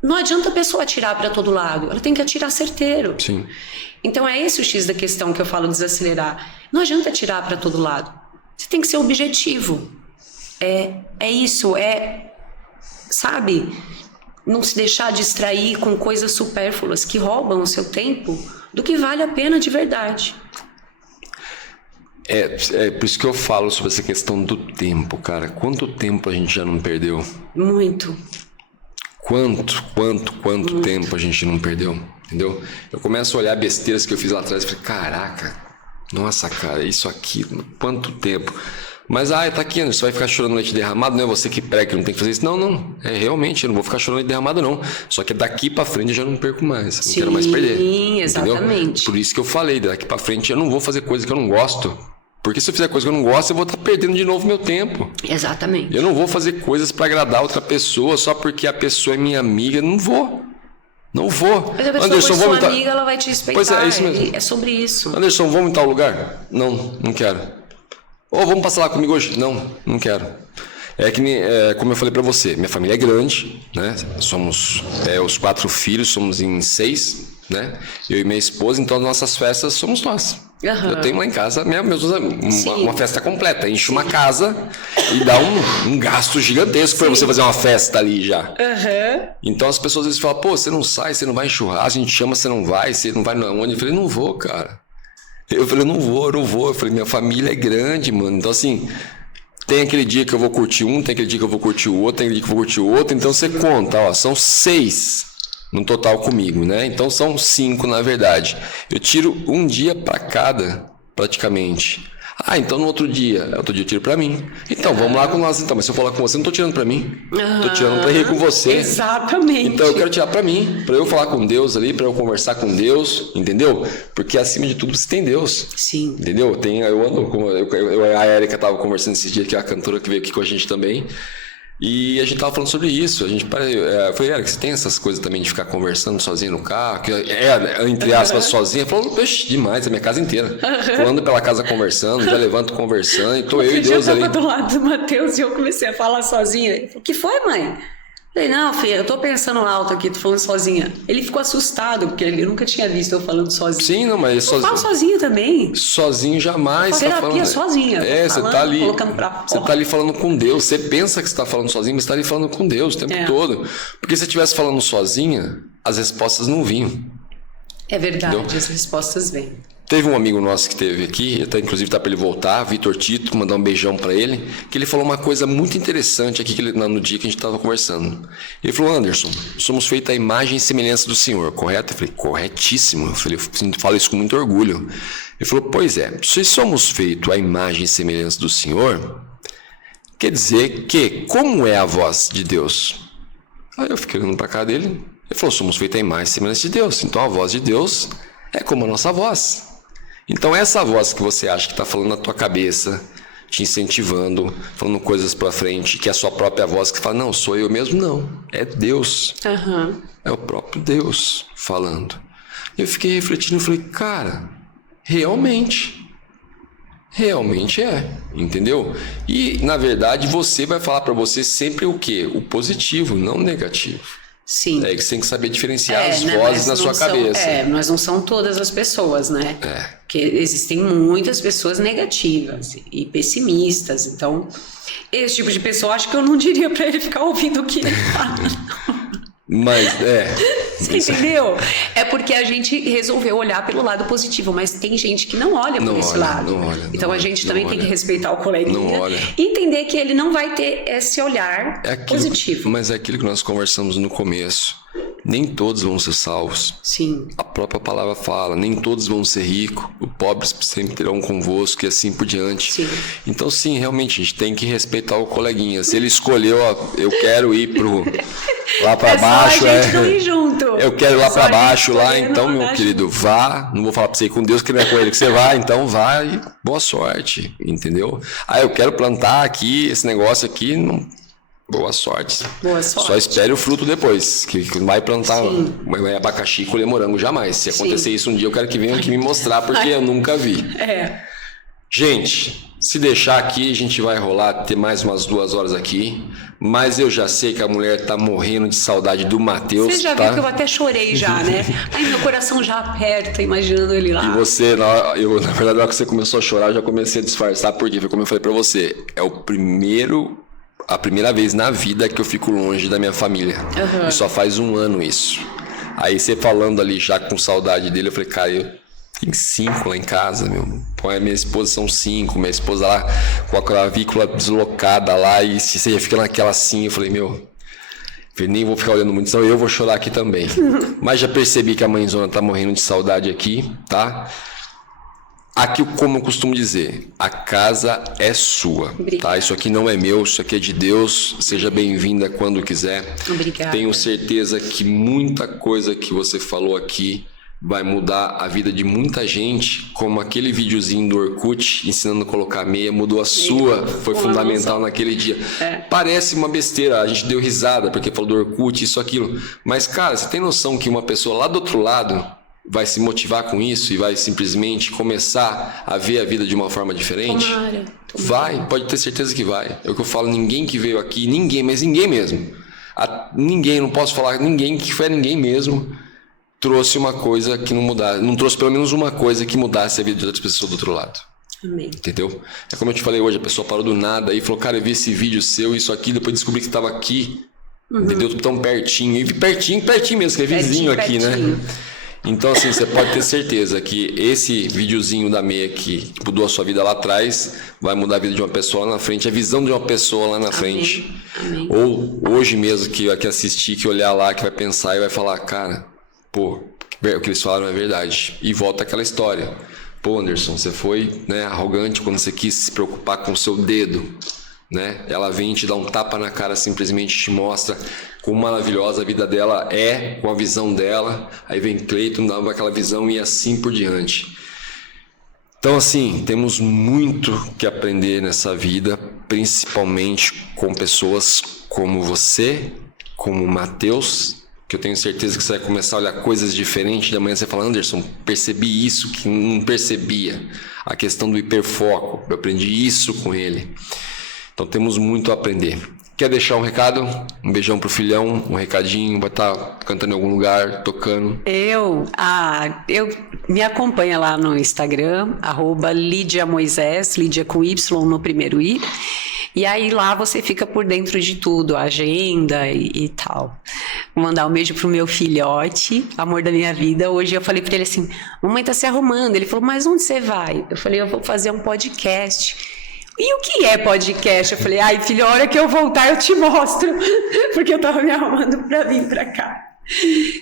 não adianta a pessoa atirar para todo lado. Ela tem que atirar certeiro. Sim. Então é esse o X da questão que eu falo, desacelerar. Não adianta atirar para todo lado. Você tem que ser objetivo. É isso, sabe? Não se deixar distrair com coisas supérfluas que roubam o seu tempo do que vale a pena de verdade. É por isso que eu falo sobre essa questão do tempo, cara. Quanto tempo a gente já não perdeu? Muito. Quanto tempo a gente não perdeu? Entendeu? Eu começo a olhar besteiras que eu fiz lá atrás e falei, caraca, nossa, cara, isso aqui, quanto tempo? Mas, tá aqui, Anderson, você vai ficar chorando leite derramado, não é você que prega que não tem que fazer isso. Não, realmente, eu não vou ficar chorando leite derramado, não. Só que daqui pra frente eu já não perco mais, não quero mais perder. Sim, exatamente. Entendeu? Por isso que eu falei, daqui pra frente eu não vou fazer coisa que eu não gosto. Porque se eu fizer coisa que eu não gosto, eu vou estar perdendo de novo meu tempo. Exatamente. Eu não vou fazer coisas pra agradar outra pessoa só porque a pessoa é minha amiga, não vou. Não vou. Mas a pessoa, Anderson, por sua amiga, ela vai te respeitar. Pois é isso mesmo. É sobre isso. Anderson, vamos em tal lugar? Não quero. Ou vamos passar lá comigo hoje? Não quero. Como eu falei pra você, minha família é grande, né? Somos os 4 filhos, somos em 6, né? Eu e minha esposa, então as nossas festas somos nós. Eu tenho lá em casa uma festa completa, enche uma casa e dá um gasto gigantesco para você fazer uma festa ali já. Então as pessoas às vezes falam, pô, você não sai, você não vai em churrasco, a gente chama, você não vai onde? Eu falei, não vou, cara. Eu falei, não vou. Eu falei, minha família é grande, mano. Então assim, tem aquele dia que eu vou curtir um, tem aquele dia que eu vou curtir o outro, tem aquele dia que eu vou curtir o outro. Então você conta, ó, são 6 no total comigo, né? Então são 5 na verdade. Eu tiro um dia para cada, praticamente. Então no outro dia eu tiro pra mim. Então, vamos lá com nós então. Mas se eu falar com você, eu não tô tirando pra mim. Tô tirando pra ir com você. Exatamente. Então eu quero tirar pra mim, pra eu falar com Deus ali, pra eu conversar com Deus, entendeu? Porque acima de tudo você tem Deus. Sim. Entendeu? A Érica tava conversando esses dias, que é a cantora que veio aqui com a gente também. E a gente tava falando sobre isso. Eu falei, Érica, você tem essas coisas também de ficar conversando sozinho no carro? Entre aspas, sozinha. Falou, demais, a minha casa inteira. Eu ando pela casa conversando, já levanto conversando, e tô eu e Deus ali. Eu tava do lado do Matheus e eu comecei a falar sozinha. Ele falou, o que foi, mãe? Eu falei, não, filha, eu tô pensando alto aqui, tô falando sozinha. Ele ficou assustado, porque ele nunca tinha visto eu falando sozinha. Sim, não, mas sozinho. Eu falo sozinha também. Sozinho jamais. Terapia tá falando, sozinha. Você tá ali. Você tá ali falando com Deus. Você pensa que você tá falando sozinho, mas você tá ali falando com Deus o tempo todo. Porque se você estivesse falando sozinha, as respostas não vinham. É verdade, entendeu? As respostas vêm. Teve um amigo nosso que esteve aqui, até inclusive tá para ele voltar, Vitor Tito, mandar um beijão para ele, que ele falou uma coisa muito interessante aqui no dia que a gente estava conversando. Ele falou: Anderson, somos feitos à imagem e semelhança do Senhor, correto? Eu falei: corretíssimo. Eu falei: falo isso com muito orgulho. Ele falou: pois é, se somos feitos à imagem e semelhança do Senhor, quer dizer que, como é a voz de Deus? Aí eu fiquei olhando para cá dele, ele falou: somos feitos à imagem e semelhança de Deus, então a voz de Deus é como a nossa voz. Então essa voz que você acha que está falando na tua cabeça, te incentivando, falando coisas para frente, que é a sua própria voz que fala: não, sou eu mesmo, não, é Deus. É o próprio Deus falando. Eu fiquei refletindo e falei: cara, realmente é, entendeu? E na verdade você vai falar para você sempre o quê? O positivo, não o negativo. Sim. É que você tem que saber diferenciar as vozes na sua cabeça. Mas não são todas as pessoas, né? Porque existem muitas pessoas negativas e pessimistas. Então, esse tipo de pessoa, acho que eu não diria pra ele ficar ouvindo o que ele fala. Mas, Você entendeu? É porque a gente resolveu olhar pelo lado positivo, mas tem gente que não olha por esse lado. Então a gente também tem que respeitar o coleguinha e entender que ele não vai ter esse olhar positivo. Mas é aquilo que nós conversamos no começo. Nem todos vão ser salvos. Sim. A própria palavra fala: nem todos vão ser ricos, os pobres sempre terão convosco e assim por diante. Sim. Então, sim, realmente, a gente tem que respeitar o coleguinha. Se ele escolheu, eu quero ir lá para baixo. Só a gente não ir junto. Eu quero ir lá para baixo, lá, então, meu querido, vá. Não vou falar para você ir com Deus, que não é com ele que você vai, então vá e boa sorte, entendeu? Eu quero plantar aqui, esse negócio aqui, não... Boa sorte. Só espere o fruto depois. Que não vai plantar abacaxi e colher morango jamais. Se acontecer isso um dia, eu quero que venham aqui me mostrar, porque eu nunca vi. Gente, se deixar aqui, a gente vai ter mais umas 2 horas aqui. Mas eu já sei que a mulher tá morrendo de saudade do Matheus. Você já viu que eu até chorei já, né? Aí meu coração já aperta, imaginando ele lá. E você, na verdade, na hora que você começou a chorar, eu já comecei a disfarçar, porque foi como eu falei pra você, é a primeira vez na vida que eu fico longe da minha família. E só faz 1 ano isso. Aí você falando ali já com saudade dele, eu falei: cara, eu tenho 5 lá em casa, meu. Minha esposa são 5, minha esposa lá com a clavícula deslocada lá, e se você já fica naquela assim, eu falei: nem vou ficar olhando muito, senão eu vou chorar aqui também. Mas já percebi que a mãezona tá morrendo de saudade aqui, tá? Aqui, como eu costumo dizer, a casa é sua, tá? Isso aqui não é meu, isso aqui é de Deus. Seja bem-vinda quando quiser. Obrigada. Tenho certeza que muita coisa que você falou aqui vai mudar a vida de muita gente, como aquele videozinho do Orkut ensinando a colocar meia, mudou a sua, foi fundamental naquele dia. Parece uma besteira, a gente deu risada porque falou do Orkut, isso, aquilo. Mas, cara, você tem noção que uma pessoa lá do outro lado vai se motivar com isso e vai simplesmente começar a ver a vida de uma forma diferente? Tomara. Vai, pode ter certeza que vai. É o que eu falo: ninguém que veio aqui, mas ninguém mesmo. Ninguém, não posso falar ninguém que foi ninguém mesmo, trouxe uma coisa que não mudasse, não trouxe pelo menos uma coisa que mudasse a vida de outras pessoas do outro lado. Amém. Entendeu? É como eu te falei hoje, a pessoa parou do nada e falou: cara, eu vi esse vídeo seu, isso aqui, depois descobri que estava aqui, entendeu? Tão pertinho, e pertinho mesmo, que é vizinho aqui, né? Então, assim, você pode ter certeza que esse videozinho da meia que mudou a sua vida lá atrás vai mudar a vida de uma pessoa lá na frente, a visão de uma pessoa lá na frente. Amém. Ou hoje mesmo que assistir, que olhar lá, que vai pensar e vai falar: cara, o que eles falaram é verdade. E volta aquela história: pô, Anderson, você foi, né, arrogante quando você quis se preocupar com o seu dedo, né? Ela vem te dar um tapa na cara, simplesmente te mostra como maravilhosa a vida dela é, com a visão dela. Aí vem Cleiton, dava aquela visão e assim por diante. Então, assim, temos muito que aprender nessa vida, principalmente com pessoas como você, como o Matheus, que eu tenho certeza que você vai começar a olhar coisas diferentes. Da manhã você fala: Anderson, percebi isso que não percebia. A questão do hiperfoco, eu aprendi isso com ele. Então temos muito a aprender. Quer deixar um recado? Um beijão pro filhão, um recadinho, vai estar cantando em algum lugar, tocando? Eu me acompanha lá no Instagram, @Lídia Moisés, Lídia com Y no primeiro I. E aí lá você fica por dentro de tudo, a agenda e tal. Vou mandar um beijo pro meu filhote, amor da minha vida. Hoje eu falei pra ele assim, mamãe tá se arrumando. Ele falou, mas onde você vai? Eu falei, eu vou fazer um podcast. E o que é podcast? Eu falei, ai filho, a hora que eu voltar eu te mostro. Porque eu tava me arrumando pra vir pra cá.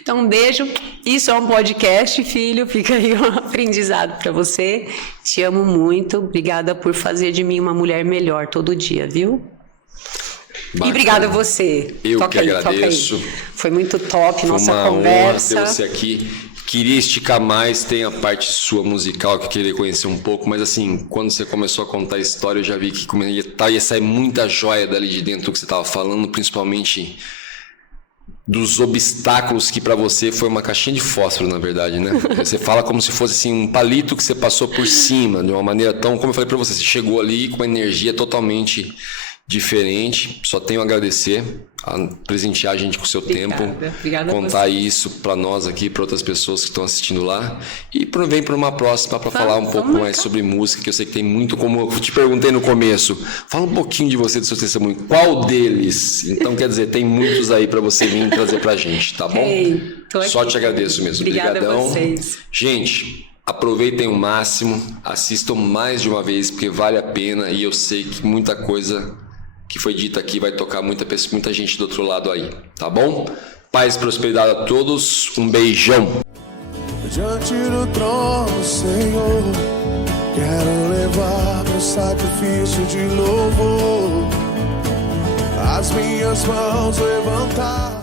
Então, um beijo. Isso é um podcast, filho. Fica aí um aprendizado para você. Te amo muito. Obrigada por fazer de mim uma mulher melhor todo dia, viu? Bacana. E obrigada a você. Eu que agradeço. Foi muito top nossa conversa. conversa. Honra ter você aqui. Queria esticar mais, tem a parte sua musical que eu queria conhecer um pouco, mas assim, quando você começou a contar a história, eu já vi que ia sair muita joia dali de dentro do que você estava falando, principalmente dos obstáculos que para você foi uma caixinha de fósforo, na verdade, né? Você fala como se fosse assim um palito que você passou por cima, de uma maneira tão, como eu falei para você, você chegou ali com uma energia totalmente diferente. Só tenho a agradecer, a presentear a gente com o seu tempo, contar isso para nós aqui, para outras pessoas que estão assistindo lá, e vem para uma próxima para falar um pouco mais sobre música, que eu sei que tem muito, como eu te perguntei no começo, fala um pouquinho de você, do seu testemunho, qual deles? Então, quer dizer, tem muitos aí para você vir trazer pra gente, tá bom? Só te agradeço mesmo. Obrigada. Obrigadão. A vocês. Gente, aproveitem o máximo, assistam mais de uma vez, porque vale a pena, e eu sei que muita coisa que foi dita aqui vai tocar muita gente do outro lado aí, tá bom? Paz e prosperidade a todos, um beijão. Diante do trono, Senhor, quero levar meu sacrifício de louvor, as minhas mãos levantar.